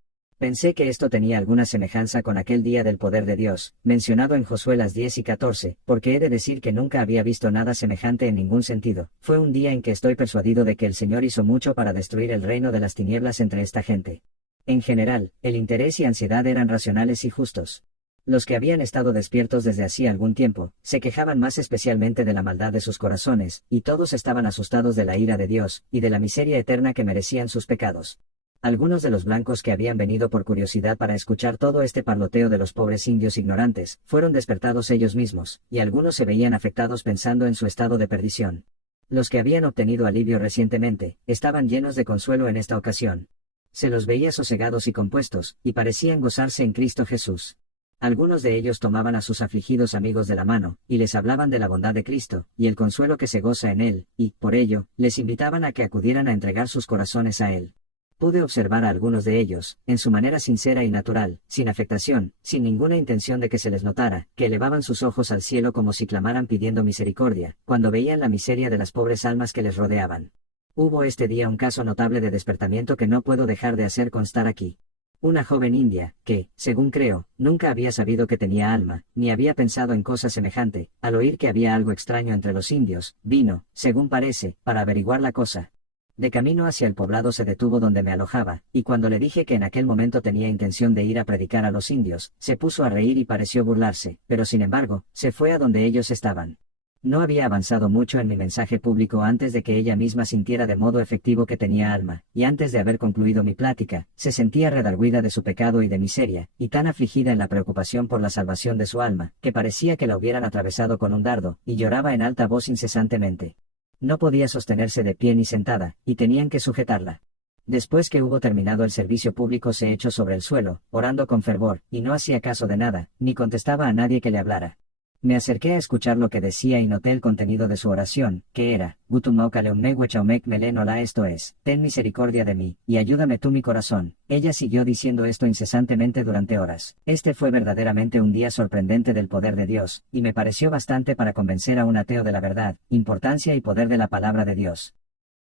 Pensé que esto tenía alguna semejanza con aquel día del poder de Dios, mencionado en Josué 10 y 14, porque he de decir que nunca había visto nada semejante en ningún sentido. Fue un día en que estoy persuadido de que el Señor hizo mucho para destruir el reino de las tinieblas entre esta gente. En general, el interés y ansiedad eran racionales y justos. Los que habían estado despiertos desde hacía algún tiempo, se quejaban más especialmente de la maldad de sus corazones, y todos estaban asustados de la ira de Dios, y de la miseria eterna que merecían sus pecados. Algunos de los blancos que habían venido por curiosidad para escuchar todo este parloteo de los pobres indios ignorantes, fueron despertados ellos mismos, y algunos se veían afectados pensando en su estado de perdición. Los que habían obtenido alivio recientemente, estaban llenos de consuelo en esta ocasión. Se los veía sosegados y compuestos, y parecían gozarse en Cristo Jesús. Algunos de ellos tomaban a sus afligidos amigos de la mano, y les hablaban de la bondad de Cristo, y el consuelo que se goza en Él, y, por ello, les invitaban a que acudieran a entregar sus corazones a Él. Pude observar a algunos de ellos, en su manera sincera y natural, sin afectación, sin ninguna intención de que se les notara, que elevaban sus ojos al cielo como si clamaran pidiendo misericordia, cuando veían la miseria de las pobres almas que les rodeaban. Hubo este día un caso notable de despertamiento que no puedo dejar de hacer constar aquí. Una joven india, que, según creo, nunca había sabido que tenía alma, ni había pensado en cosa semejante, al oír que había algo extraño entre los indios, vino, según parece, para averiguar la cosa. De camino hacia el poblado se detuvo donde me alojaba, y cuando le dije que en aquel momento tenía intención de ir a predicar a los indios, se puso a reír y pareció burlarse, pero sin embargo, se fue a donde ellos estaban. No había avanzado mucho en mi mensaje público antes de que ella misma sintiera de modo efectivo que tenía alma, y antes de haber concluido mi plática, se sentía redarguida de su pecado y de miseria, y tan afligida en la preocupación por la salvación de su alma, que parecía que la hubieran atravesado con un dardo, y lloraba en alta voz incesantemente. No podía sostenerse de pie ni sentada, y tenían que sujetarla. Después que hubo terminado el servicio público se echó sobre el suelo, orando con fervor, y no hacía caso de nada, ni contestaba a nadie que le hablara. Me acerqué a escuchar lo que decía y noté el contenido de su oración, que era, esto es, ten misericordia de mí, y ayúdame tú mi corazón. Ella siguió diciendo esto incesantemente durante horas. Este fue verdaderamente un día sorprendente del poder de Dios, y me pareció bastante para convencer a un ateo de la verdad, importancia y poder de la palabra de Dios.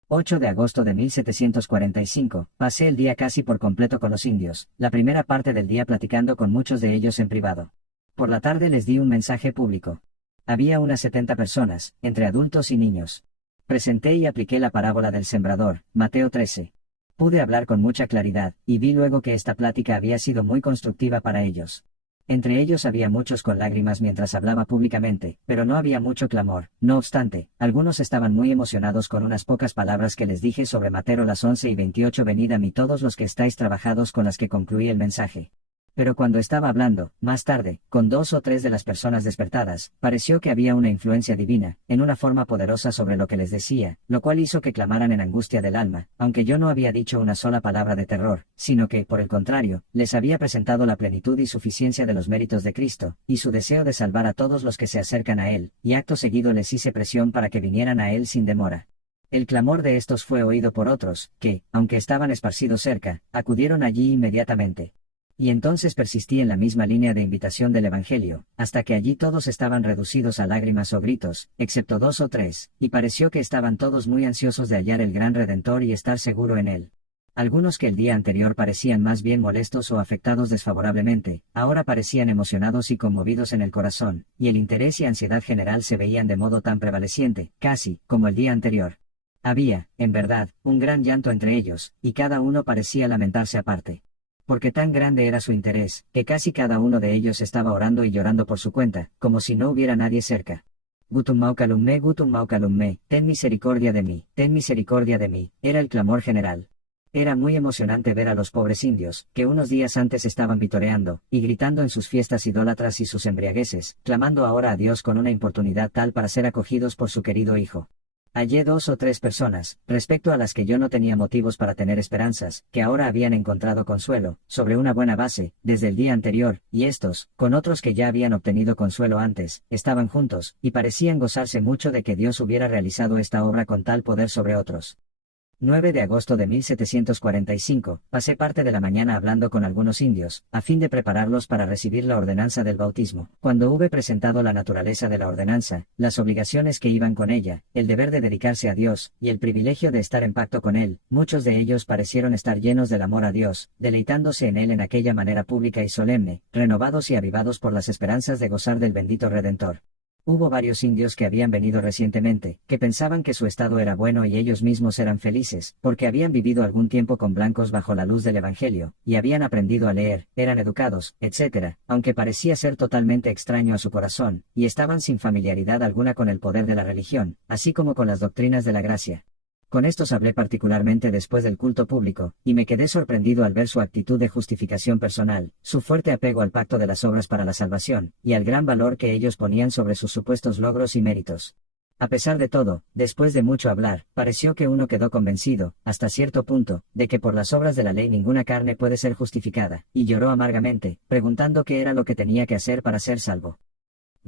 8 de agosto de 1745, pasé el día casi por completo con los indios, la primera parte del día platicando con muchos de ellos en privado. Por la tarde les di un mensaje público. Había unas 70 personas, entre adultos y niños. Presenté y apliqué la parábola del sembrador, Mateo 13. Pude hablar con mucha claridad, y vi luego que esta plática había sido muy constructiva para ellos. Entre ellos había muchos con lágrimas mientras hablaba públicamente, pero no había mucho clamor. No obstante, algunos estaban muy emocionados con unas pocas palabras que les dije sobre Mateo 11:28. Venid a mí todos los que estáis trabajados, con las que concluí el mensaje. Pero cuando estaba hablando, más tarde, con 2 o 3 de las personas despertadas, pareció que había una influencia divina, en una forma poderosa sobre lo que les decía, lo cual hizo que clamaran en angustia del alma, aunque yo no había dicho una sola palabra de terror, sino que, por el contrario, les había presentado la plenitud y suficiencia de los méritos de Cristo, y su deseo de salvar a todos los que se acercan a Él, y acto seguido les hice presión para que vinieran a Él sin demora. El clamor de estos fue oído por otros, que, aunque estaban esparcidos cerca, acudieron allí inmediatamente. Y entonces persistí en la misma línea de invitación del Evangelio, hasta que allí todos estaban reducidos a lágrimas o gritos, excepto 2 o 3, y pareció que estaban todos muy ansiosos de hallar el gran Redentor y estar seguro en él. Algunos que el día anterior parecían más bien molestos o afectados desfavorablemente, ahora parecían emocionados y conmovidos en el corazón, y el interés y ansiedad general se veían de modo tan prevaleciente, casi, como el día anterior. Había, en verdad, un gran llanto entre ellos, y cada uno parecía lamentarse aparte. Porque tan grande era su interés, que casi cada uno de ellos estaba orando y llorando por su cuenta, como si no hubiera nadie cerca. Gutum mau calumne, ten misericordia de mí, era el clamor general. Era muy emocionante ver a los pobres indios, que unos días antes estaban vitoreando, y gritando en sus fiestas idólatras y sus embriagueces, clamando ahora a Dios con una importunidad tal para ser acogidos por su querido Hijo. Hallé 2 o 3 personas, respecto a las que yo no tenía motivos para tener esperanzas, que ahora habían encontrado consuelo, sobre una buena base, desde el día anterior, y estos, con otros que ya habían obtenido consuelo antes, estaban juntos, y parecían gozarse mucho de que Dios hubiera realizado esta obra con tal poder sobre otros. 9 de agosto de 1745, pasé parte de la mañana hablando con algunos indios, a fin de prepararlos para recibir la ordenanza del bautismo. Cuando hube presentado la naturaleza de la ordenanza, las obligaciones que iban con ella, el deber de dedicarse a Dios, y el privilegio de estar en pacto con Él, muchos de ellos parecieron estar llenos del amor a Dios, deleitándose en Él en aquella manera pública y solemne, renovados y avivados por las esperanzas de gozar del bendito Redentor. Hubo varios indios que habían venido recientemente, que pensaban que su estado era bueno y ellos mismos eran felices, porque habían vivido algún tiempo con blancos bajo la luz del Evangelio, y habían aprendido a leer, eran educados, etc., aunque parecía ser totalmente extraño a su corazón, y estaban sin familiaridad alguna con el poder de la religión, así como con las doctrinas de la gracia. Con estos hablé particularmente después del culto público, y me quedé sorprendido al ver su actitud de justificación personal, su fuerte apego al pacto de las obras para la salvación, y al gran valor que ellos ponían sobre sus supuestos logros y méritos. A pesar de todo, después de mucho hablar, pareció que uno quedó convencido, hasta cierto punto, de que por las obras de la ley ninguna carne puede ser justificada, y lloró amargamente, preguntando qué era lo que tenía que hacer para ser salvo.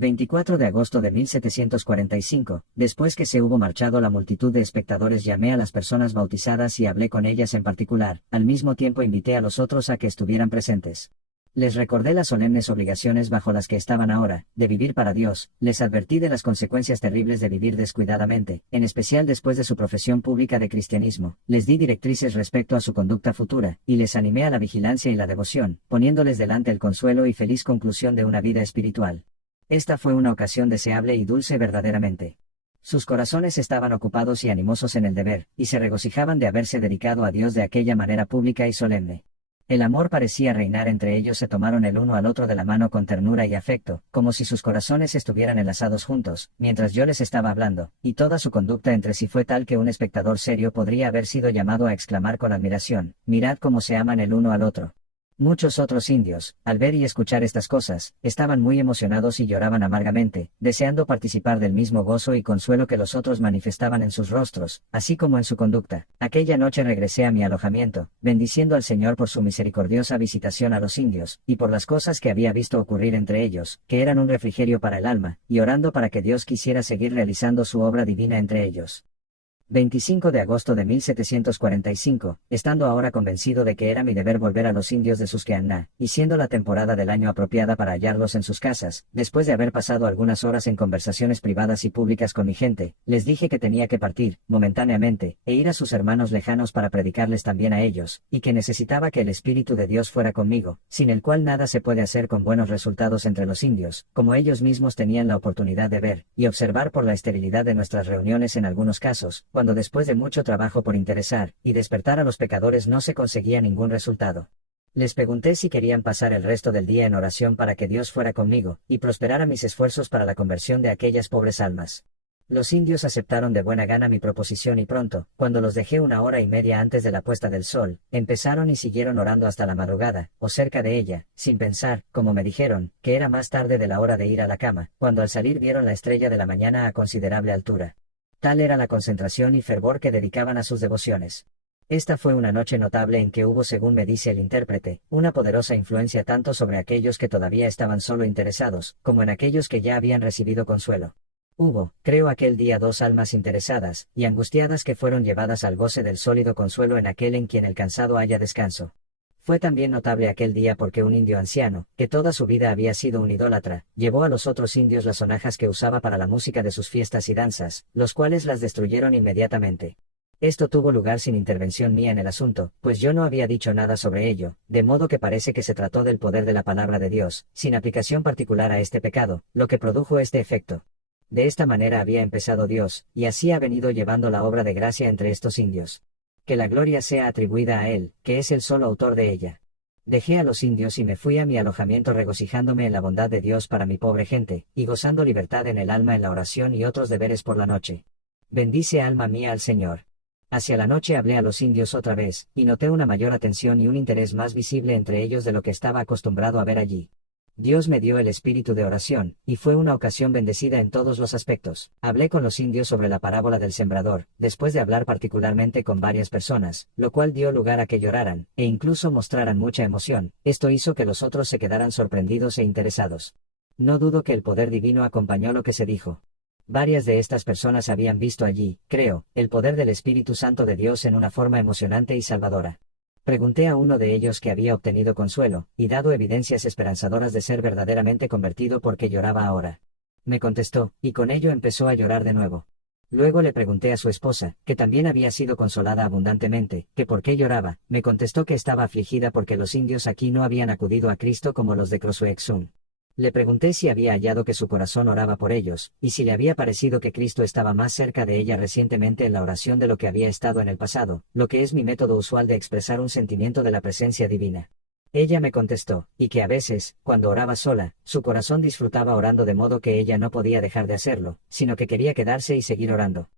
24 de agosto de 1745, después que se hubo marchado la multitud de espectadores, llamé a las personas bautizadas y hablé con ellas en particular, al mismo tiempo invité a los otros a que estuvieran presentes. Les recordé las solemnes obligaciones bajo las que estaban ahora, de vivir para Dios, les advertí de las consecuencias terribles de vivir descuidadamente, en especial después de su profesión pública de cristianismo, les di directrices respecto a su conducta futura, y les animé a la vigilancia y la devoción, poniéndoles delante el consuelo y feliz conclusión de una vida espiritual. Esta fue una ocasión deseable y dulce verdaderamente. Sus corazones estaban ocupados y animosos en el deber, y se regocijaban de haberse dedicado a Dios de aquella manera pública y solemne. El amor parecía reinar entre ellos, se tomaron el uno al otro de la mano con ternura y afecto, como si sus corazones estuvieran enlazados juntos, mientras yo les estaba hablando, y toda su conducta entre sí fue tal que un espectador serio podría haber sido llamado a exclamar con admiración: mirad cómo se aman el uno al otro. Muchos otros indios, al ver y escuchar estas cosas, estaban muy emocionados y lloraban amargamente, deseando participar del mismo gozo y consuelo que los otros manifestaban en sus rostros, así como en su conducta. Aquella noche regresé a mi alojamiento, bendiciendo al Señor por su misericordiosa visitación a los indios, y por las cosas que había visto ocurrir entre ellos, que eran un refrigerio para el alma, y orando para que Dios quisiera seguir realizando su obra divina entre ellos. 25 de agosto de 1745, estando ahora convencido de que era mi deber volver a los indios de Susquehanna, y siendo la temporada del año apropiada para hallarlos en sus casas, después de haber pasado algunas horas en conversaciones privadas y públicas con mi gente, les dije que tenía que partir, momentáneamente, e ir a sus hermanos lejanos para predicarles también a ellos, y que necesitaba que el Espíritu de Dios fuera conmigo, sin el cual nada se puede hacer con buenos resultados entre los indios, como ellos mismos tenían la oportunidad de ver, y observar por la esterilidad de nuestras reuniones en algunos casos, cuando después de mucho trabajo por interesar y despertar a los pecadores no se conseguía ningún resultado. Les pregunté si querían pasar el resto del día en oración para que Dios fuera conmigo, y prosperara mis esfuerzos para la conversión de aquellas pobres almas. Los indios aceptaron de buena gana mi proposición y pronto, cuando los dejé 1 hora y media antes de la puesta del sol, empezaron y siguieron orando hasta la madrugada, o cerca de ella, sin pensar, como me dijeron, que era más tarde de la hora de ir a la cama, cuando al salir vieron la estrella de la mañana a considerable altura. Tal era la concentración y fervor que dedicaban a sus devociones. Esta fue una noche notable en que hubo, según me dice el intérprete, una poderosa influencia tanto sobre aquellos que todavía estaban solo interesados, como en aquellos que ya habían recibido consuelo. Hubo, creo, aquel día 2 almas interesadas y angustiadas que fueron llevadas al goce del sólido consuelo en aquel en quien el cansado halla descanso. Fue también notable aquel día porque un indio anciano, que toda su vida había sido un idólatra, llevó a los otros indios las sonajas que usaba para la música de sus fiestas y danzas, los cuales las destruyeron inmediatamente. Esto tuvo lugar sin intervención mía en el asunto, pues yo no había dicho nada sobre ello, de modo que parece que se trató del poder de la palabra de Dios, sin aplicación particular a este pecado, lo que produjo este efecto. De esta manera había empezado Dios, y así ha venido llevando la obra de gracia entre estos indios. Que la gloria sea atribuida a Él, que es el solo autor de ella. Dejé a los indios y me fui a mi alojamiento regocijándome en la bondad de Dios para mi pobre gente, y gozando libertad en el alma en la oración y otros deberes por la noche. Bendice alma mía al Señor. Hacia la noche hablé a los indios otra vez, y noté una mayor atención y un interés más visible entre ellos de lo que estaba acostumbrado a ver allí. Dios me dio el espíritu de oración, y fue una ocasión bendecida en todos los aspectos. Hablé con los indios sobre la parábola del sembrador, después de hablar particularmente con varias personas, lo cual dio lugar a que lloraran, e incluso mostraran mucha emoción. Esto hizo que los otros se quedaran sorprendidos e interesados. No dudo que el poder divino acompañó lo que se dijo. Varias de estas personas habían visto allí, creo, el poder del Espíritu Santo de Dios en una forma emocionante y salvadora. Pregunté a uno de ellos que había obtenido consuelo, y dado evidencias esperanzadoras de ser verdaderamente convertido por qué lloraba ahora. Me contestó, y con ello empezó a llorar de nuevo. Luego le pregunté a su esposa, que también había sido consolada abundantemente, que por qué lloraba. Me contestó que estaba afligida porque los indios aquí no habían acudido a Cristo como los de Crossway-Exum. Le pregunté si había hallado que su corazón oraba por ellos, y si le había parecido que Cristo estaba más cerca de ella recientemente en la oración de lo que había estado en el pasado, lo que es mi método usual de expresar un sentimiento de la presencia divina. Ella me contestó, y que a veces, cuando oraba sola, su corazón disfrutaba orando de modo que ella no podía dejar de hacerlo, sino que quería quedarse y seguir orando.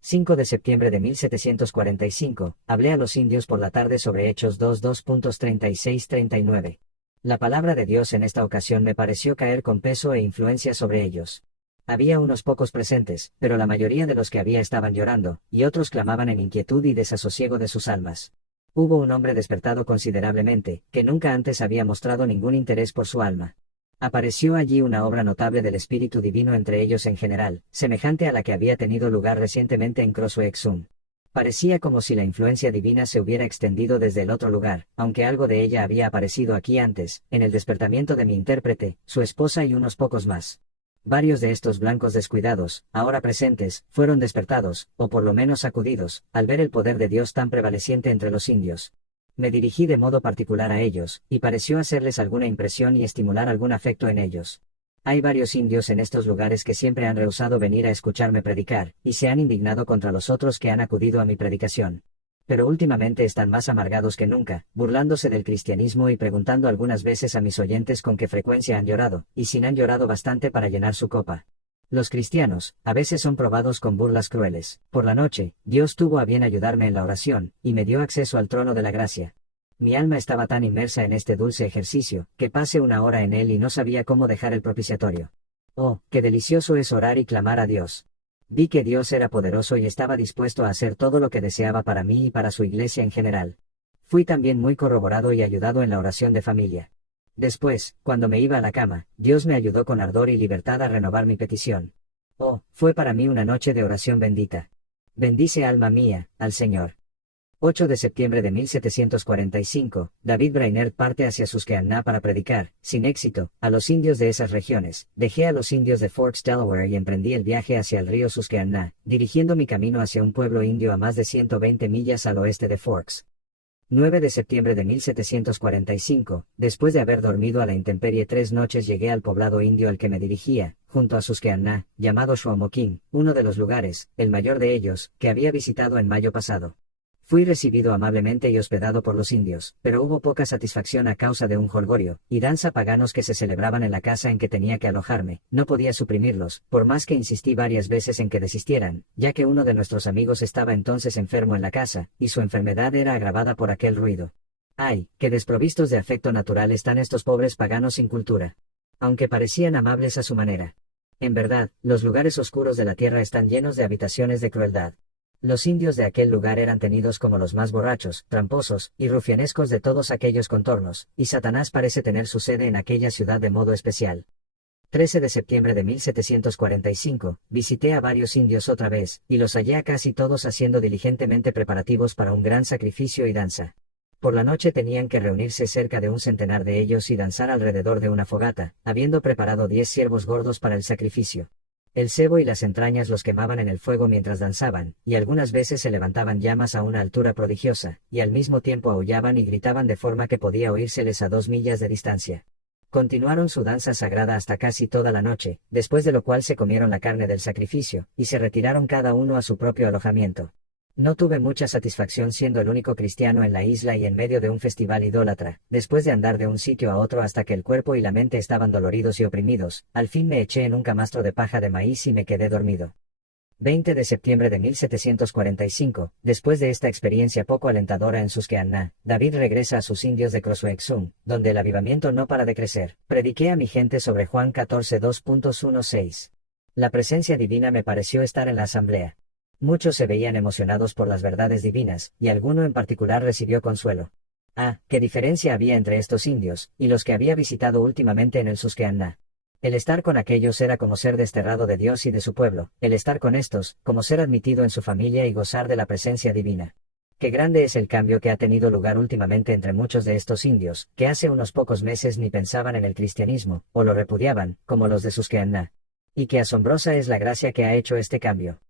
5 de septiembre de 1745, hablé a los indios por la tarde sobre Hechos 2:36-39. La palabra de Dios en esta ocasión me pareció caer con peso e influencia sobre ellos. Había unos pocos presentes, pero la mayoría de los que había estaban llorando, y otros clamaban en inquietud y desasosiego de sus almas. Hubo un hombre despertado considerablemente, que nunca antes había mostrado ningún interés por su alma. Apareció allí una obra notable del Espíritu Divino entre ellos en general, semejante a la que había tenido lugar recientemente en Crossway-Exum. Parecía como si la influencia divina se hubiera extendido desde el otro lugar, aunque algo de ella había aparecido aquí antes, en el despertamiento de mi intérprete, su esposa y unos pocos más. Varios de estos blancos descuidados, ahora presentes, fueron despertados, o por lo menos sacudidos, al ver el poder de Dios tan prevaleciente entre los indios. Me dirigí de modo particular a ellos, y pareció hacerles alguna impresión y estimular algún afecto en ellos. Hay varios indios en estos lugares que siempre han rehusado venir a escucharme predicar, y se han indignado contra los otros que han acudido a mi predicación. Pero últimamente están más amargados que nunca, burlándose del cristianismo y preguntando algunas veces a mis oyentes con qué frecuencia han llorado, y si han llorado bastante para llenar su copa. Los cristianos, a veces son probados con burlas crueles. Por la noche, Dios tuvo a bien ayudarme en la oración, y me dio acceso al trono de la gracia. Mi alma estaba tan inmersa en este dulce ejercicio, que pasé una hora en él y no sabía cómo dejar el propiciatorio. Oh, qué delicioso es orar y clamar a Dios. Vi que Dios era poderoso y estaba dispuesto a hacer todo lo que deseaba para mí y para su iglesia en general. Fui también muy corroborado y ayudado en la oración de familia. Después, cuando me iba a la cama, Dios me ayudó con ardor y libertad a renovar mi petición. Oh, fue para mí una noche de oración bendita. Bendice alma mía, al Señor. 8 de septiembre de 1745, David Brainerd parte hacia Susquehanna para predicar, sin éxito, a los indios de esas regiones. Dejé a los indios de Forks, Delaware y emprendí el viaje hacia el río Susquehanna, dirigiendo mi camino hacia un pueblo indio a más de 120 millas al oeste de Forks. 9 de septiembre de 1745, después de haber dormido a la intemperie 3 noches llegué al poblado indio al que me dirigía, junto a Susquehanna, llamado Shawmokin, uno de los lugares, el mayor de ellos, que había visitado en mayo pasado. Fui recibido amablemente y hospedado por los indios, pero hubo poca satisfacción a causa de un jolgorio y danza paganos que se celebraban en la casa en que tenía que alojarme. No podía suprimirlos, por más que insistí varias veces en que desistieran, ya que uno de nuestros amigos estaba entonces enfermo en la casa, y su enfermedad era agravada por aquel ruido. ¡Ay, qué desprovistos de afecto natural están estos pobres paganos sin cultura! Aunque parecían amables a su manera. En verdad, los lugares oscuros de la tierra están llenos de habitaciones de crueldad. Los indios de aquel lugar eran tenidos como los más borrachos, tramposos, y rufianescos de todos aquellos contornos, y Satanás parece tener su sede en aquella ciudad de modo especial. 13 de septiembre de 1745, visité a varios indios otra vez, y los hallé a casi todos haciendo diligentemente preparativos para un gran sacrificio y danza. Por la noche tenían que reunirse cerca de un centenar de ellos y danzar alrededor de una fogata, habiendo preparado 10 ciervos gordos para el sacrificio. El sebo y las entrañas los quemaban en el fuego mientras danzaban, y algunas veces se levantaban llamas a una altura prodigiosa, y al mismo tiempo aullaban y gritaban de forma que podía oírseles a 2 millas de distancia. Continuaron su danza sagrada hasta casi toda la noche, después de lo cual se comieron la carne del sacrificio, y se retiraron cada uno a su propio alojamiento. No tuve mucha satisfacción siendo el único cristiano en la isla y en medio de un festival idólatra. Después de andar de un sitio a otro hasta que el cuerpo y la mente estaban doloridos y oprimidos, al fin me eché en un camastro de paja de maíz y me quedé dormido. 20 de septiembre de 1745, después de esta experiencia poco alentadora en Susquehanna, David regresa a sus indios de Crosswexum, donde el avivamiento no para de crecer. Prediqué a mi gente sobre Juan 14 2.16. La presencia divina me pareció estar en la asamblea. Muchos se veían emocionados por las verdades divinas, y alguno en particular recibió consuelo. Ah, qué diferencia había entre estos indios, y los que había visitado últimamente en el Susquehanna. El estar con aquellos era como ser desterrado de Dios y de su pueblo, el estar con estos, como ser admitido en su familia y gozar de la presencia divina. Qué grande es el cambio que ha tenido lugar últimamente entre muchos de estos indios, que hace unos pocos meses ni pensaban en el cristianismo, o lo repudiaban, como los de Susquehanna. Y qué asombrosa es la gracia que ha hecho este cambio.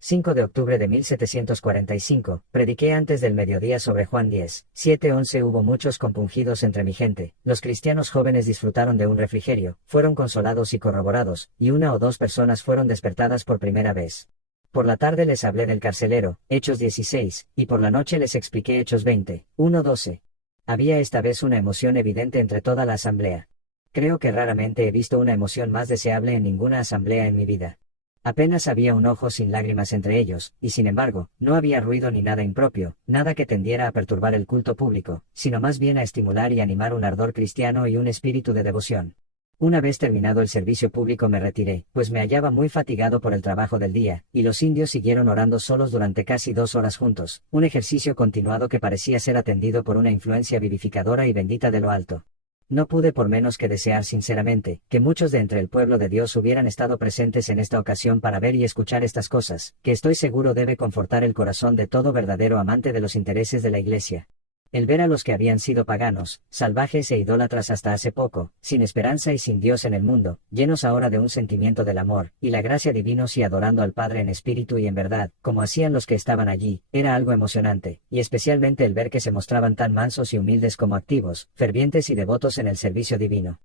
5 de octubre de 1745, prediqué antes del mediodía sobre Juan 10, 7-11. Hubo muchos compungidos entre mi gente, los cristianos jóvenes disfrutaron de un refrigerio, fueron consolados y corroborados, y 1 o 2 personas fueron despertadas por primera vez. Por la tarde les hablé del carcelero, Hechos 16, y por la noche les expliqué Hechos 20, 1-12. Había esta vez una emoción evidente entre toda la asamblea. Creo que raramente he visto una emoción más deseable en ninguna asamblea en mi vida. Apenas había un ojo sin lágrimas entre ellos, y sin embargo, no había ruido ni nada impropio, nada que tendiera a perturbar el culto público, sino más bien a estimular y animar un ardor cristiano y un espíritu de devoción. Una vez terminado el servicio público me retiré, pues me hallaba muy fatigado por el trabajo del día, y los indios siguieron orando solos durante casi 2 horas juntos, un ejercicio continuado que parecía ser atendido por una influencia vivificadora y bendita de lo alto. No pude por menos que desear sinceramente, que muchos de entre el pueblo de Dios hubieran estado presentes en esta ocasión para ver y escuchar estas cosas, que estoy seguro debe confortar el corazón de todo verdadero amante de los intereses de la Iglesia. El ver a los que habían sido paganos, salvajes e idólatras hasta hace poco, sin esperanza y sin Dios en el mundo, llenos ahora de un sentimiento del amor, y la gracia divinos y adorando al Padre en espíritu y en verdad, como hacían los que estaban allí, era algo emocionante, y especialmente el ver que se mostraban tan mansos y humildes como activos, fervientes y devotos en el servicio divino.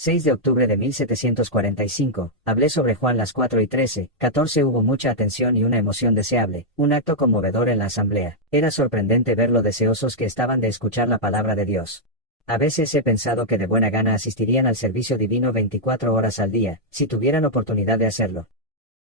6 de octubre de 1745, hablé sobre Juan las 4:13, 14. Hubo mucha atención y una emoción deseable, un acto conmovedor en la asamblea. Era sorprendente ver lo deseosos que estaban de escuchar la palabra de Dios. A veces he pensado que de buena gana asistirían al servicio divino 24 horas al día, si tuvieran oportunidad de hacerlo.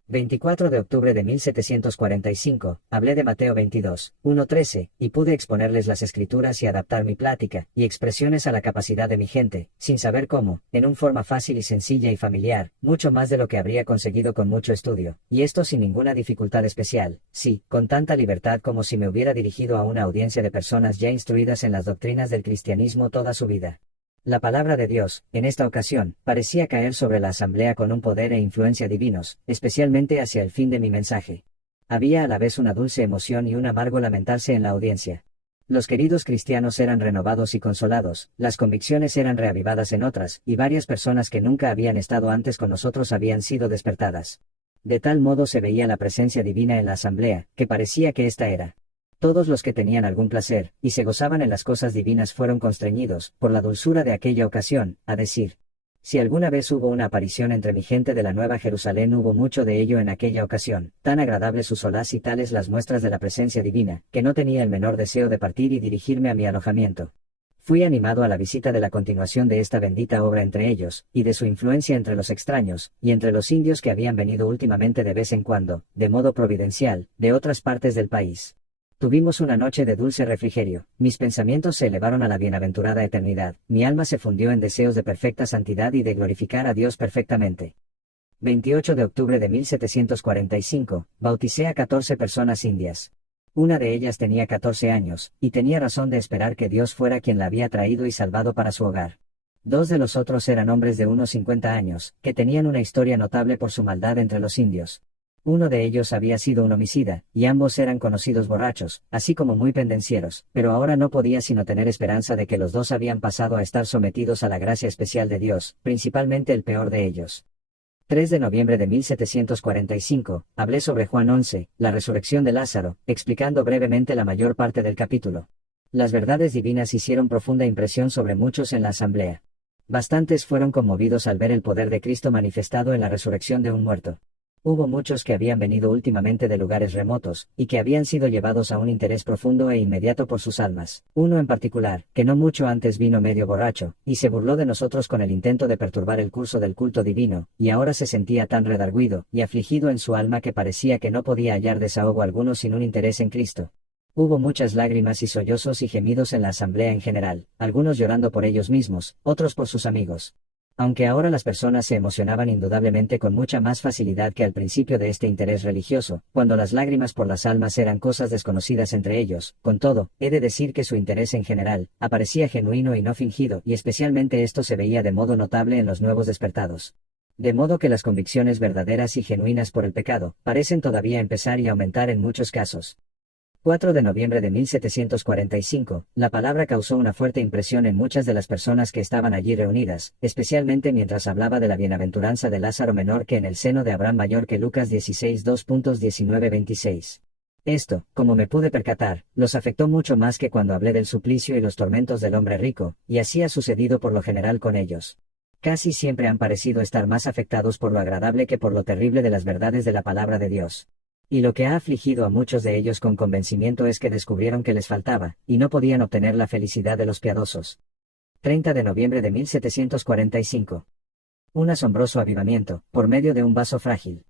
24 de octubre de 1745, hablé de Mateo 22, 1-13, y pude exponerles las escrituras y adaptar mi plática y expresiones a la capacidad de mi gente, sin saber cómo, en una forma fácil y sencilla y familiar, mucho más de lo que habría conseguido con mucho estudio, y esto sin ninguna dificultad especial, sí, con tanta libertad como si me hubiera dirigido a una audiencia de personas ya instruidas en las doctrinas del cristianismo toda su vida. La palabra de Dios, en esta ocasión, parecía caer sobre la asamblea con un poder e influencia divinos, especialmente hacia el fin de mi mensaje. Había a la vez una dulce emoción y un amargo lamentarse en la audiencia. Los queridos cristianos eran renovados y consolados, las convicciones eran reavivadas en otras, y varias personas que nunca habían estado antes con nosotros habían sido despertadas. De tal modo se veía la presencia divina en la asamblea, que parecía que esta era. Todos los que tenían algún placer, y se gozaban en las cosas divinas fueron constreñidos, por la dulzura de aquella ocasión, a decir: si alguna vez hubo una aparición entre mi gente de la Nueva Jerusalén, hubo mucho de ello en aquella ocasión, tan agradable su solaz y tales las muestras de la presencia divina, que no tenía el menor deseo de partir y dirigirme a mi alojamiento. Fui animado a la visita de la continuación de esta bendita obra entre ellos, y de su influencia entre los extraños, y entre los indios que habían venido últimamente de vez en cuando, de modo providencial, de otras partes del país. Tuvimos una noche de dulce refrigerio, mis pensamientos se elevaron a la bienaventurada eternidad, mi alma se fundió en deseos de perfecta santidad y de glorificar a Dios perfectamente. 28 de octubre de 1745, bauticé a 14 personas indias. Una de ellas tenía 14 años, y tenía razón de esperar que Dios fuera quien la había traído y salvado para su hogar. 2 de los otros eran hombres de unos 50 años, que tenían una historia notable por su maldad entre los indios. Uno de ellos había sido un homicida, y ambos eran conocidos borrachos, así como muy pendencieros, pero ahora no podía sino tener esperanza de que los dos habían pasado a estar sometidos a la gracia especial de Dios, principalmente el peor de ellos. 3 de noviembre de 1745, hablé sobre Juan 11, la resurrección de Lázaro, explicando brevemente la mayor parte del capítulo. Las verdades divinas hicieron profunda impresión sobre muchos en la asamblea. Bastantes fueron conmovidos al ver el poder de Cristo manifestado en la resurrección de un muerto. Hubo muchos que habían venido últimamente de lugares remotos, y que habían sido llevados a un interés profundo e inmediato por sus almas. Uno en particular, que no mucho antes vino medio borracho, y se burló de nosotros con el intento de perturbar el curso del culto divino, y ahora se sentía tan redarguido y afligido en su alma que parecía que no podía hallar desahogo alguno sin un interés en Cristo. Hubo muchas lágrimas y sollozos y gemidos en la asamblea en general, algunos llorando por ellos mismos, otros por sus amigos. Aunque ahora las personas se emocionaban indudablemente con mucha más facilidad que al principio de este interés religioso, cuando las lágrimas por las almas eran cosas desconocidas entre ellos, con todo, he de decir que su interés en general, aparecía genuino y no fingido, y especialmente esto se veía de modo notable en los nuevos despertados. De modo que las convicciones verdaderas y genuinas por el pecado, parecen todavía empezar y aumentar en muchos casos. 4 de noviembre de 1745, la palabra causó una fuerte impresión en muchas de las personas que estaban allí reunidas, especialmente mientras hablaba de la bienaventuranza de Lázaro menor que en el seno de Abraham mayor que Lucas 16 2.19-26. Esto, como me pude percatar, los afectó mucho más que cuando hablé del suplicio y los tormentos del hombre rico, y así ha sucedido por lo general con ellos. Casi siempre han parecido estar más afectados por lo agradable que por lo terrible de las verdades de la palabra de Dios. Y lo que ha afligido a muchos de ellos con convencimiento es que descubrieron que les faltaba, y no podían obtener la felicidad de los piadosos. 30 de noviembre de 1745. Un asombroso avivamiento, por medio de un vaso frágil.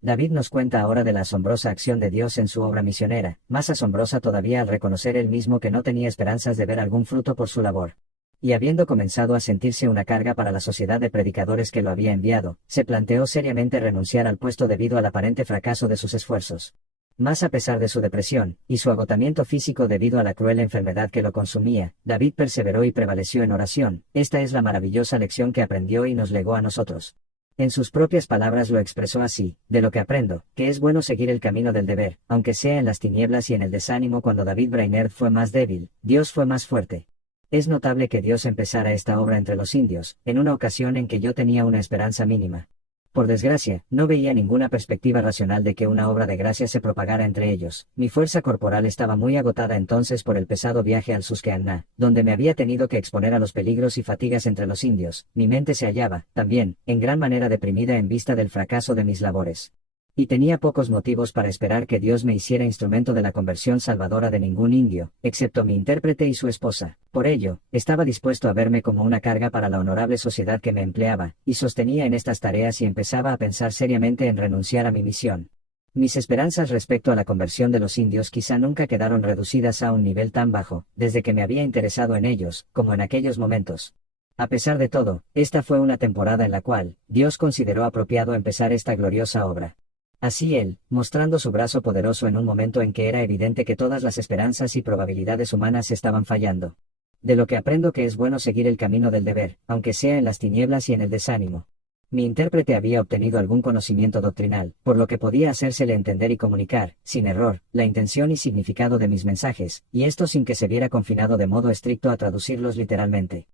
David nos cuenta ahora de la asombrosa acción de Dios en su obra misionera, más asombrosa todavía al reconocer él mismo que no tenía esperanzas de ver algún fruto por su labor. Y habiendo comenzado a sentirse una carga para la sociedad de predicadores que lo había enviado, se planteó seriamente renunciar al puesto debido al aparente fracaso de sus esfuerzos. Mas a pesar de su depresión, y su agotamiento físico debido a la cruel enfermedad que lo consumía, David perseveró y prevaleció en oración. Esta es la maravillosa lección que aprendió y nos legó a nosotros. En sus propias palabras lo expresó así: de lo que aprendo, que es bueno seguir el camino del deber, aunque sea en las tinieblas y en el desánimo. Cuando David Brainerd fue más débil, Dios fue más fuerte. Es notable que Dios empezara esta obra entre los indios, en una ocasión en que yo tenía una esperanza mínima. Por desgracia, no veía ninguna perspectiva racional de que una obra de gracia se propagara entre ellos. Mi fuerza corporal estaba muy agotada entonces por el pesado viaje al Susquehanna, donde me había tenido que exponer a los peligros y fatigas entre los indios. Mi mente se hallaba, también, en gran manera deprimida en vista del fracaso de mis labores. Y tenía pocos motivos para esperar que Dios me hiciera instrumento de la conversión salvadora de ningún indio, excepto mi intérprete y su esposa. Por ello, estaba dispuesto a verme como una carga para la honorable sociedad que me empleaba, y sostenía en estas tareas y empezaba a pensar seriamente en renunciar a mi misión. Mis esperanzas respecto a la conversión de los indios quizá nunca quedaron reducidas a un nivel tan bajo, desde que me había interesado en ellos, como en aquellos momentos. A pesar de todo, esta fue una temporada en la cual, Dios consideró apropiado empezar esta gloriosa obra. Así él, mostrando su brazo poderoso en un momento en que era evidente que todas las esperanzas y probabilidades humanas estaban fallando. De lo que aprendo que es bueno seguir el camino del deber, aunque sea en las tinieblas y en el desánimo. Mi intérprete había obtenido algún conocimiento doctrinal, por lo que podía hacérsele entender y comunicar, sin error, la intención y significado de mis mensajes, y esto sin que se viera confinado de modo estricto a traducirlos literalmente.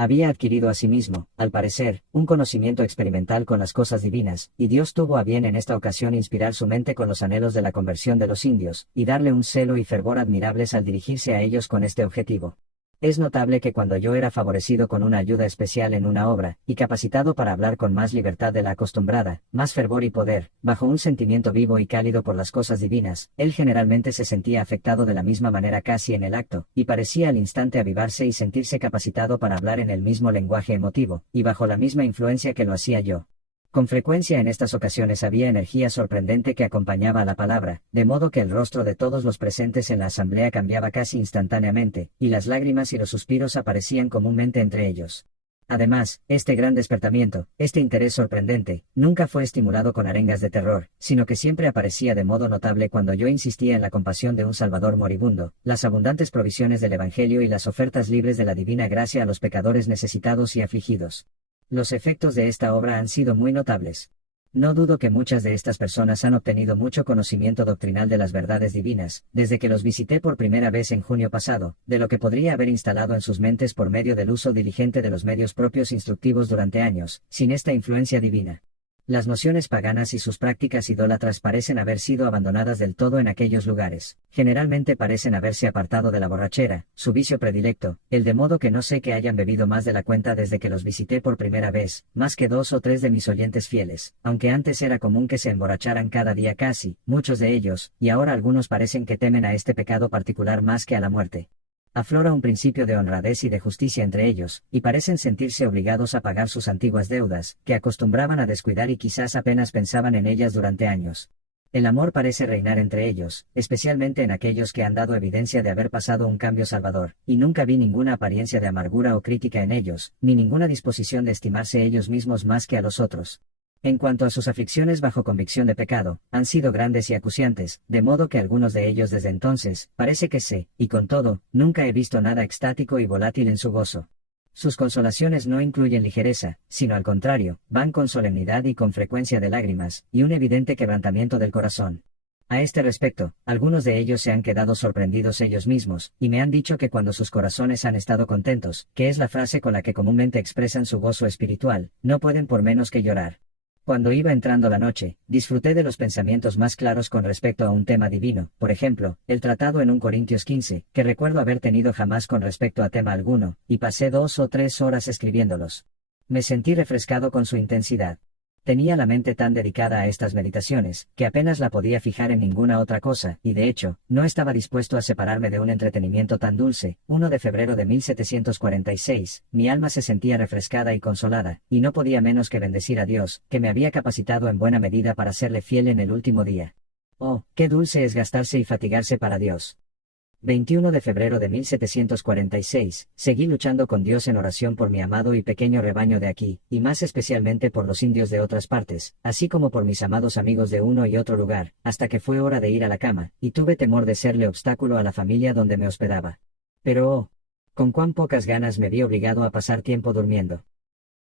Había adquirido asimismo, al parecer, un conocimiento experimental con las cosas divinas, y Dios tuvo a bien en esta ocasión inspirar su mente con los anhelos de la conversión de los indios, y darle un celo y fervor admirables al dirigirse a ellos con este objetivo. Es notable que cuando yo era favorecido con una ayuda especial en una obra, y capacitado para hablar con más libertad de la acostumbrada, más fervor y poder, bajo un sentimiento vivo y cálido por las cosas divinas, él generalmente se sentía afectado de la misma manera casi en el acto, y parecía al instante avivarse y sentirse capacitado para hablar en el mismo lenguaje emotivo, y bajo la misma influencia que lo hacía yo. Con frecuencia en estas ocasiones había energía sorprendente que acompañaba a la palabra, de modo que el rostro de todos los presentes en la asamblea cambiaba casi instantáneamente, y las lágrimas y los suspiros aparecían comúnmente entre ellos. Además, este gran despertamiento, este interés sorprendente, nunca fue estimulado con arengas de terror, sino que siempre aparecía de modo notable cuando yo insistía en la compasión de un Salvador moribundo, las abundantes provisiones del Evangelio y las ofertas libres de la divina gracia a los pecadores necesitados y afligidos. Los efectos de esta obra han sido muy notables. No dudo que muchas de estas personas han obtenido mucho conocimiento doctrinal de las verdades divinas, desde que los visité por primera vez en junio pasado, de lo que podría haber instalado en sus mentes por medio del uso diligente de los medios propios instructivos durante años, sin esta influencia divina. Las nociones paganas y sus prácticas idólatras parecen haber sido abandonadas del todo en aquellos lugares. Generalmente parecen haberse apartado de la borrachera, su vicio predilecto, el de modo que no sé que hayan bebido más de la cuenta desde que los visité por primera vez, más que 2 o 3 de mis oyentes fieles, aunque antes era común que se emborracharan cada día casi, muchos de ellos, y ahora algunos parecen que temen a este pecado particular más que a la muerte. Aflora un principio de honradez y de justicia entre ellos, y parecen sentirse obligados a pagar sus antiguas deudas, que acostumbraban a descuidar y quizás apenas pensaban en ellas durante años. El amor parece reinar entre ellos, especialmente en aquellos que han dado evidencia de haber pasado un cambio salvador, y nunca vi ninguna apariencia de amargura o crítica en ellos, ni ninguna disposición de estimarse ellos mismos más que a los otros. En cuanto a sus aflicciones bajo convicción de pecado, han sido grandes y acuciantes, de modo que algunos de ellos desde entonces, parece que sé, y con todo, nunca he visto nada extático y volátil en su gozo. Sus consolaciones no incluyen ligereza, sino al contrario, van con solemnidad y con frecuencia de lágrimas, y un evidente quebrantamiento del corazón. A este respecto, algunos de ellos se han quedado sorprendidos ellos mismos, y me han dicho que cuando sus corazones han estado contentos, que es la frase con la que comúnmente expresan su gozo espiritual, no pueden por menos que llorar. Cuando iba entrando la noche, disfruté de los pensamientos más claros con respecto a un tema divino, por ejemplo, el tratado en 1 Corintios 15, que recuerdo haber tenido jamás con respecto a tema alguno, y pasé 2 o 3 horas escribiéndolos. Me sentí refrescado con su intensidad. Tenía la mente tan dedicada a estas meditaciones, que apenas la podía fijar en ninguna otra cosa, y de hecho, no estaba dispuesto a separarme de un entretenimiento tan dulce. 1 de febrero de 1746, mi alma se sentía refrescada y consolada, y no podía menos que bendecir a Dios, que me había capacitado en buena medida para serle fiel en el último día. Oh, qué dulce es gastarse y fatigarse para Dios. 21 de febrero de 1746, seguí luchando con Dios en oración por mi amado y pequeño rebaño de aquí, y más especialmente por los indios de otras partes, así como por mis amados amigos de uno y otro lugar, hasta que fue hora de ir a la cama, y tuve temor de serle obstáculo a la familia donde me hospedaba. Pero oh, con cuán pocas ganas me vi obligado a pasar tiempo durmiendo.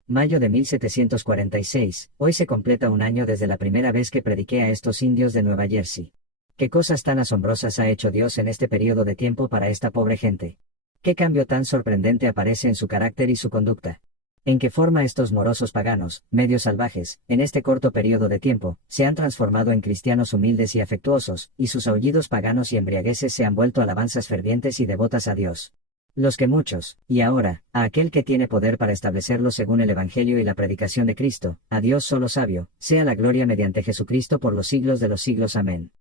Mayo de 1746, hoy se completa un año desde la primera vez que prediqué a estos indios de Nueva Jersey. ¿Qué cosas tan asombrosas ha hecho Dios en este periodo de tiempo para esta pobre gente? ¿Qué cambio tan sorprendente aparece en su carácter y su conducta? ¿En qué forma estos morosos paganos, medio salvajes, en este corto periodo de tiempo, se han transformado en cristianos humildes y afectuosos, y sus aullidos paganos y embriagueces se han vuelto alabanzas fervientes y devotas a Dios? Los que muchos, y ahora, a aquel que tiene poder para establecerlo según el Evangelio y la predicación de Cristo, a Dios solo sabio, sea la gloria mediante Jesucristo por los siglos de los siglos. Amén.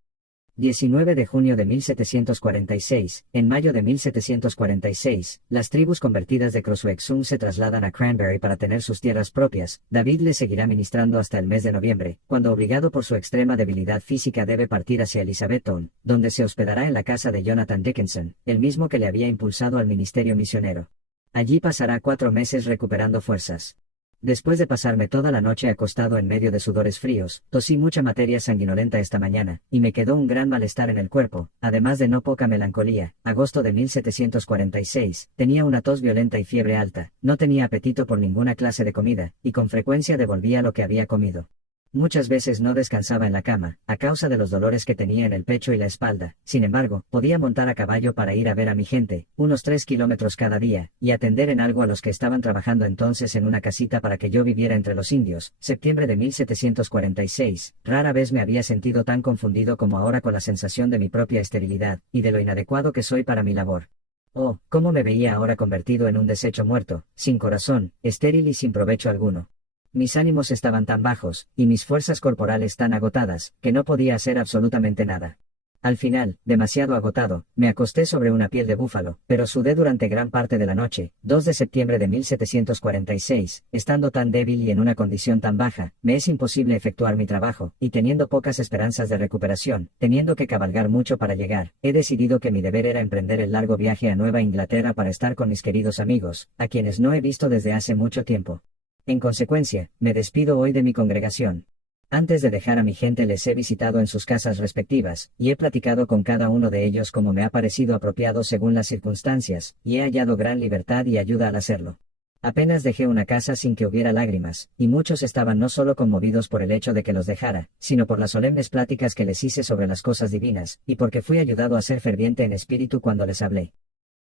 19 de junio de 1746, en mayo de 1746, las tribus convertidas de Crosswexum se trasladan a Cranberry para tener sus tierras propias. David le seguirá ministrando hasta el mes de noviembre, cuando obligado por su extrema debilidad física debe partir hacia Elizabethtown, donde se hospedará en la casa de Jonathan Dickinson, el mismo que le había impulsado al ministerio misionero. Allí pasará 4 meses recuperando fuerzas. Después de pasarme toda la noche acostado en medio de sudores fríos, tosí mucha materia sanguinolenta esta mañana, y me quedó un gran malestar en el cuerpo, además de no poca melancolía. Agosto de 1746, tenía una tos violenta y fiebre alta, no tenía apetito por ninguna clase de comida, y con frecuencia devolvía lo que había comido. Muchas veces no descansaba en la cama, a causa de los dolores que tenía en el pecho y la espalda. Sin embargo, podía montar a caballo para ir a ver a mi gente, unos 3 kilómetros cada día, y atender en algo a los que estaban trabajando entonces en una casita para que yo viviera entre los indios. Septiembre de 1746, rara vez me había sentido tan confundido como ahora con la sensación de mi propia esterilidad, y de lo inadecuado que soy para mi labor. Oh, cómo me veía ahora convertido en un desecho muerto, sin corazón, estéril y sin provecho alguno. Mis ánimos estaban tan bajos, y mis fuerzas corporales tan agotadas, que no podía hacer absolutamente nada. Al final, demasiado agotado, me acosté sobre una piel de búfalo, pero sudé durante gran parte de la noche. 2 de septiembre de 1746, estando tan débil y en una condición tan baja, me es imposible efectuar mi trabajo, y teniendo pocas esperanzas de recuperación, teniendo que cabalgar mucho para llegar, he decidido que mi deber era emprender el largo viaje a Nueva Inglaterra para estar con mis queridos amigos, a quienes no he visto desde hace mucho tiempo. En consecuencia, me despido hoy de mi congregación. Antes de dejar a mi gente les he visitado en sus casas respectivas, y he platicado con cada uno de ellos como me ha parecido apropiado según las circunstancias, y he hallado gran libertad y ayuda al hacerlo. Apenas dejé una casa sin que hubiera lágrimas, y muchos estaban no solo conmovidos por el hecho de que los dejara, sino por las solemnes pláticas que les hice sobre las cosas divinas, y porque fui ayudado a ser ferviente en espíritu cuando les hablé.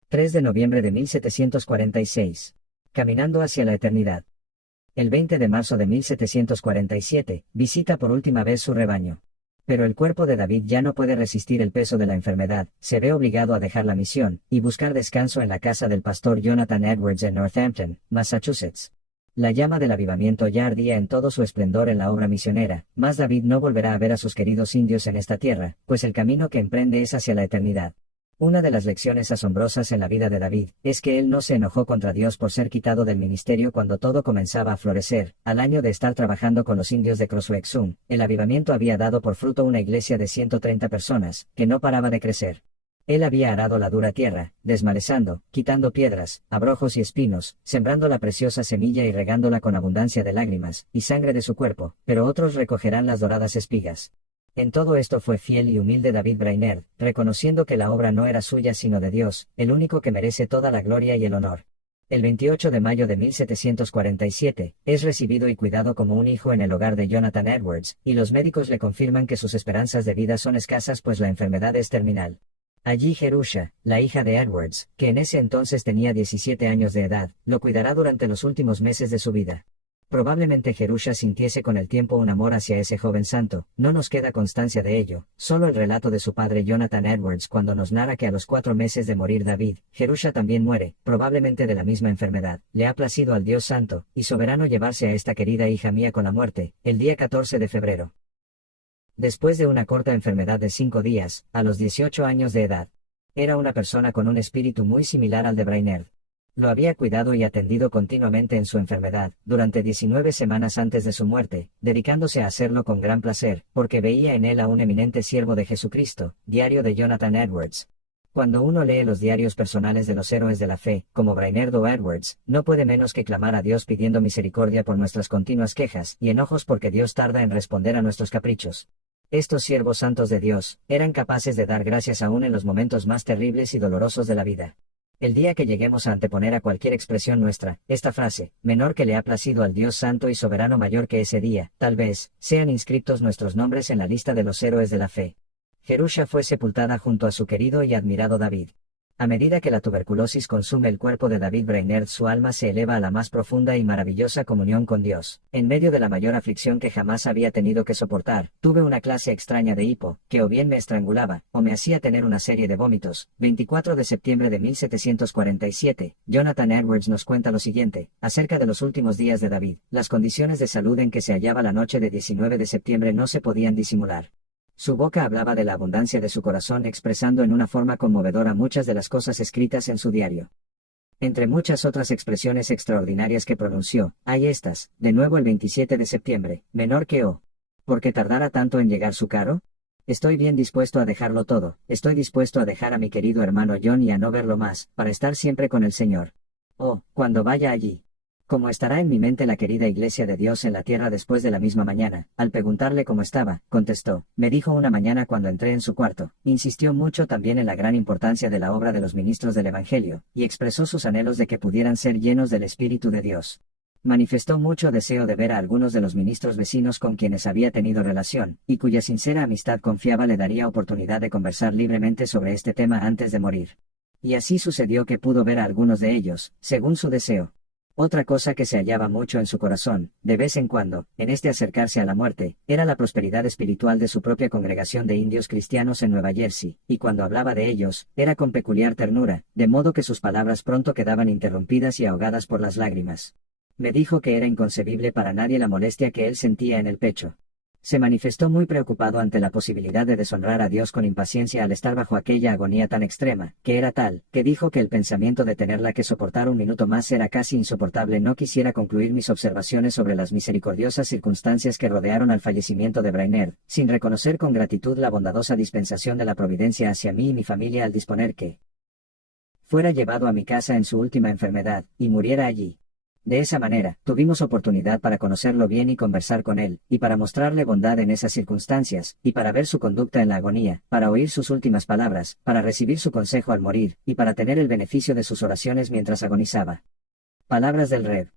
3 de noviembre de 1746. Caminando hacia la eternidad. El 20 de marzo de 1747, visita por última vez su rebaño. Pero el cuerpo de David ya no puede resistir el peso de la enfermedad, se ve obligado a dejar la misión, y buscar descanso en la casa del pastor Jonathan Edwards en Northampton, Massachusetts. La llama del avivamiento ya ardía en todo su esplendor en la obra misionera, mas David no volverá a ver a sus queridos indios en esta tierra, pues el camino que emprende es hacia la eternidad. Una de las lecciones asombrosas en la vida de David, es que él no se enojó contra Dios por ser quitado del ministerio cuando todo comenzaba a florecer. Al año de estar trabajando con los indios de Crosswexum, el avivamiento había dado por fruto una iglesia de 130 personas, que no paraba de crecer. Él había arado la dura tierra, desmalezando, quitando piedras, abrojos y espinos, sembrando la preciosa semilla y regándola con abundancia de lágrimas, y sangre de su cuerpo, pero otros recogerán las doradas espigas. En todo esto fue fiel y humilde David Brainerd, reconociendo que la obra no era suya sino de Dios, el único que merece toda la gloria y el honor. El 28 de mayo de 1747, es recibido y cuidado como un hijo en el hogar de Jonathan Edwards, y los médicos le confirman que sus esperanzas de vida son escasas pues la enfermedad es terminal. Allí Jerusha, la hija de Edwards, que en ese entonces tenía 17 años de edad, lo cuidará durante los últimos meses de su vida. Probablemente Jerusha sintiese con el tiempo un amor hacia ese joven santo, no nos queda constancia de ello, solo el relato de su padre Jonathan Edwards cuando nos narra que a los 4 meses de morir David, Jerusha también muere, probablemente de la misma enfermedad. Le ha placido al Dios Santo y Soberano llevarse a esta querida hija mía con la muerte, el día 14 de febrero. Después de una corta enfermedad de 5 días, a los 18 años de edad. Era una persona con un espíritu muy similar al de Brainerd. Lo había cuidado y atendido continuamente en su enfermedad, durante 19 semanas antes de su muerte, dedicándose a hacerlo con gran placer, porque veía en él a un eminente siervo de Jesucristo. Diario de Jonathan Edwards. Cuando uno lee los diarios personales de los héroes de la fe, como Brainerd o Edwards, no puede menos que clamar a Dios pidiendo misericordia por nuestras continuas quejas y enojos porque Dios tarda en responder a nuestros caprichos. Estos siervos santos de Dios, eran capaces de dar gracias aún en los momentos más terribles y dolorosos de la vida. El día que lleguemos a anteponer a cualquier expresión nuestra, esta frase, menor que le ha placido al Dios Santo y Soberano mayor que ese día, tal vez, sean inscritos nuestros nombres en la lista de los héroes de la fe. Jerusha fue sepultada junto a su querido y admirado David. A medida que la tuberculosis consume el cuerpo de David Brainerd, su alma se eleva a la más profunda y maravillosa comunión con Dios. En medio de la mayor aflicción que jamás había tenido que soportar, tuve una clase extraña de hipo, que o bien me estrangulaba, o me hacía tener una serie de vómitos. 24 de septiembre de 1747, Jonathan Edwards nos cuenta lo siguiente, acerca de los últimos días de David. Las condiciones de salud en que se hallaba la noche de 19 de septiembre no se podían disimular. Su boca hablaba de la abundancia de su corazón expresando en una forma conmovedora muchas de las cosas escritas en su diario. Entre muchas otras expresiones extraordinarias que pronunció, hay estas, de nuevo el 27 de septiembre, menor que O. ¿Por qué tardara tanto en llegar su carro? Estoy bien dispuesto a dejarlo todo, estoy dispuesto a dejar a mi querido hermano John y a no verlo más, para estar siempre con el Señor. Oh, cuando vaya allí. Como estará en mi mente la querida iglesia de Dios en la tierra después de la misma mañana, al preguntarle cómo estaba, contestó, me dijo una mañana cuando entré en su cuarto, insistió mucho también en la gran importancia de la obra de los ministros del Evangelio, y expresó sus anhelos de que pudieran ser llenos del Espíritu de Dios. Manifestó mucho deseo de ver a algunos de los ministros vecinos con quienes había tenido relación, y cuya sincera amistad confiaba le daría oportunidad de conversar libremente sobre este tema antes de morir. Y así sucedió que pudo ver a algunos de ellos, según su deseo. Otra cosa que se hallaba mucho en su corazón, de vez en cuando, en este acercarse a la muerte, era la prosperidad espiritual de su propia congregación de indios cristianos en Nueva Jersey, y cuando hablaba de ellos, era con peculiar ternura, de modo que sus palabras pronto quedaban interrumpidas y ahogadas por las lágrimas. Me dijo que era inconcebible para nadie la molestia que él sentía en el pecho. Se manifestó muy preocupado ante la posibilidad de deshonrar a Dios con impaciencia al estar bajo aquella agonía tan extrema, que era tal, que dijo que el pensamiento de tenerla que soportar un minuto más era casi insoportable. No quisiera concluir mis observaciones sobre las misericordiosas circunstancias que rodearon al fallecimiento de Brainerd, sin reconocer con gratitud la bondadosa dispensación de la providencia hacia mí y mi familia al disponer que fuera llevado a mi casa en su última enfermedad, y muriera allí. De esa manera, tuvimos oportunidad para conocerlo bien y conversar con él, y para mostrarle bondad en esas circunstancias, y para ver su conducta en la agonía, para oír sus últimas palabras, para recibir su consejo al morir, y para tener el beneficio de sus oraciones mientras agonizaba. Palabras del Rev.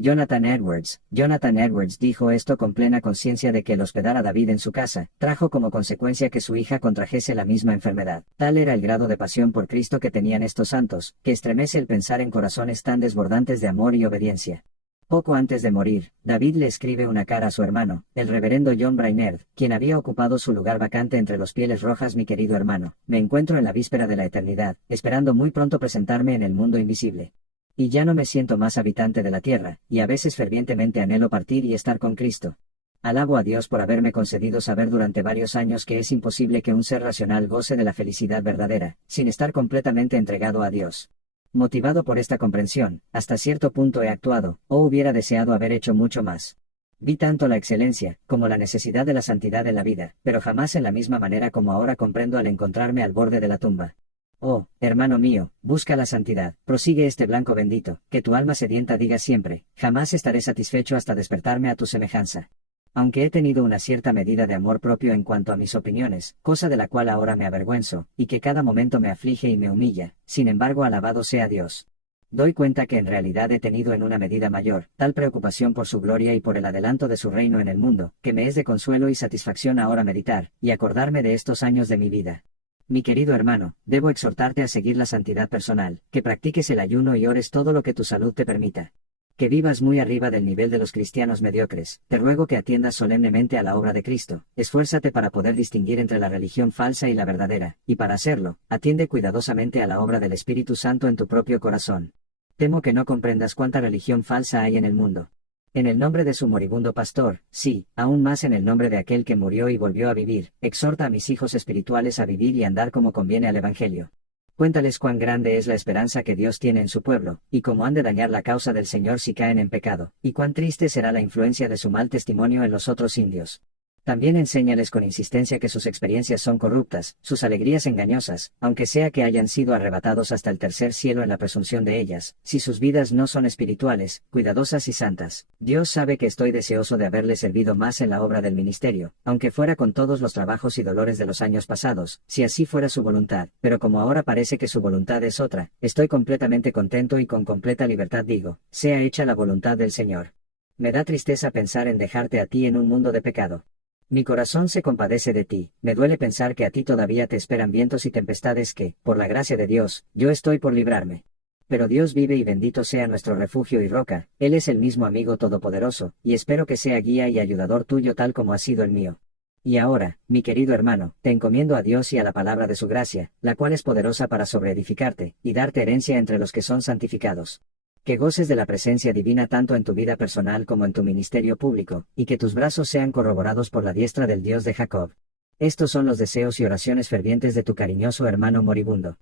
Jonathan Edwards. Jonathan Edwards dijo esto con plena conciencia de que el hospedar a David en su casa, trajo como consecuencia que su hija contrajese la misma enfermedad. Tal era el grado de pasión por Cristo que tenían estos santos, que estremece el pensar en corazones tan desbordantes de amor y obediencia. Poco antes de morir, David le escribe una carta a su hermano, el reverendo John Brainerd, quien había ocupado su lugar vacante entre los Pieles Rojas. Mi querido hermano, me encuentro en la víspera de la eternidad, esperando muy pronto presentarme en el mundo invisible. Y ya no me siento más habitante de la tierra, y a veces fervientemente anhelo partir y estar con Cristo. Alabo a Dios por haberme concedido saber durante varios años que es imposible que un ser racional goce de la felicidad verdadera, sin estar completamente entregado a Dios. Motivado por esta comprensión, hasta cierto punto he actuado, o hubiera deseado haber hecho mucho más. Vi tanto la excelencia, como la necesidad de la santidad en la vida, pero jamás en la misma manera como ahora comprendo al encontrarme al borde de la tumba. Oh, hermano mío, busca la santidad, prosigue este blanco bendito, que tu alma sedienta diga siempre, jamás estaré satisfecho hasta despertarme a tu semejanza. Aunque he tenido una cierta medida de amor propio en cuanto a mis opiniones, cosa de la cual ahora me avergüenzo, y que cada momento me aflige y me humilla, sin embargo alabado sea Dios. Doy cuenta que en realidad he tenido en una medida mayor, tal preocupación por su gloria y por el adelanto de su reino en el mundo, que me es de consuelo y satisfacción ahora meditar, y acordarme de estos años de mi vida. Mi querido hermano, debo exhortarte a seguir la santidad personal, que practiques el ayuno y ores todo lo que tu salud te permita. Que vivas muy arriba del nivel de los cristianos mediocres, te ruego que atiendas solemnemente a la obra de Cristo, esfuérzate para poder distinguir entre la religión falsa y la verdadera, y para hacerlo, atiende cuidadosamente a la obra del Espíritu Santo en tu propio corazón. Temo que no comprendas cuánta religión falsa hay en el mundo. En el nombre de su moribundo pastor, sí, aún más en el nombre de aquel que murió y volvió a vivir, exhorta a mis hijos espirituales a vivir y andar como conviene al Evangelio. Cuéntales cuán grande es la esperanza que Dios tiene en su pueblo, y cómo han de dañar la causa del Señor si caen en pecado, y cuán triste será la influencia de su mal testimonio en los otros indios. También enséñales con insistencia que sus experiencias son corruptas, sus alegrías engañosas, aunque sea que hayan sido arrebatados hasta el tercer cielo en la presunción de ellas, si sus vidas no son espirituales, cuidadosas y santas. Dios sabe que estoy deseoso de haberle servido más en la obra del ministerio, aunque fuera con todos los trabajos y dolores de los años pasados, si así fuera su voluntad, pero como ahora parece que su voluntad es otra, estoy completamente contento y con completa libertad digo, sea hecha la voluntad del Señor. Me da tristeza pensar en dejarte a ti en un mundo de pecado. Mi corazón se compadece de ti, me duele pensar que a ti todavía te esperan vientos y tempestades que, por la gracia de Dios, yo estoy por librarme. Pero Dios vive y bendito sea nuestro refugio y roca, Él es el mismo amigo todopoderoso, y espero que sea guía y ayudador tuyo tal como ha sido el mío. Y ahora, mi querido hermano, te encomiendo a Dios y a la palabra de su gracia, la cual es poderosa para sobreedificarte, y darte herencia entre los que son santificados. Que goces de la presencia divina tanto en tu vida personal como en tu ministerio público, y que tus brazos sean corroborados por la diestra del Dios de Jacob. Estos son los deseos y oraciones fervientes de tu cariñoso hermano moribundo.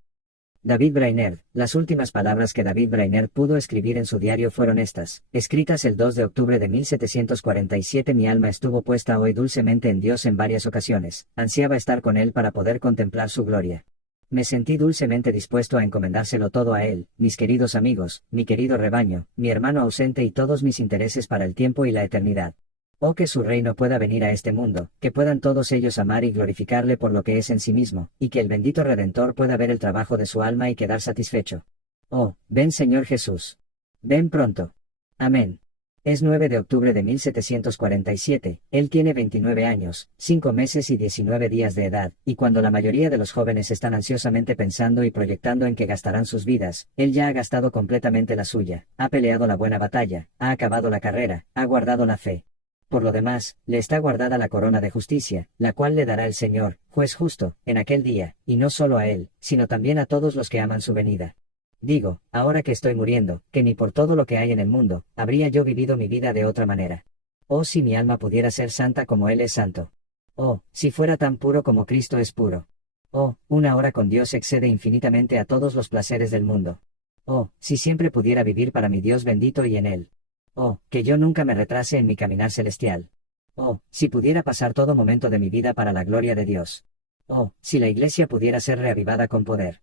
David Brainerd. Las últimas palabras que David Brainerd pudo escribir en su diario fueron estas, escritas el 2 de octubre de 1747. Mi alma estuvo puesta hoy dulcemente en Dios en varias ocasiones, ansiaba estar con Él para poder contemplar su gloria. Me sentí dulcemente dispuesto a encomendárselo todo a Él, mis queridos amigos, mi querido rebaño, mi hermano ausente y todos mis intereses para el tiempo y la eternidad. Oh, que su reino pueda venir a este mundo, que puedan todos ellos amar y glorificarle por lo que es en sí mismo, y que el bendito Redentor pueda ver el trabajo de su alma y quedar satisfecho. Oh, ven Señor Jesús. Ven pronto. Amén. Es 9 de octubre de 1747, él tiene 29 años, 5 meses y 19 días de edad, y cuando la mayoría de los jóvenes están ansiosamente pensando y proyectando en que gastarán sus vidas, él ya ha gastado completamente la suya, ha peleado la buena batalla, ha acabado la carrera, ha guardado la fe. Por lo demás, le está guardada la corona de justicia, la cual le dará el Señor, juez justo, en aquel día, y no solo a él, sino también a todos los que aman su venida. Digo, ahora que estoy muriendo, que ni por todo lo que hay en el mundo, habría yo vivido mi vida de otra manera. Oh, si mi alma pudiera ser santa como Él es santo. Oh, si fuera tan puro como Cristo es puro. Oh, una hora con Dios excede infinitamente a todos los placeres del mundo. Oh, si siempre pudiera vivir para mi Dios bendito y en Él. Oh, que yo nunca me retrase en mi caminar celestial. Oh, si pudiera pasar todo momento de mi vida para la gloria de Dios. Oh, si la iglesia pudiera ser reavivada con poder.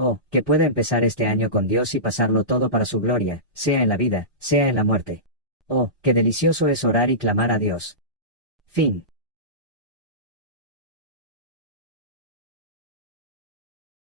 Oh, que pueda empezar este año con Dios y pasarlo todo para su gloria, sea en la vida, sea en la muerte. Oh, qué delicioso es orar y clamar a Dios. Fin.